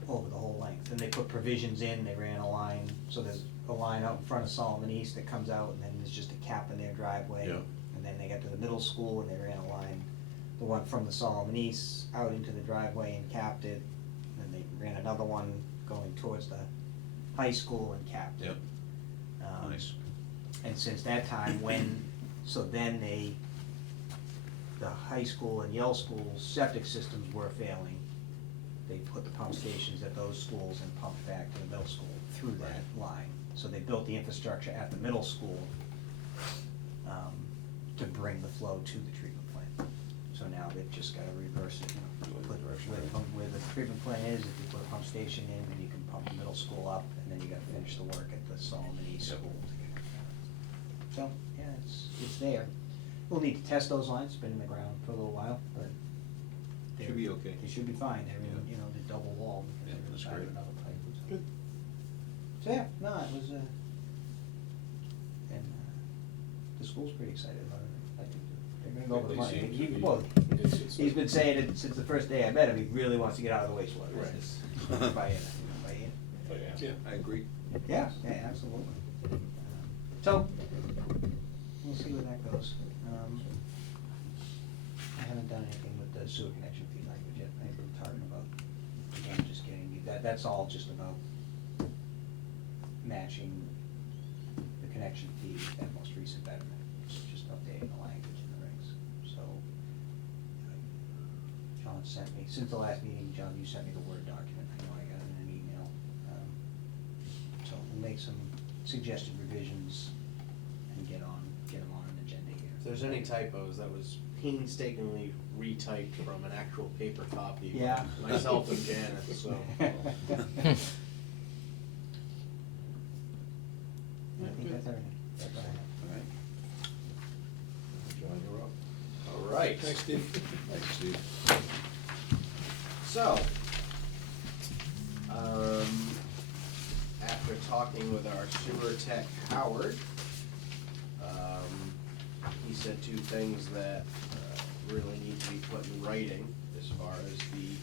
over the whole length, and they put provisions in, they ran a line, so there's a line out in front of Solomon East that comes out, and then there's just a cap in their driveway. Yeah. And then they got to the middle school, and they ran a line, the one from the Solomon East out into the driveway and capped it, and they ran another one going towards the high school and capped it. Yep. Nice. And since that time, so then the high school and Yale school septic systems were failing, they put the pump stations at those schools and pumped back to the middle school through that line. So they built the infrastructure at the middle school to bring the flow to the treatment plant. So so now they've just gotta reverse it, you know, Go in put the direction, where the right. pump, where the treatment plant is, if you put a pump station in, then you can pump the middle school up, and then you gotta finish the work at the Solomon East Yep. School to get it done. So, yeah, it's there. We'll need to test those lines, been in the ground for a little while, but they're- Should be okay. They should be fine, they're in, Yeah. you know, the double wall, Yeah, because that's they're great. another pipe. Good. So, yeah, no, it was, and, the school's pretty excited about it, I think they're gonna go over the They money. seem to He- be. Well, It's- he's been saying it since the first day I met him, he really wants to get out of the wastewater Right. business. By in, by in. But yeah. Yeah. I agree. Yeah, yeah, absolutely. So, we'll see where that goes. I haven't done anything with the sewer connection fee language yet, I've been talking about, again, just getting, that's all just about matching the connection fee with that most recent betterment, it's just updating the language in the regs, so. John sent me, since the last meeting, John, you sent me the Word document, I know I got it in an email. So we'll make some suggested revisions and get them on an agenda here. If there's any typos, that was painstakingly retyped from an actual paper copy. by Yeah. Myself and Janet, so. I think that's everything. That's all I have. All right. John, you're up. All right. Thanks, Steve. Thanks, Steve. So, after talking with our sewer tech, Howard, he said two things that really need to be put in writing as far as the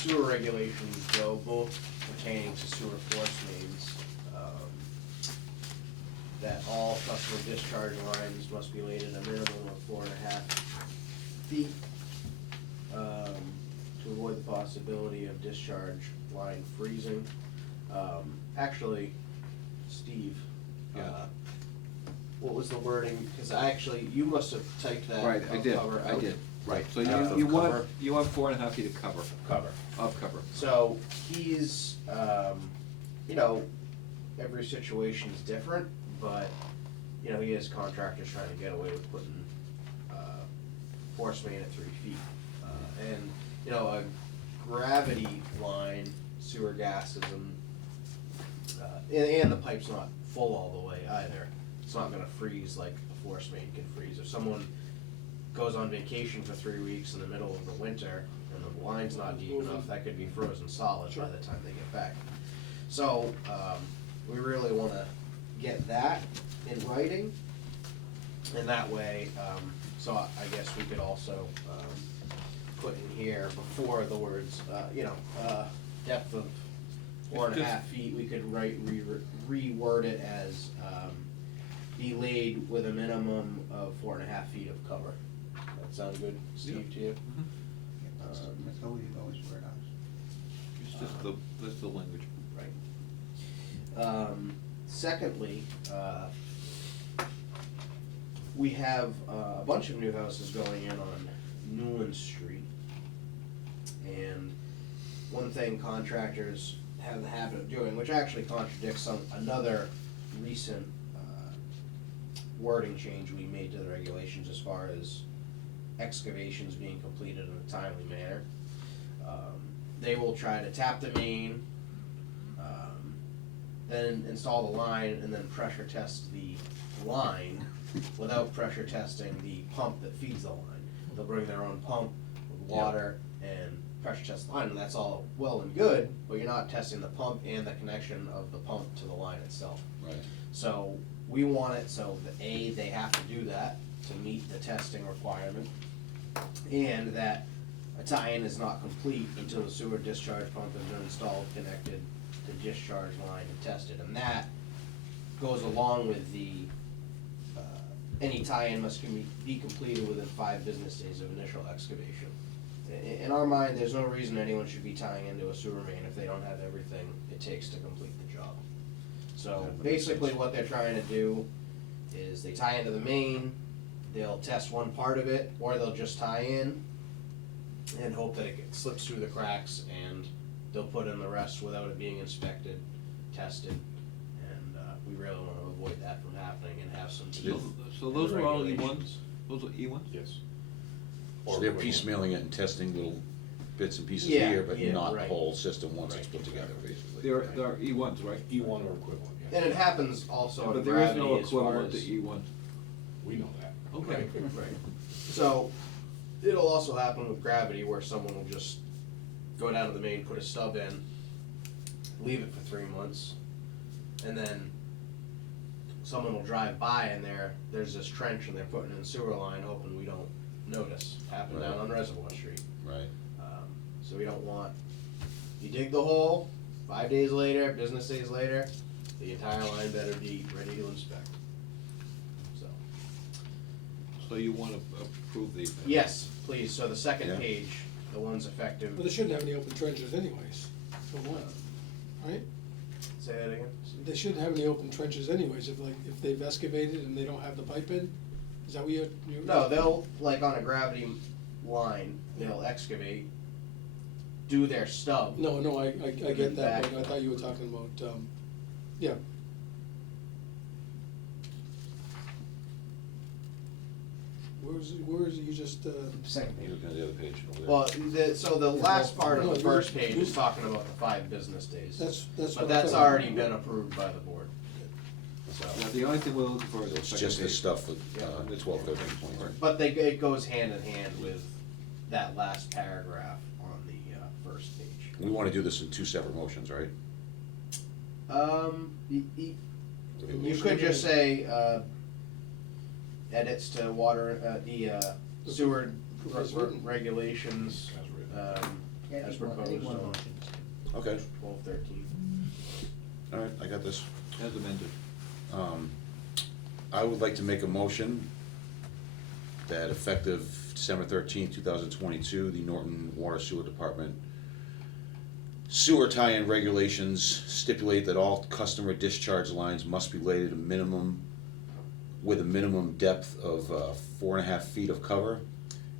sewer regulations go, both pertaining to sewer force mains. That all customer discharge lines must be laid at a minimum of 4.5 feet, to avoid the possibility of discharge line freezing. Actually, Steve, Yeah. what was the wording? Cause you must have typed that. Right, I did, cover I out. did, right, so Of you cover. want 4.5 feet of cover, Cover. of cover. So he's, you know, every situation's different, but, you know, he has contractors trying to get away with putting, force main at 3 feet. And, you know, a gravity line, sewer gases and the pipe's not full all the way either. It's not gonna freeze like a force main can freeze. If someone goes on vacation for 3 weeks in the middle of the winter and the line's not deep enough, that could be frozen solid by the time they get back. So, we really wanna get that in writing, and that way, so I guess we could also, put in here before the words, depth of 4.5 feet, we could reword it as, be laid with a minimum of 4.5 feet of cover. That sound good, Steve, to you? That's how we've always worded ours. It's just that's the language. Right. Secondly, we have a bunch of new houses going in on Newland Street. And one thing contractors have the habit of doing, which actually contradicts another recent wording change we made to the regulations as far as excavations being completed in a timely manner. They will try to tap the main, then install the line, and then pressure test the line without pressure testing the pump that feeds the line. They'll bring their own pump with water and pressure test the line, and that's all well and good, but you're not testing the pump and the connection of the pump to the line itself. Right. So we want it so that they have to do that to meet the testing requirement, and that a tie-in is not complete until the sewer discharge pump has been installed, connected to discharge line and tested, and that goes along with the, any tie-in must be completed within 5 business days of initial excavation. In our mind, there's no reason anyone should be tying into a sewer main if they don't have everything it takes to complete the job. So basically what they're trying to do is they tie into the main, they'll test one part of it, or they'll just tie in and hope that it slips through the cracks, and they'll put in the rest without it being inspected, tested, and we really wanna avoid that from happening and have some teeth. So those in are all regulations. E1s? Those are E1s? Yes. So they're piecemealing it and testing little bits and pieces Yeah, here, but yeah, not the right. whole system once it's Right, put together, exactly. basically. There are E1s, right? E1 or equivalent, yes. And it happens also in But there is no gravity as far equivalent to as. E1. We know that. Okay. Right. So, it'll also happen with gravity where someone will just go down to the main, put a stub in, leave it for 3 months, and then someone will drive by and there's this trench and they're putting in sewer line, hoping we don't notice. Happened down Right. on Reservoir Street. Right. So we don't want, you dig the hole, 5 days later, business days later, the entire line better be ready to inspect. So, So you wanna approve these then? yes, please, so the second Yeah. page, the ones effective. But they shouldn't have any open trenches anyways, for one, right? Say that again? They shouldn't have any open trenches anyways, if they've excavated and they don't have the pipe in, is that what you? No, they'll, like on a gravity line, they'll excavate, do their stub. No, I get that, but I Back. thought you were talking about, yeah. Where is it, you just, Second You're page. looking at the other page over there. Well, so the last part of No, the first you- page is talking about the 5 business days. that's But what I that's thought. already been approved by the board. So, Yeah, the only thing we're looking for is the It's second just page. this stuff with, Yeah. 12, 13, 23. but it goes hand in hand with that last paragraph on the first page. We wanna do this in 2 separate motions, right? You could just say, edits to water, the sewer As written. regulations, As written. Yeah, I as think one proposed on motion. Okay, 12-13. alright, I got this. As amended. I would like to make a motion that effective December 13th, 2022, the Norton Water Sewer Department sewer tie-in regulations stipulate that all customer discharge lines must be laid at a minimum, with a minimum depth of 4.5 feet of cover,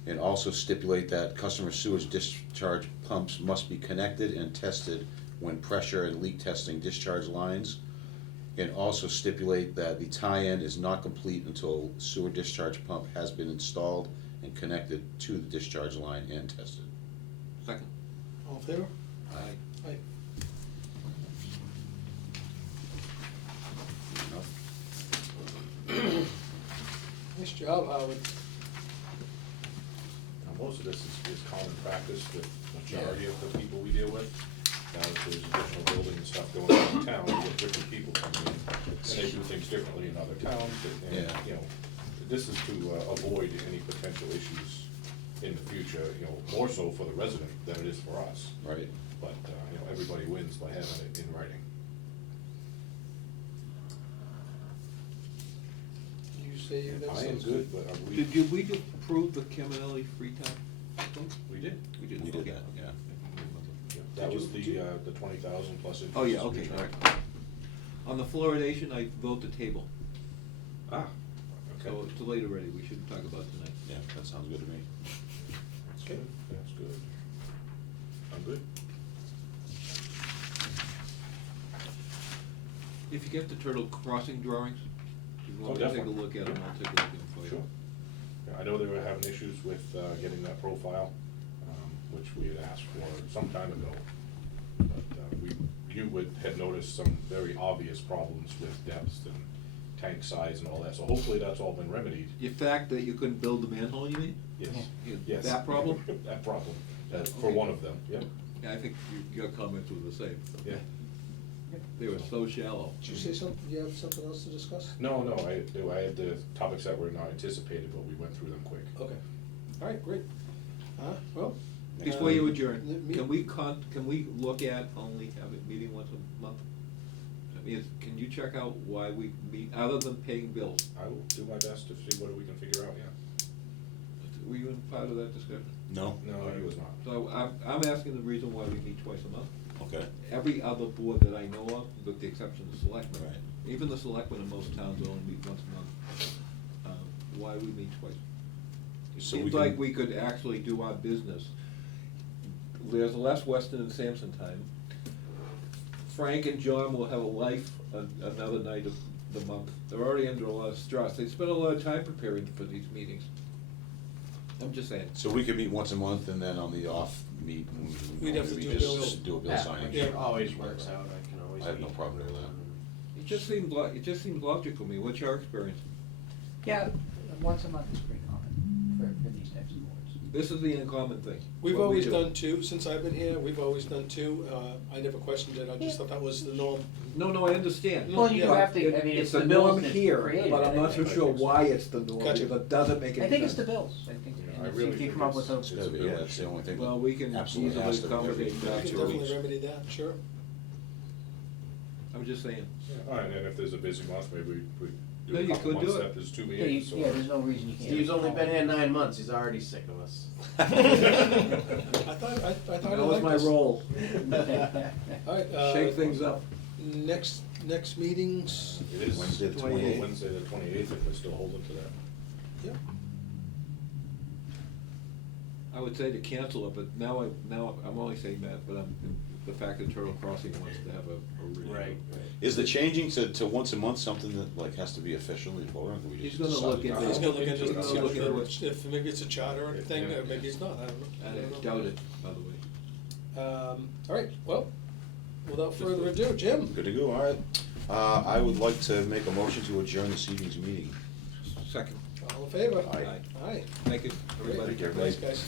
and also stipulate that customer sewage discharge pumps must be connected and tested when pressure and leak testing discharge lines, and also stipulate that the tie-in is not complete until sewer discharge pump has been installed and connected to the discharge line and tested. Second. All in favor? Aye. Aye. Enough? Nice job, Howard. Now, most of this is common practice with majority of the people we deal with. Now, if there's additional building and stuff going on in town, we get different people coming in, and they do things differently in other towns, and, Yeah. you know, this is to avoid any potential issues in the future, you know, more so for the resident than it is for us. Right? But, you know, everybody wins by having it in writing. You say you got I am some. good, but we We just approve the Caminelli Freetown? we did. We did. We did okay. that, yeah. Yeah, That Did was you- the 20,000 plus interest. Oh, yeah, okay, return. alright. On the fluoridation, I vote to table. Ah, So okay. it's late already, we shouldn't talk about it tonight. Yeah, that sounds good to me. That's good, that's good. I'm good. If you get the Turtle Crossing drawings, if you want Oh, to take a definitely. look at them, I'll take a look at them for you. Sure. Yeah, I know they were having issues with getting that profile, which we had asked for some time ago. But had noticed some very obvious problems with depths and tank size and all that, so hopefully that's all been remedied. The fact that you couldn't build the manhole, you mean? Yes, Yeah. yes. That problem? That problem, for Okay. one of them, yep. Yeah, I think your comments were the same. Yeah. They were so shallow. Did you say something, do you have something else to discuss? No, I had the topics that were not anticipated, but we went through them quick. Okay, all right, great. Well. Before you adjourn, me- can we look at only having a meeting once a month? I mean, can you check out why we meet, other than paying bills? I will do my best to see what we can figure out, yeah. Were you in part of that discussion? No? No, he was not. So I'm asking the reason why we meet twice a month. Okay. Every other board that I know of, with the exception of selectmen, Right. even the selectmen in most towns only meet once a month. Why we meet twice? It So we seems can- like we could actually do our business. There's less Weston and Sampson time. Frank and John will have a life another night of the month. They're already under a lot of stress. They spend a lot of time preparing for these meetings. I'm just saying. So we could meet once a month and then on the off meet, We'd have to we do just bills. do a bill Yeah, signing. it always works out, I can always. I have no meet. problem doing that. It just seems logical to me. What's your experience? Yeah, once a month is pretty common for these types of boards. This is the uncommon thing. We've What we always do. done two, since I've been here, we've always done two, I never questioned it, I just thought that was the norm. No, I understand. Well, you Yeah. have to, I mean, It's it's the the bills norm that here, created but I'm it, not so think. sure why it's the norm, Gotcha. because it doesn't make any sense. I think it's the bills, I think, Yeah, and I if really you think come up with it's- a, It's gotta be, yeah, that's the only thing. Well, we can Absolutely easily has to be every accommodate We that can too. definitely remedy that, sure. I'm just saying. All right, and if there's a busy month, maybe we No, do a you couple could do months it. that there's 2 yeah, you, meetings, or. yeah, there's no reason you can't. Steve's only been here 9 months, he's already sick of us. I thought That I was liked my us. role. All right, Shake things up. next meetings, It is Wednesday the 28th. 28th. Wednesday the 28th, if we're still holding to that. yep, I would say to cancel it, but now I'm only saying that, but the fact that Turtle Crossing wants to have a review. Right. Is the changing to once a month something that like has to be officially voted on? Or we He's just gonna decide look it? into he's gonna look into He's it, gonna see look into if maybe it's a charter thing, or maybe it's not, I don't know. I doubt it, by the way. All right, well, without further ado, Jim? Good to go, all right. I would like to make a motion to adjourn this evening's meeting. Second. All in favor? Aye. Aye. Thank you, Great. everybody. Thank you, Thanks, everybody. guys.